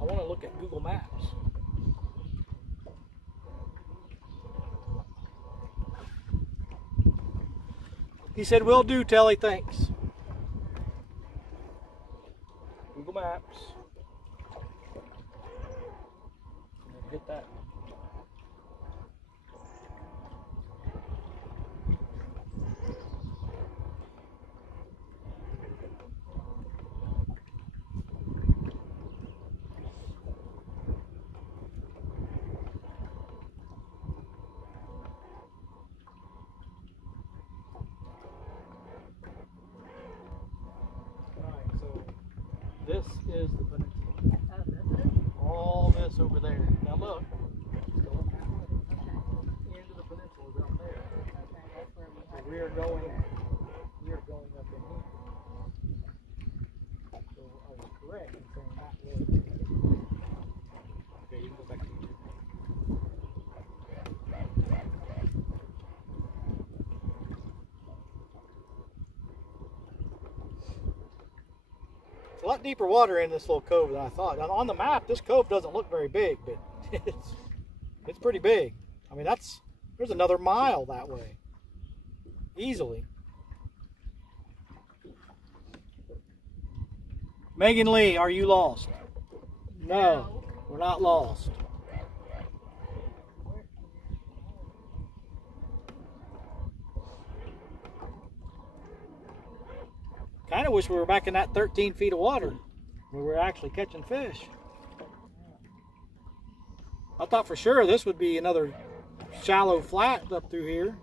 I want to look at Google Maps. He said, "Will do, Telly, thanks." Google Maps. Get that. Alright, so this is the peninsula. Oh, this is? All this over there. Now look. Just go up that way. Okay. Into the peninsula is up there. Okay, that's where we So have we are going up in here. So I was correct in saying that way. Okay, you can go back to YouTube. It's a lot deeper water in this little cove than I thought. And on the map, this cove doesn't look very big, but it's pretty big. I mean, there's another mile that way. Easily. Megan Lee, are you lost? No, we're not lost. Kind of wish we were back in that 13 feet of water where we were actually catching fish. I thought for sure this would be another shallow flat up through here.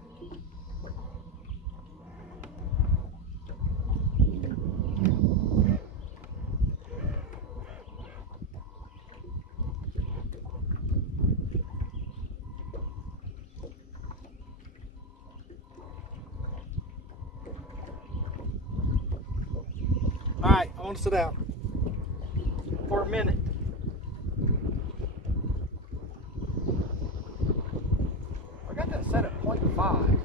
Alright, I want to sit down for a minute. I got that set at 0.5.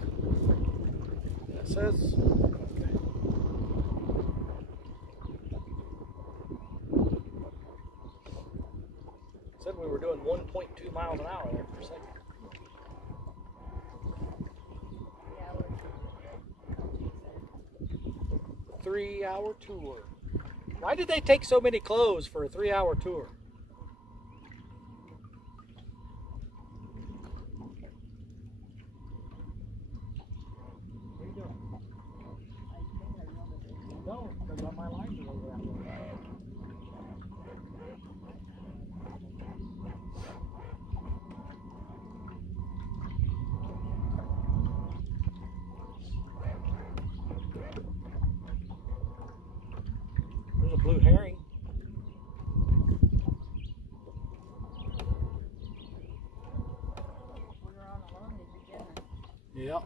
It says, okay. It said we were doing 1.2 miles an hour there for a second. 3-hour tour. Why did they take so many clothes for a 3-hour tour? What are you doing? Don't, because my lines are over that way. There's a blue herring. We were on alone in the beginning. Yeah.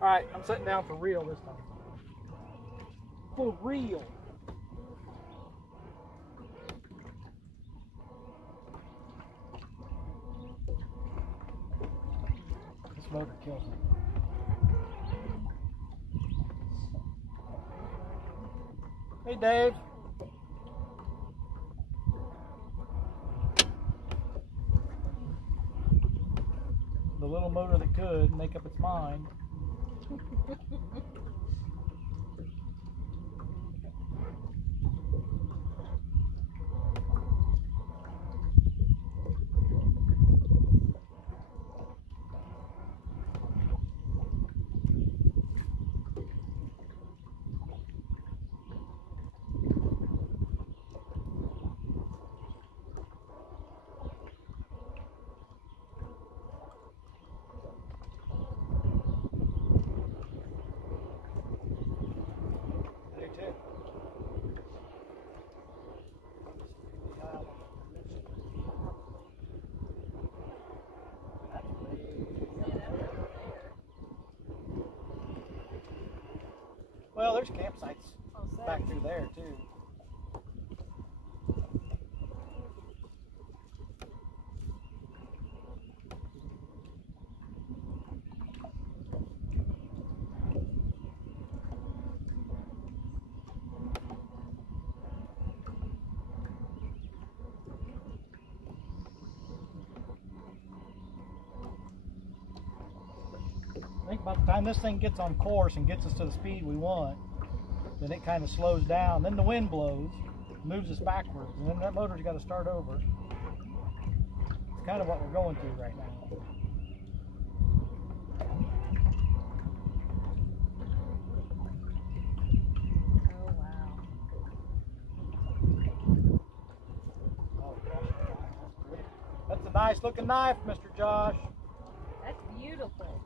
Alright, I'm sitting down for real this time. For real. This motor kills me. Hey, Dave. The little motor that could make up its mind. Well, there's campsites back through there too. I think by the time this thing gets on course and gets us to the speed we want, then it kind of slows down. Then the wind blows, moves us backwards, and then that motor's got to start over. It's kind of what we're going through right now. Oh, wow. Oh, gosh, that's a nice looking knife, Mr. Josh. That's beautiful.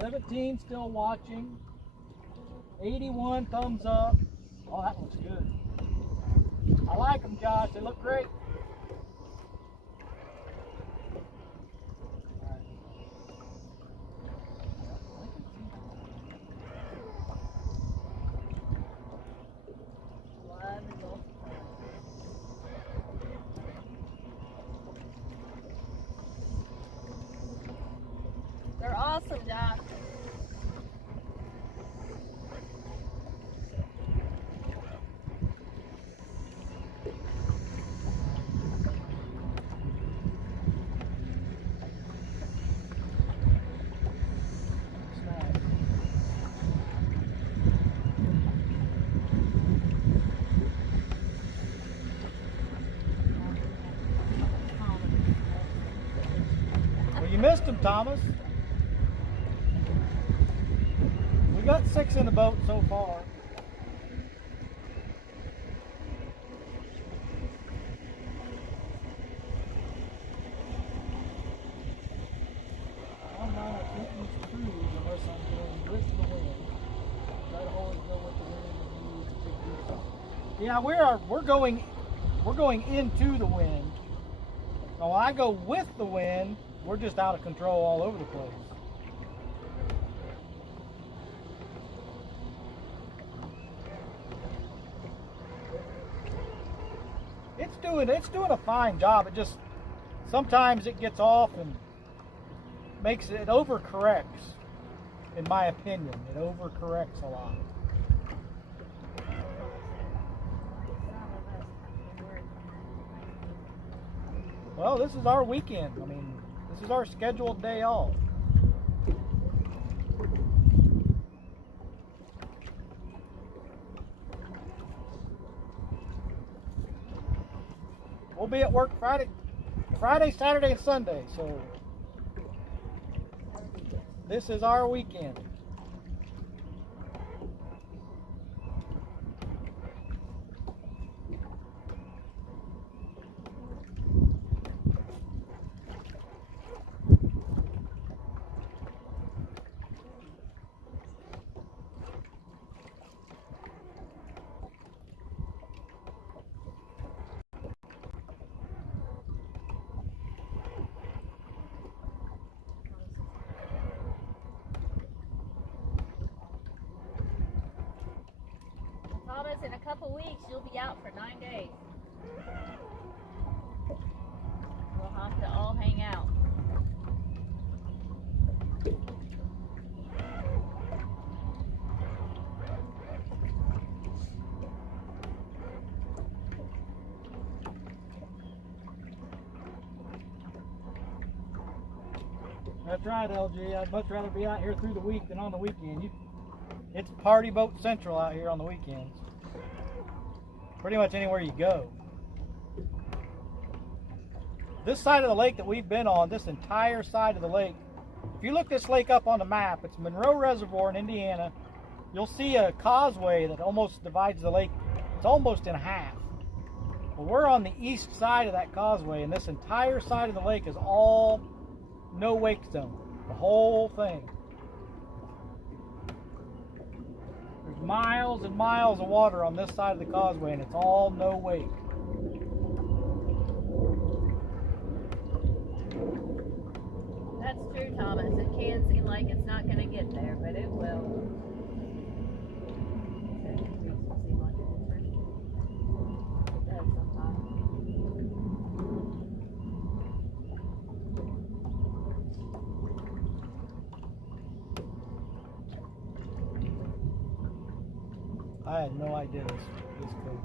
$17 still watching. 81 thumbs up. Oh, that looks good. I like them, Josh. They look great. They're awesome, Josh. Well, you missed him, Thomas. We got 6 in the boat so far. I'm not a fitness cruise unless I'm going with the wind. Try to always go with Yeah, we're going into the wind. So when I go with the wind, we're just out of control all over the place. It's doing a fine job. It just sometimes it gets off and it overcorrects. In my opinion, it overcorrects a lot. Well, this is our weekend. I mean, this is our scheduled day off. We'll be at work Friday, Saturday, and Sunday, so this is our weekend. Thomas, in a couple weeks, you'll be out for 9 days. We'll have to all hang out. That's right, LG. I'd much rather be out here through the week than on the weekend. It's party boat central out here on the weekends. Pretty much anywhere you go. This side of the lake that we've been on, this entire side of the lake, if you look this lake up on the map, it's Monroe Reservoir in Indiana. You'll see a causeway that almost divides the lake. It's almost in half. Well, we're on the east side of that causeway, and this entire side of the lake is all no wake zone. The whole thing. There's miles and miles of water on this side of the causeway, and it's all no wake. That's true, Thomas. It can seem like it's not going to get there, but it will. It does sometimes. I had no idea this cove was this big.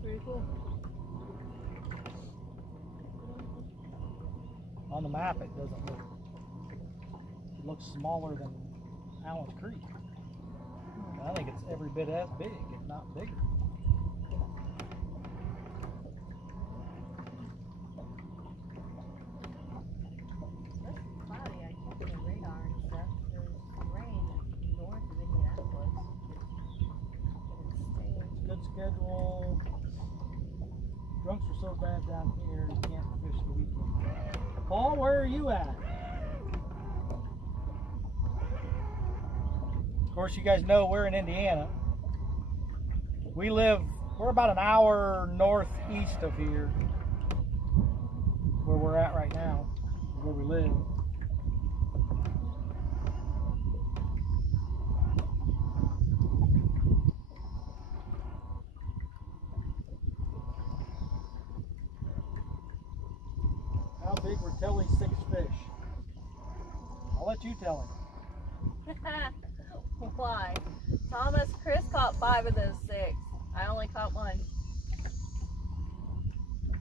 Pretty cool. On the map, it doesn't look. It looks smaller than Allen's Creek. I think it's every bit as big, if not bigger. It's cloudy. I can't see the radar and stuff. There's rain north of Indianapolis. But it's staying. Good schedule. Drunks are so bad down here, you can't fish the weekend. Paul, where are you at? Of course, you guys know we're in Indiana. We're about an hour northeast of here, where we're at right now, where we live. How big were Telly's 6 fish? I'll let you tell him. Why? Chris caught 5 of those 6. I only caught 1.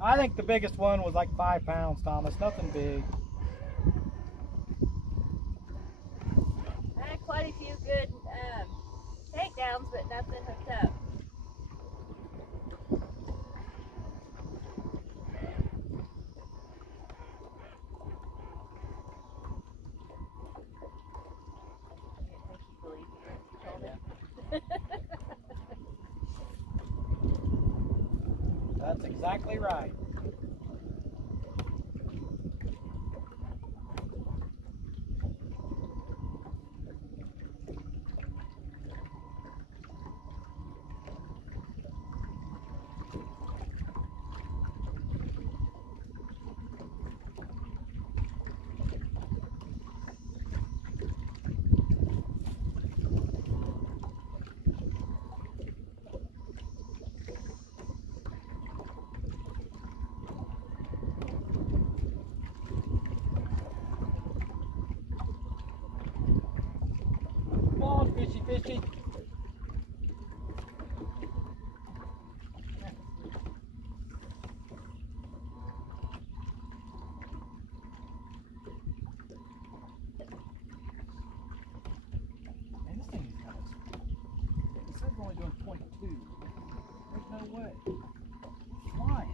I think the biggest one was like 5 pounds, Thomas. Nothing big. I had quite a few good takedowns, but nothing hooked up. That's exactly right. Fishy, fishy. Man, this thing is nuts. It says we're only doing 0.2. There's no way. It's flying.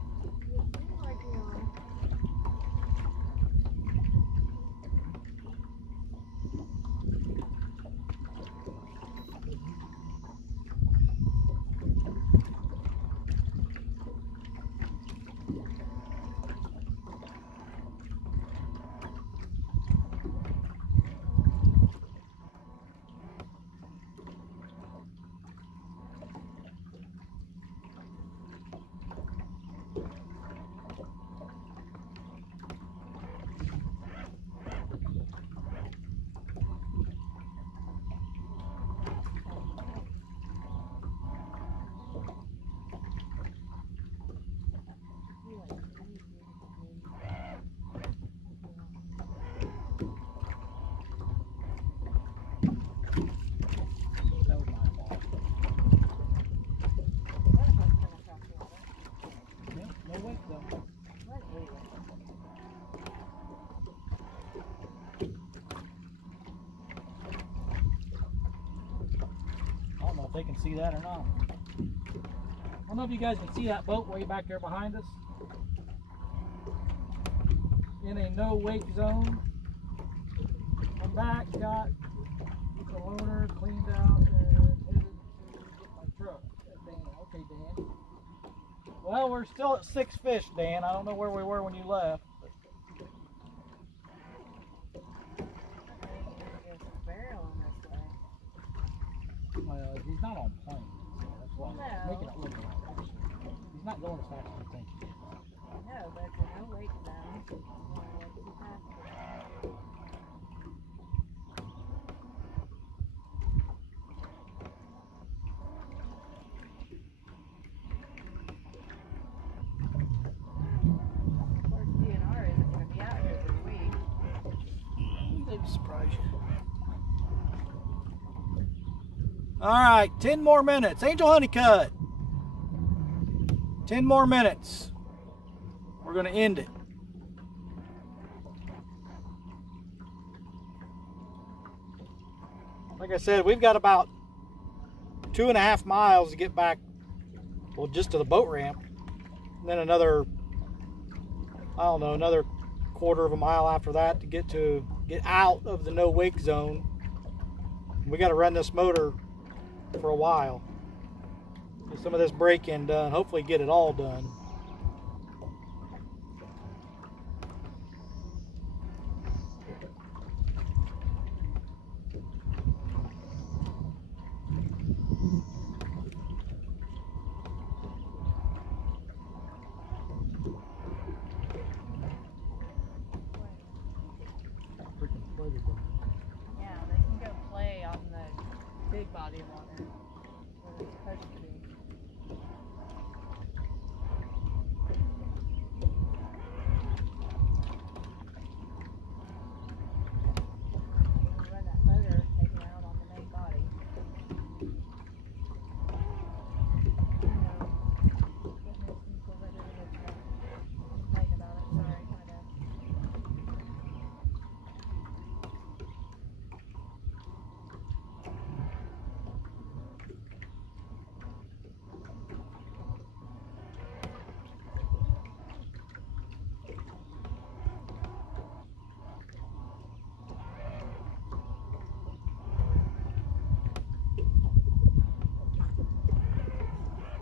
They can see that or not. I don't know if you guys can see that boat way back there behind us. In a no wake zone. I'm back, got the loaner cleaned out and headed to get my truck. Dan. Okay, Dan. Well, we're still at 6 fish, Dan. I don't know where we were when you left. Well, he's not on plane, so that's why I'm making it look like that. He's not going as fast as you think he is. No, but it's a no wake zone. Too fast. Of course, DNR isn't going to be out here this week. They'd surprise you. All right, 10 more minutes. Angel Honeycutt. 10 more minutes. We're going to end it. Like I said, we've got about 2.5 miles to get back, well, just to the boat ramp. And then another, I don't know, another 1/4 mile after that to get out of the no wake zone. We got to run this motor for a while. Get some of this break-in done. Hopefully get it all done. Yeah, they can go play on the big body of water where they're supposed to be. Run that motor, take it out on the main body. Complain about it, sorry, kind of.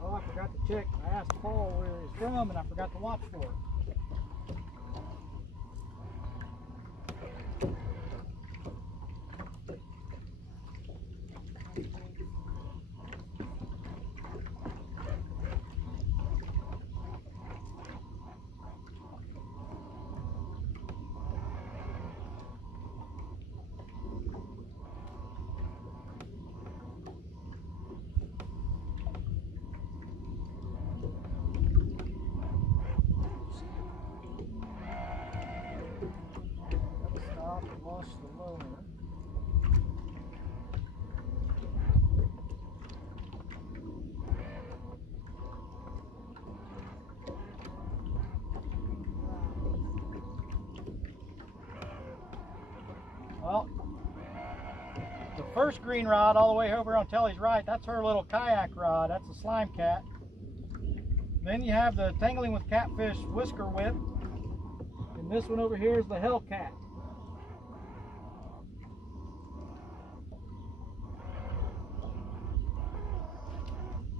Oh, I forgot to check. I asked Paul where he's from and I forgot to watch for it. The first green rod all the way over on Telly's right, that's her little kayak rod. That's a slime cat. Then you have the Tangling with Catfish whisker whip. And this one over here is the Hellcat.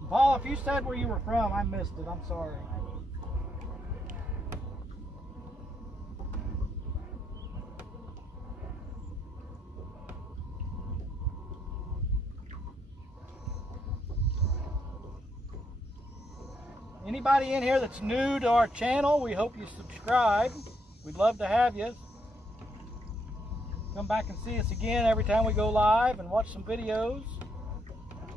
Paul, if you said where you were from, I missed it. I'm sorry. Anybody in here that's new to our channel, we hope you subscribe. We'd love to have you. Come back and see us again every time we go live and watch some videos.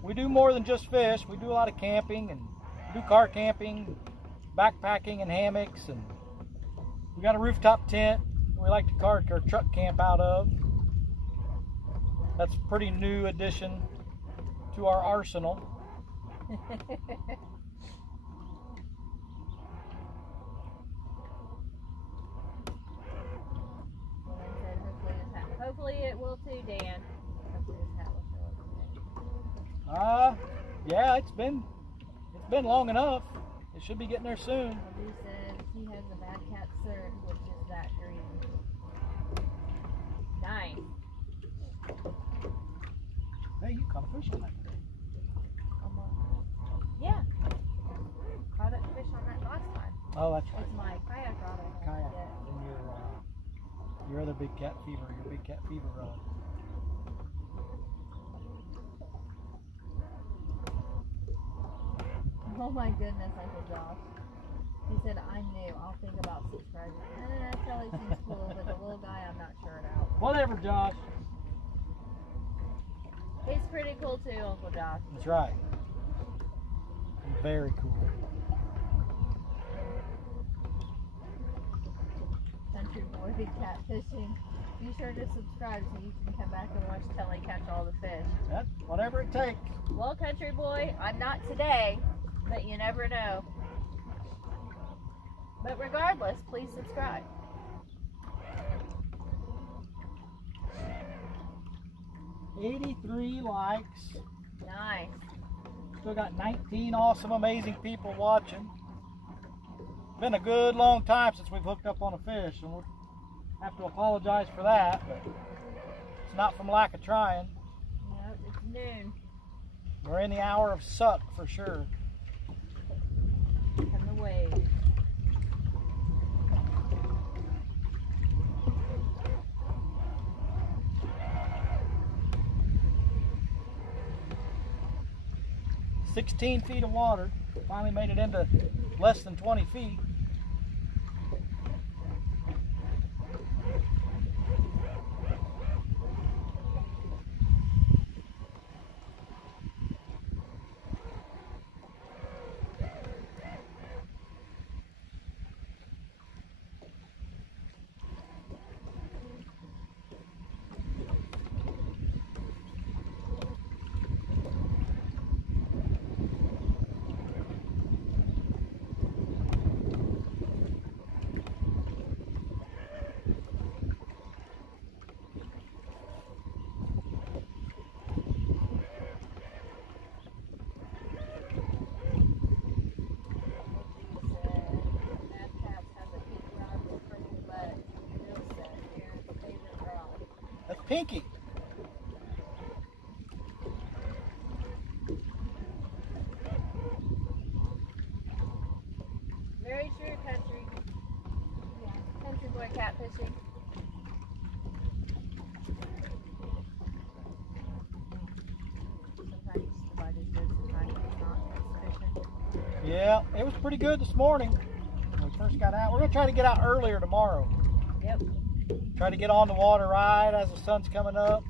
We do more than just fish. We do a lot of camping and do car camping, backpacking and hammocks, and we got a rooftop tent we like to car or truck camp out of. That's a pretty new addition to our arsenal. Hopefully it will too, Dan. Hopefully this hat will show up today. Yeah, it's been long enough. It should be getting there soon. Well, he says he has a bad cat cert, which is that green. Nice. Hey, you caught a fish on that today. Yeah. Caught a fish on that last time. Oh, that's right. It's my kayak rod. Kayak. And your other big cat fever rod. Oh my goodness, Uncle Josh. He said, I'm new. I'll think about subscribing. Telly seems cool, but the little guy I'm not sure about. Whatever, Josh. He's pretty cool too, Uncle Josh. That's right. Very cool. Country boy catfishing. Be sure to subscribe so you can come back and watch Telly catch all the fish. That's whatever it takes. Well, country boy, I'm not today, but you never know. But regardless, please subscribe. '83 likes. Nice. Still got 19 awesome, amazing people watching. Been a good long time since we've hooked up on a fish, and we'll have to apologize for that, but it's not from lack of trying. No, it's noon. We're in the hour of suck for sure. And the wave. "16 feet of water." Finally made it into less than 20 feet. That's Pinky. Very true, country. Yeah. Country boy catfishing. Sometimes the bite is good, sometimes it's not sufficient. Yeah, it was pretty good this morning when we first got out. We're going to try to get out earlier tomorrow. Yep. Try to get on the water right as the sun's coming up.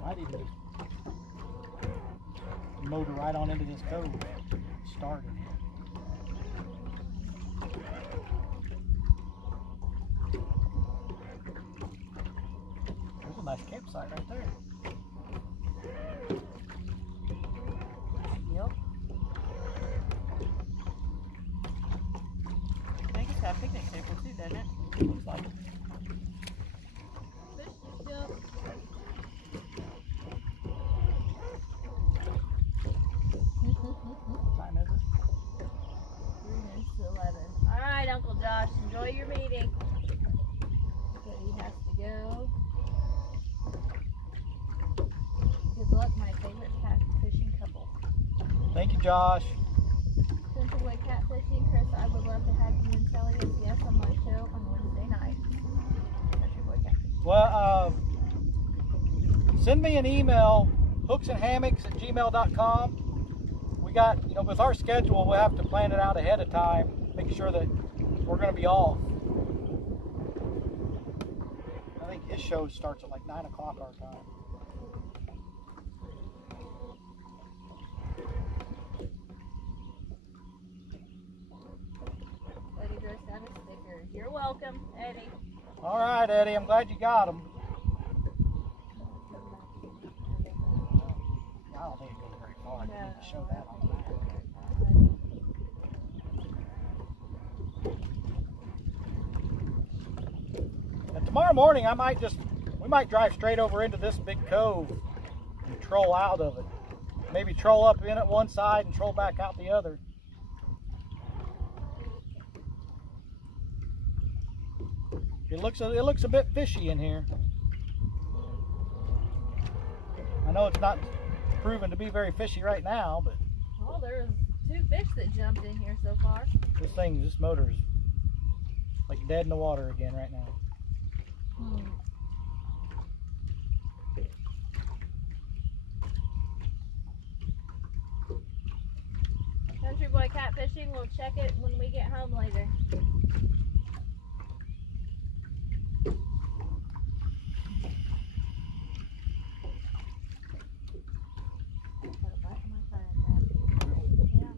Might even just motor right on into this cove. Started. There's a nice campsite right there. Yep. got a picnic table too, doesn't it? Looks like it. Fish just jumped. What time is it? 3 minutes to 11. All right, Uncle Josh, enjoy your meeting. So he has to go. Good luck, my favorite catfishing couple. Thank you, Josh. Country Boy Catfishing, Chris, I would love to have you and Sally as guests on my show on Wednesday night. Country Boy Catfishing. Well, send me an email, hooksandhammocks@gmail.com. We got, with our schedule, we'll have to plan it out ahead of time, make sure that we're going to be off. I think his show starts at like 9 o'clock our time. Eddie goes down a sticker. You're welcome, Eddie. All right, Eddie, I'm glad you got them. I don't think it goes very far. I need to show that on the map. And tomorrow morning, we might drive straight over into this big cove and troll out of it. Maybe troll up in at one side and troll back out the other. It looks a bit fishy in here. I know it's not proven to be very fishy right now, but Oh, there's 2 fish that jumped in here so far. this motor is like dead in the water again right now. Country Boy Catfishing, we'll check it when we get home later. Got a bite in my frying pan. Yeah.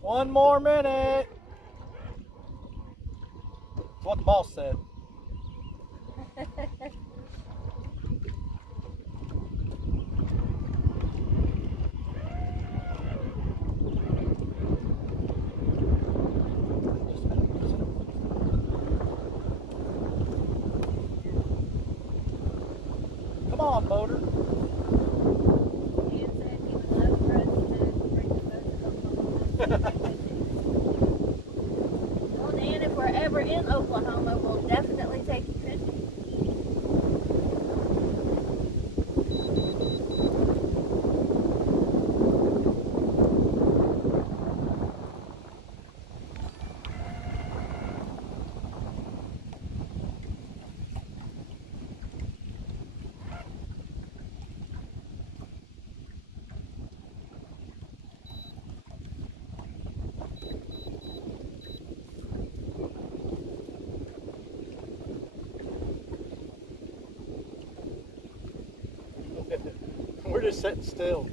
One more minute. That's what the boss said. Come on, motor. Dan said he would love for us to bring the boat to Oklahoma. Well, Dan, if we're ever in Oklahoma, we'll definitely take you fishing. We're just sitting still.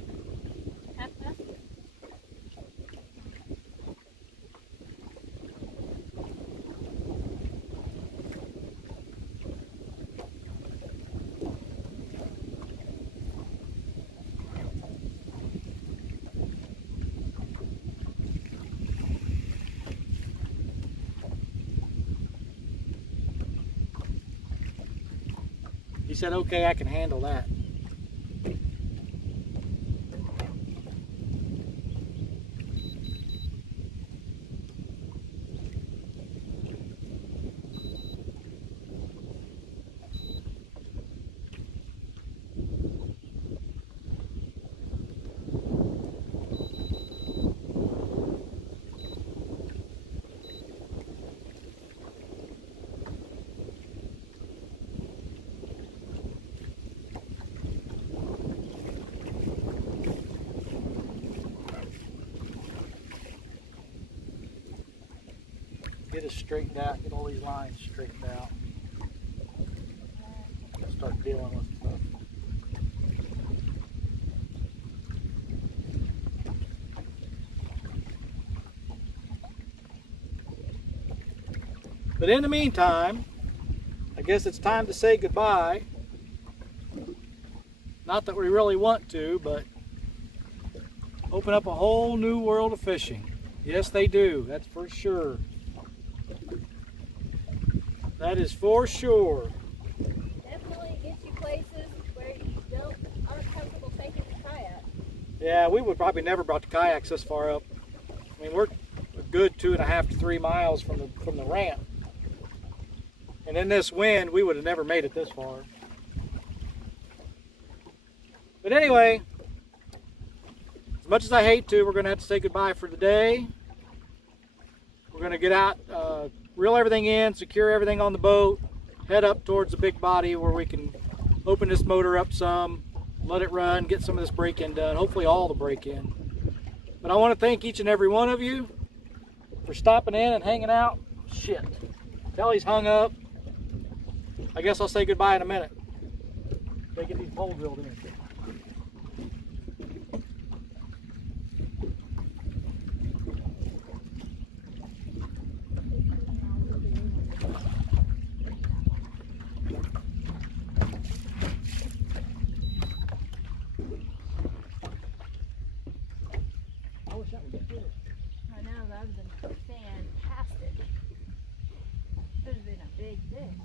He said, okay, I can handle that. get us straightened out, get all these lines straightened out. Start dealing with stuff. But in the meantime, I guess it's time to say goodbye. Not that we really want to, but open up a whole new world of fishing. Yes, they do. That's for sure. That is for sure. Definitely gets you places where you aren't comfortable taking the kayak. Yeah, we would probably never brought the kayaks this far up. I mean, we're a good 2.5 to 3 miles from the ramp. And in this wind, we would have never made it this far. But anyway, as much as I hate to, we're going to have to say goodbye for today. We're going to get out, reel everything in, secure everything on the boat, head up towards the big body where we can open this motor up some, let it run, get some of this break-in done, hopefully all the break-in. But I want to thank each and every one of you for stopping in and hanging out. Shit. Kelly's hung up. I guess I'll say goodbye in a minute. They get these poles drilled in. I wish that would get good. I know, that would have been fantastic. That would have been a big fish.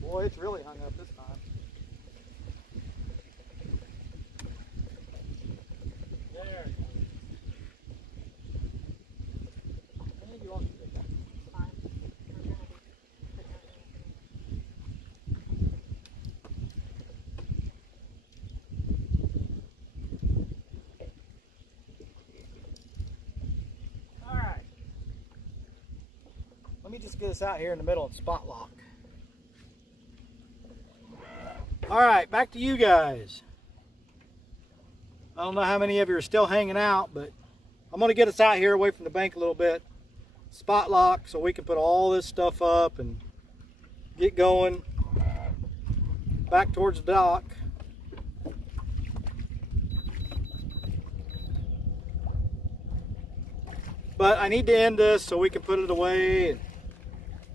Boy, it's really hung up this time. There. I think you want to take that. Fine. We're gonna be putting everything. All right. Let me just get us out here in the middle and spot lock. All right, back to you guys. I don't know how many of you are still hanging out, but I'm going to get us out here away from the bank a little bit. Spot lock so we can put all this stuff up and get going back towards the dock. But I need to end this so we can put it away.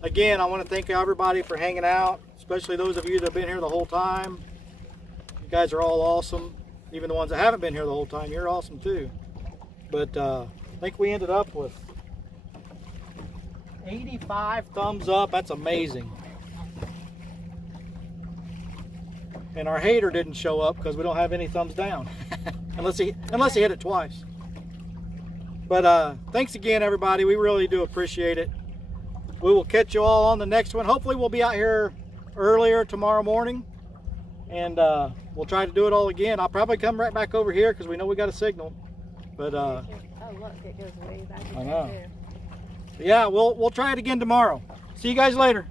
Again, I want to thank everybody for hanging out, especially those of you that have been here the whole time. You guys are all awesome. Even the ones that haven't been here the whole time, you're awesome too. But I think we ended up with 85 thumbs up. That's amazing. And our hater didn't show up because we don't have any thumbs down. unless he hit it twice. But thanks again, everybody. We really do appreciate it. We will catch you all on the next one. Hopefully we'll be out here earlier tomorrow morning, and we'll try to do it all again. I'll probably come right back over here because we know we got a signal. But Oh look, it goes way back. I know. Yeah, we'll try it again tomorrow. See you guys later.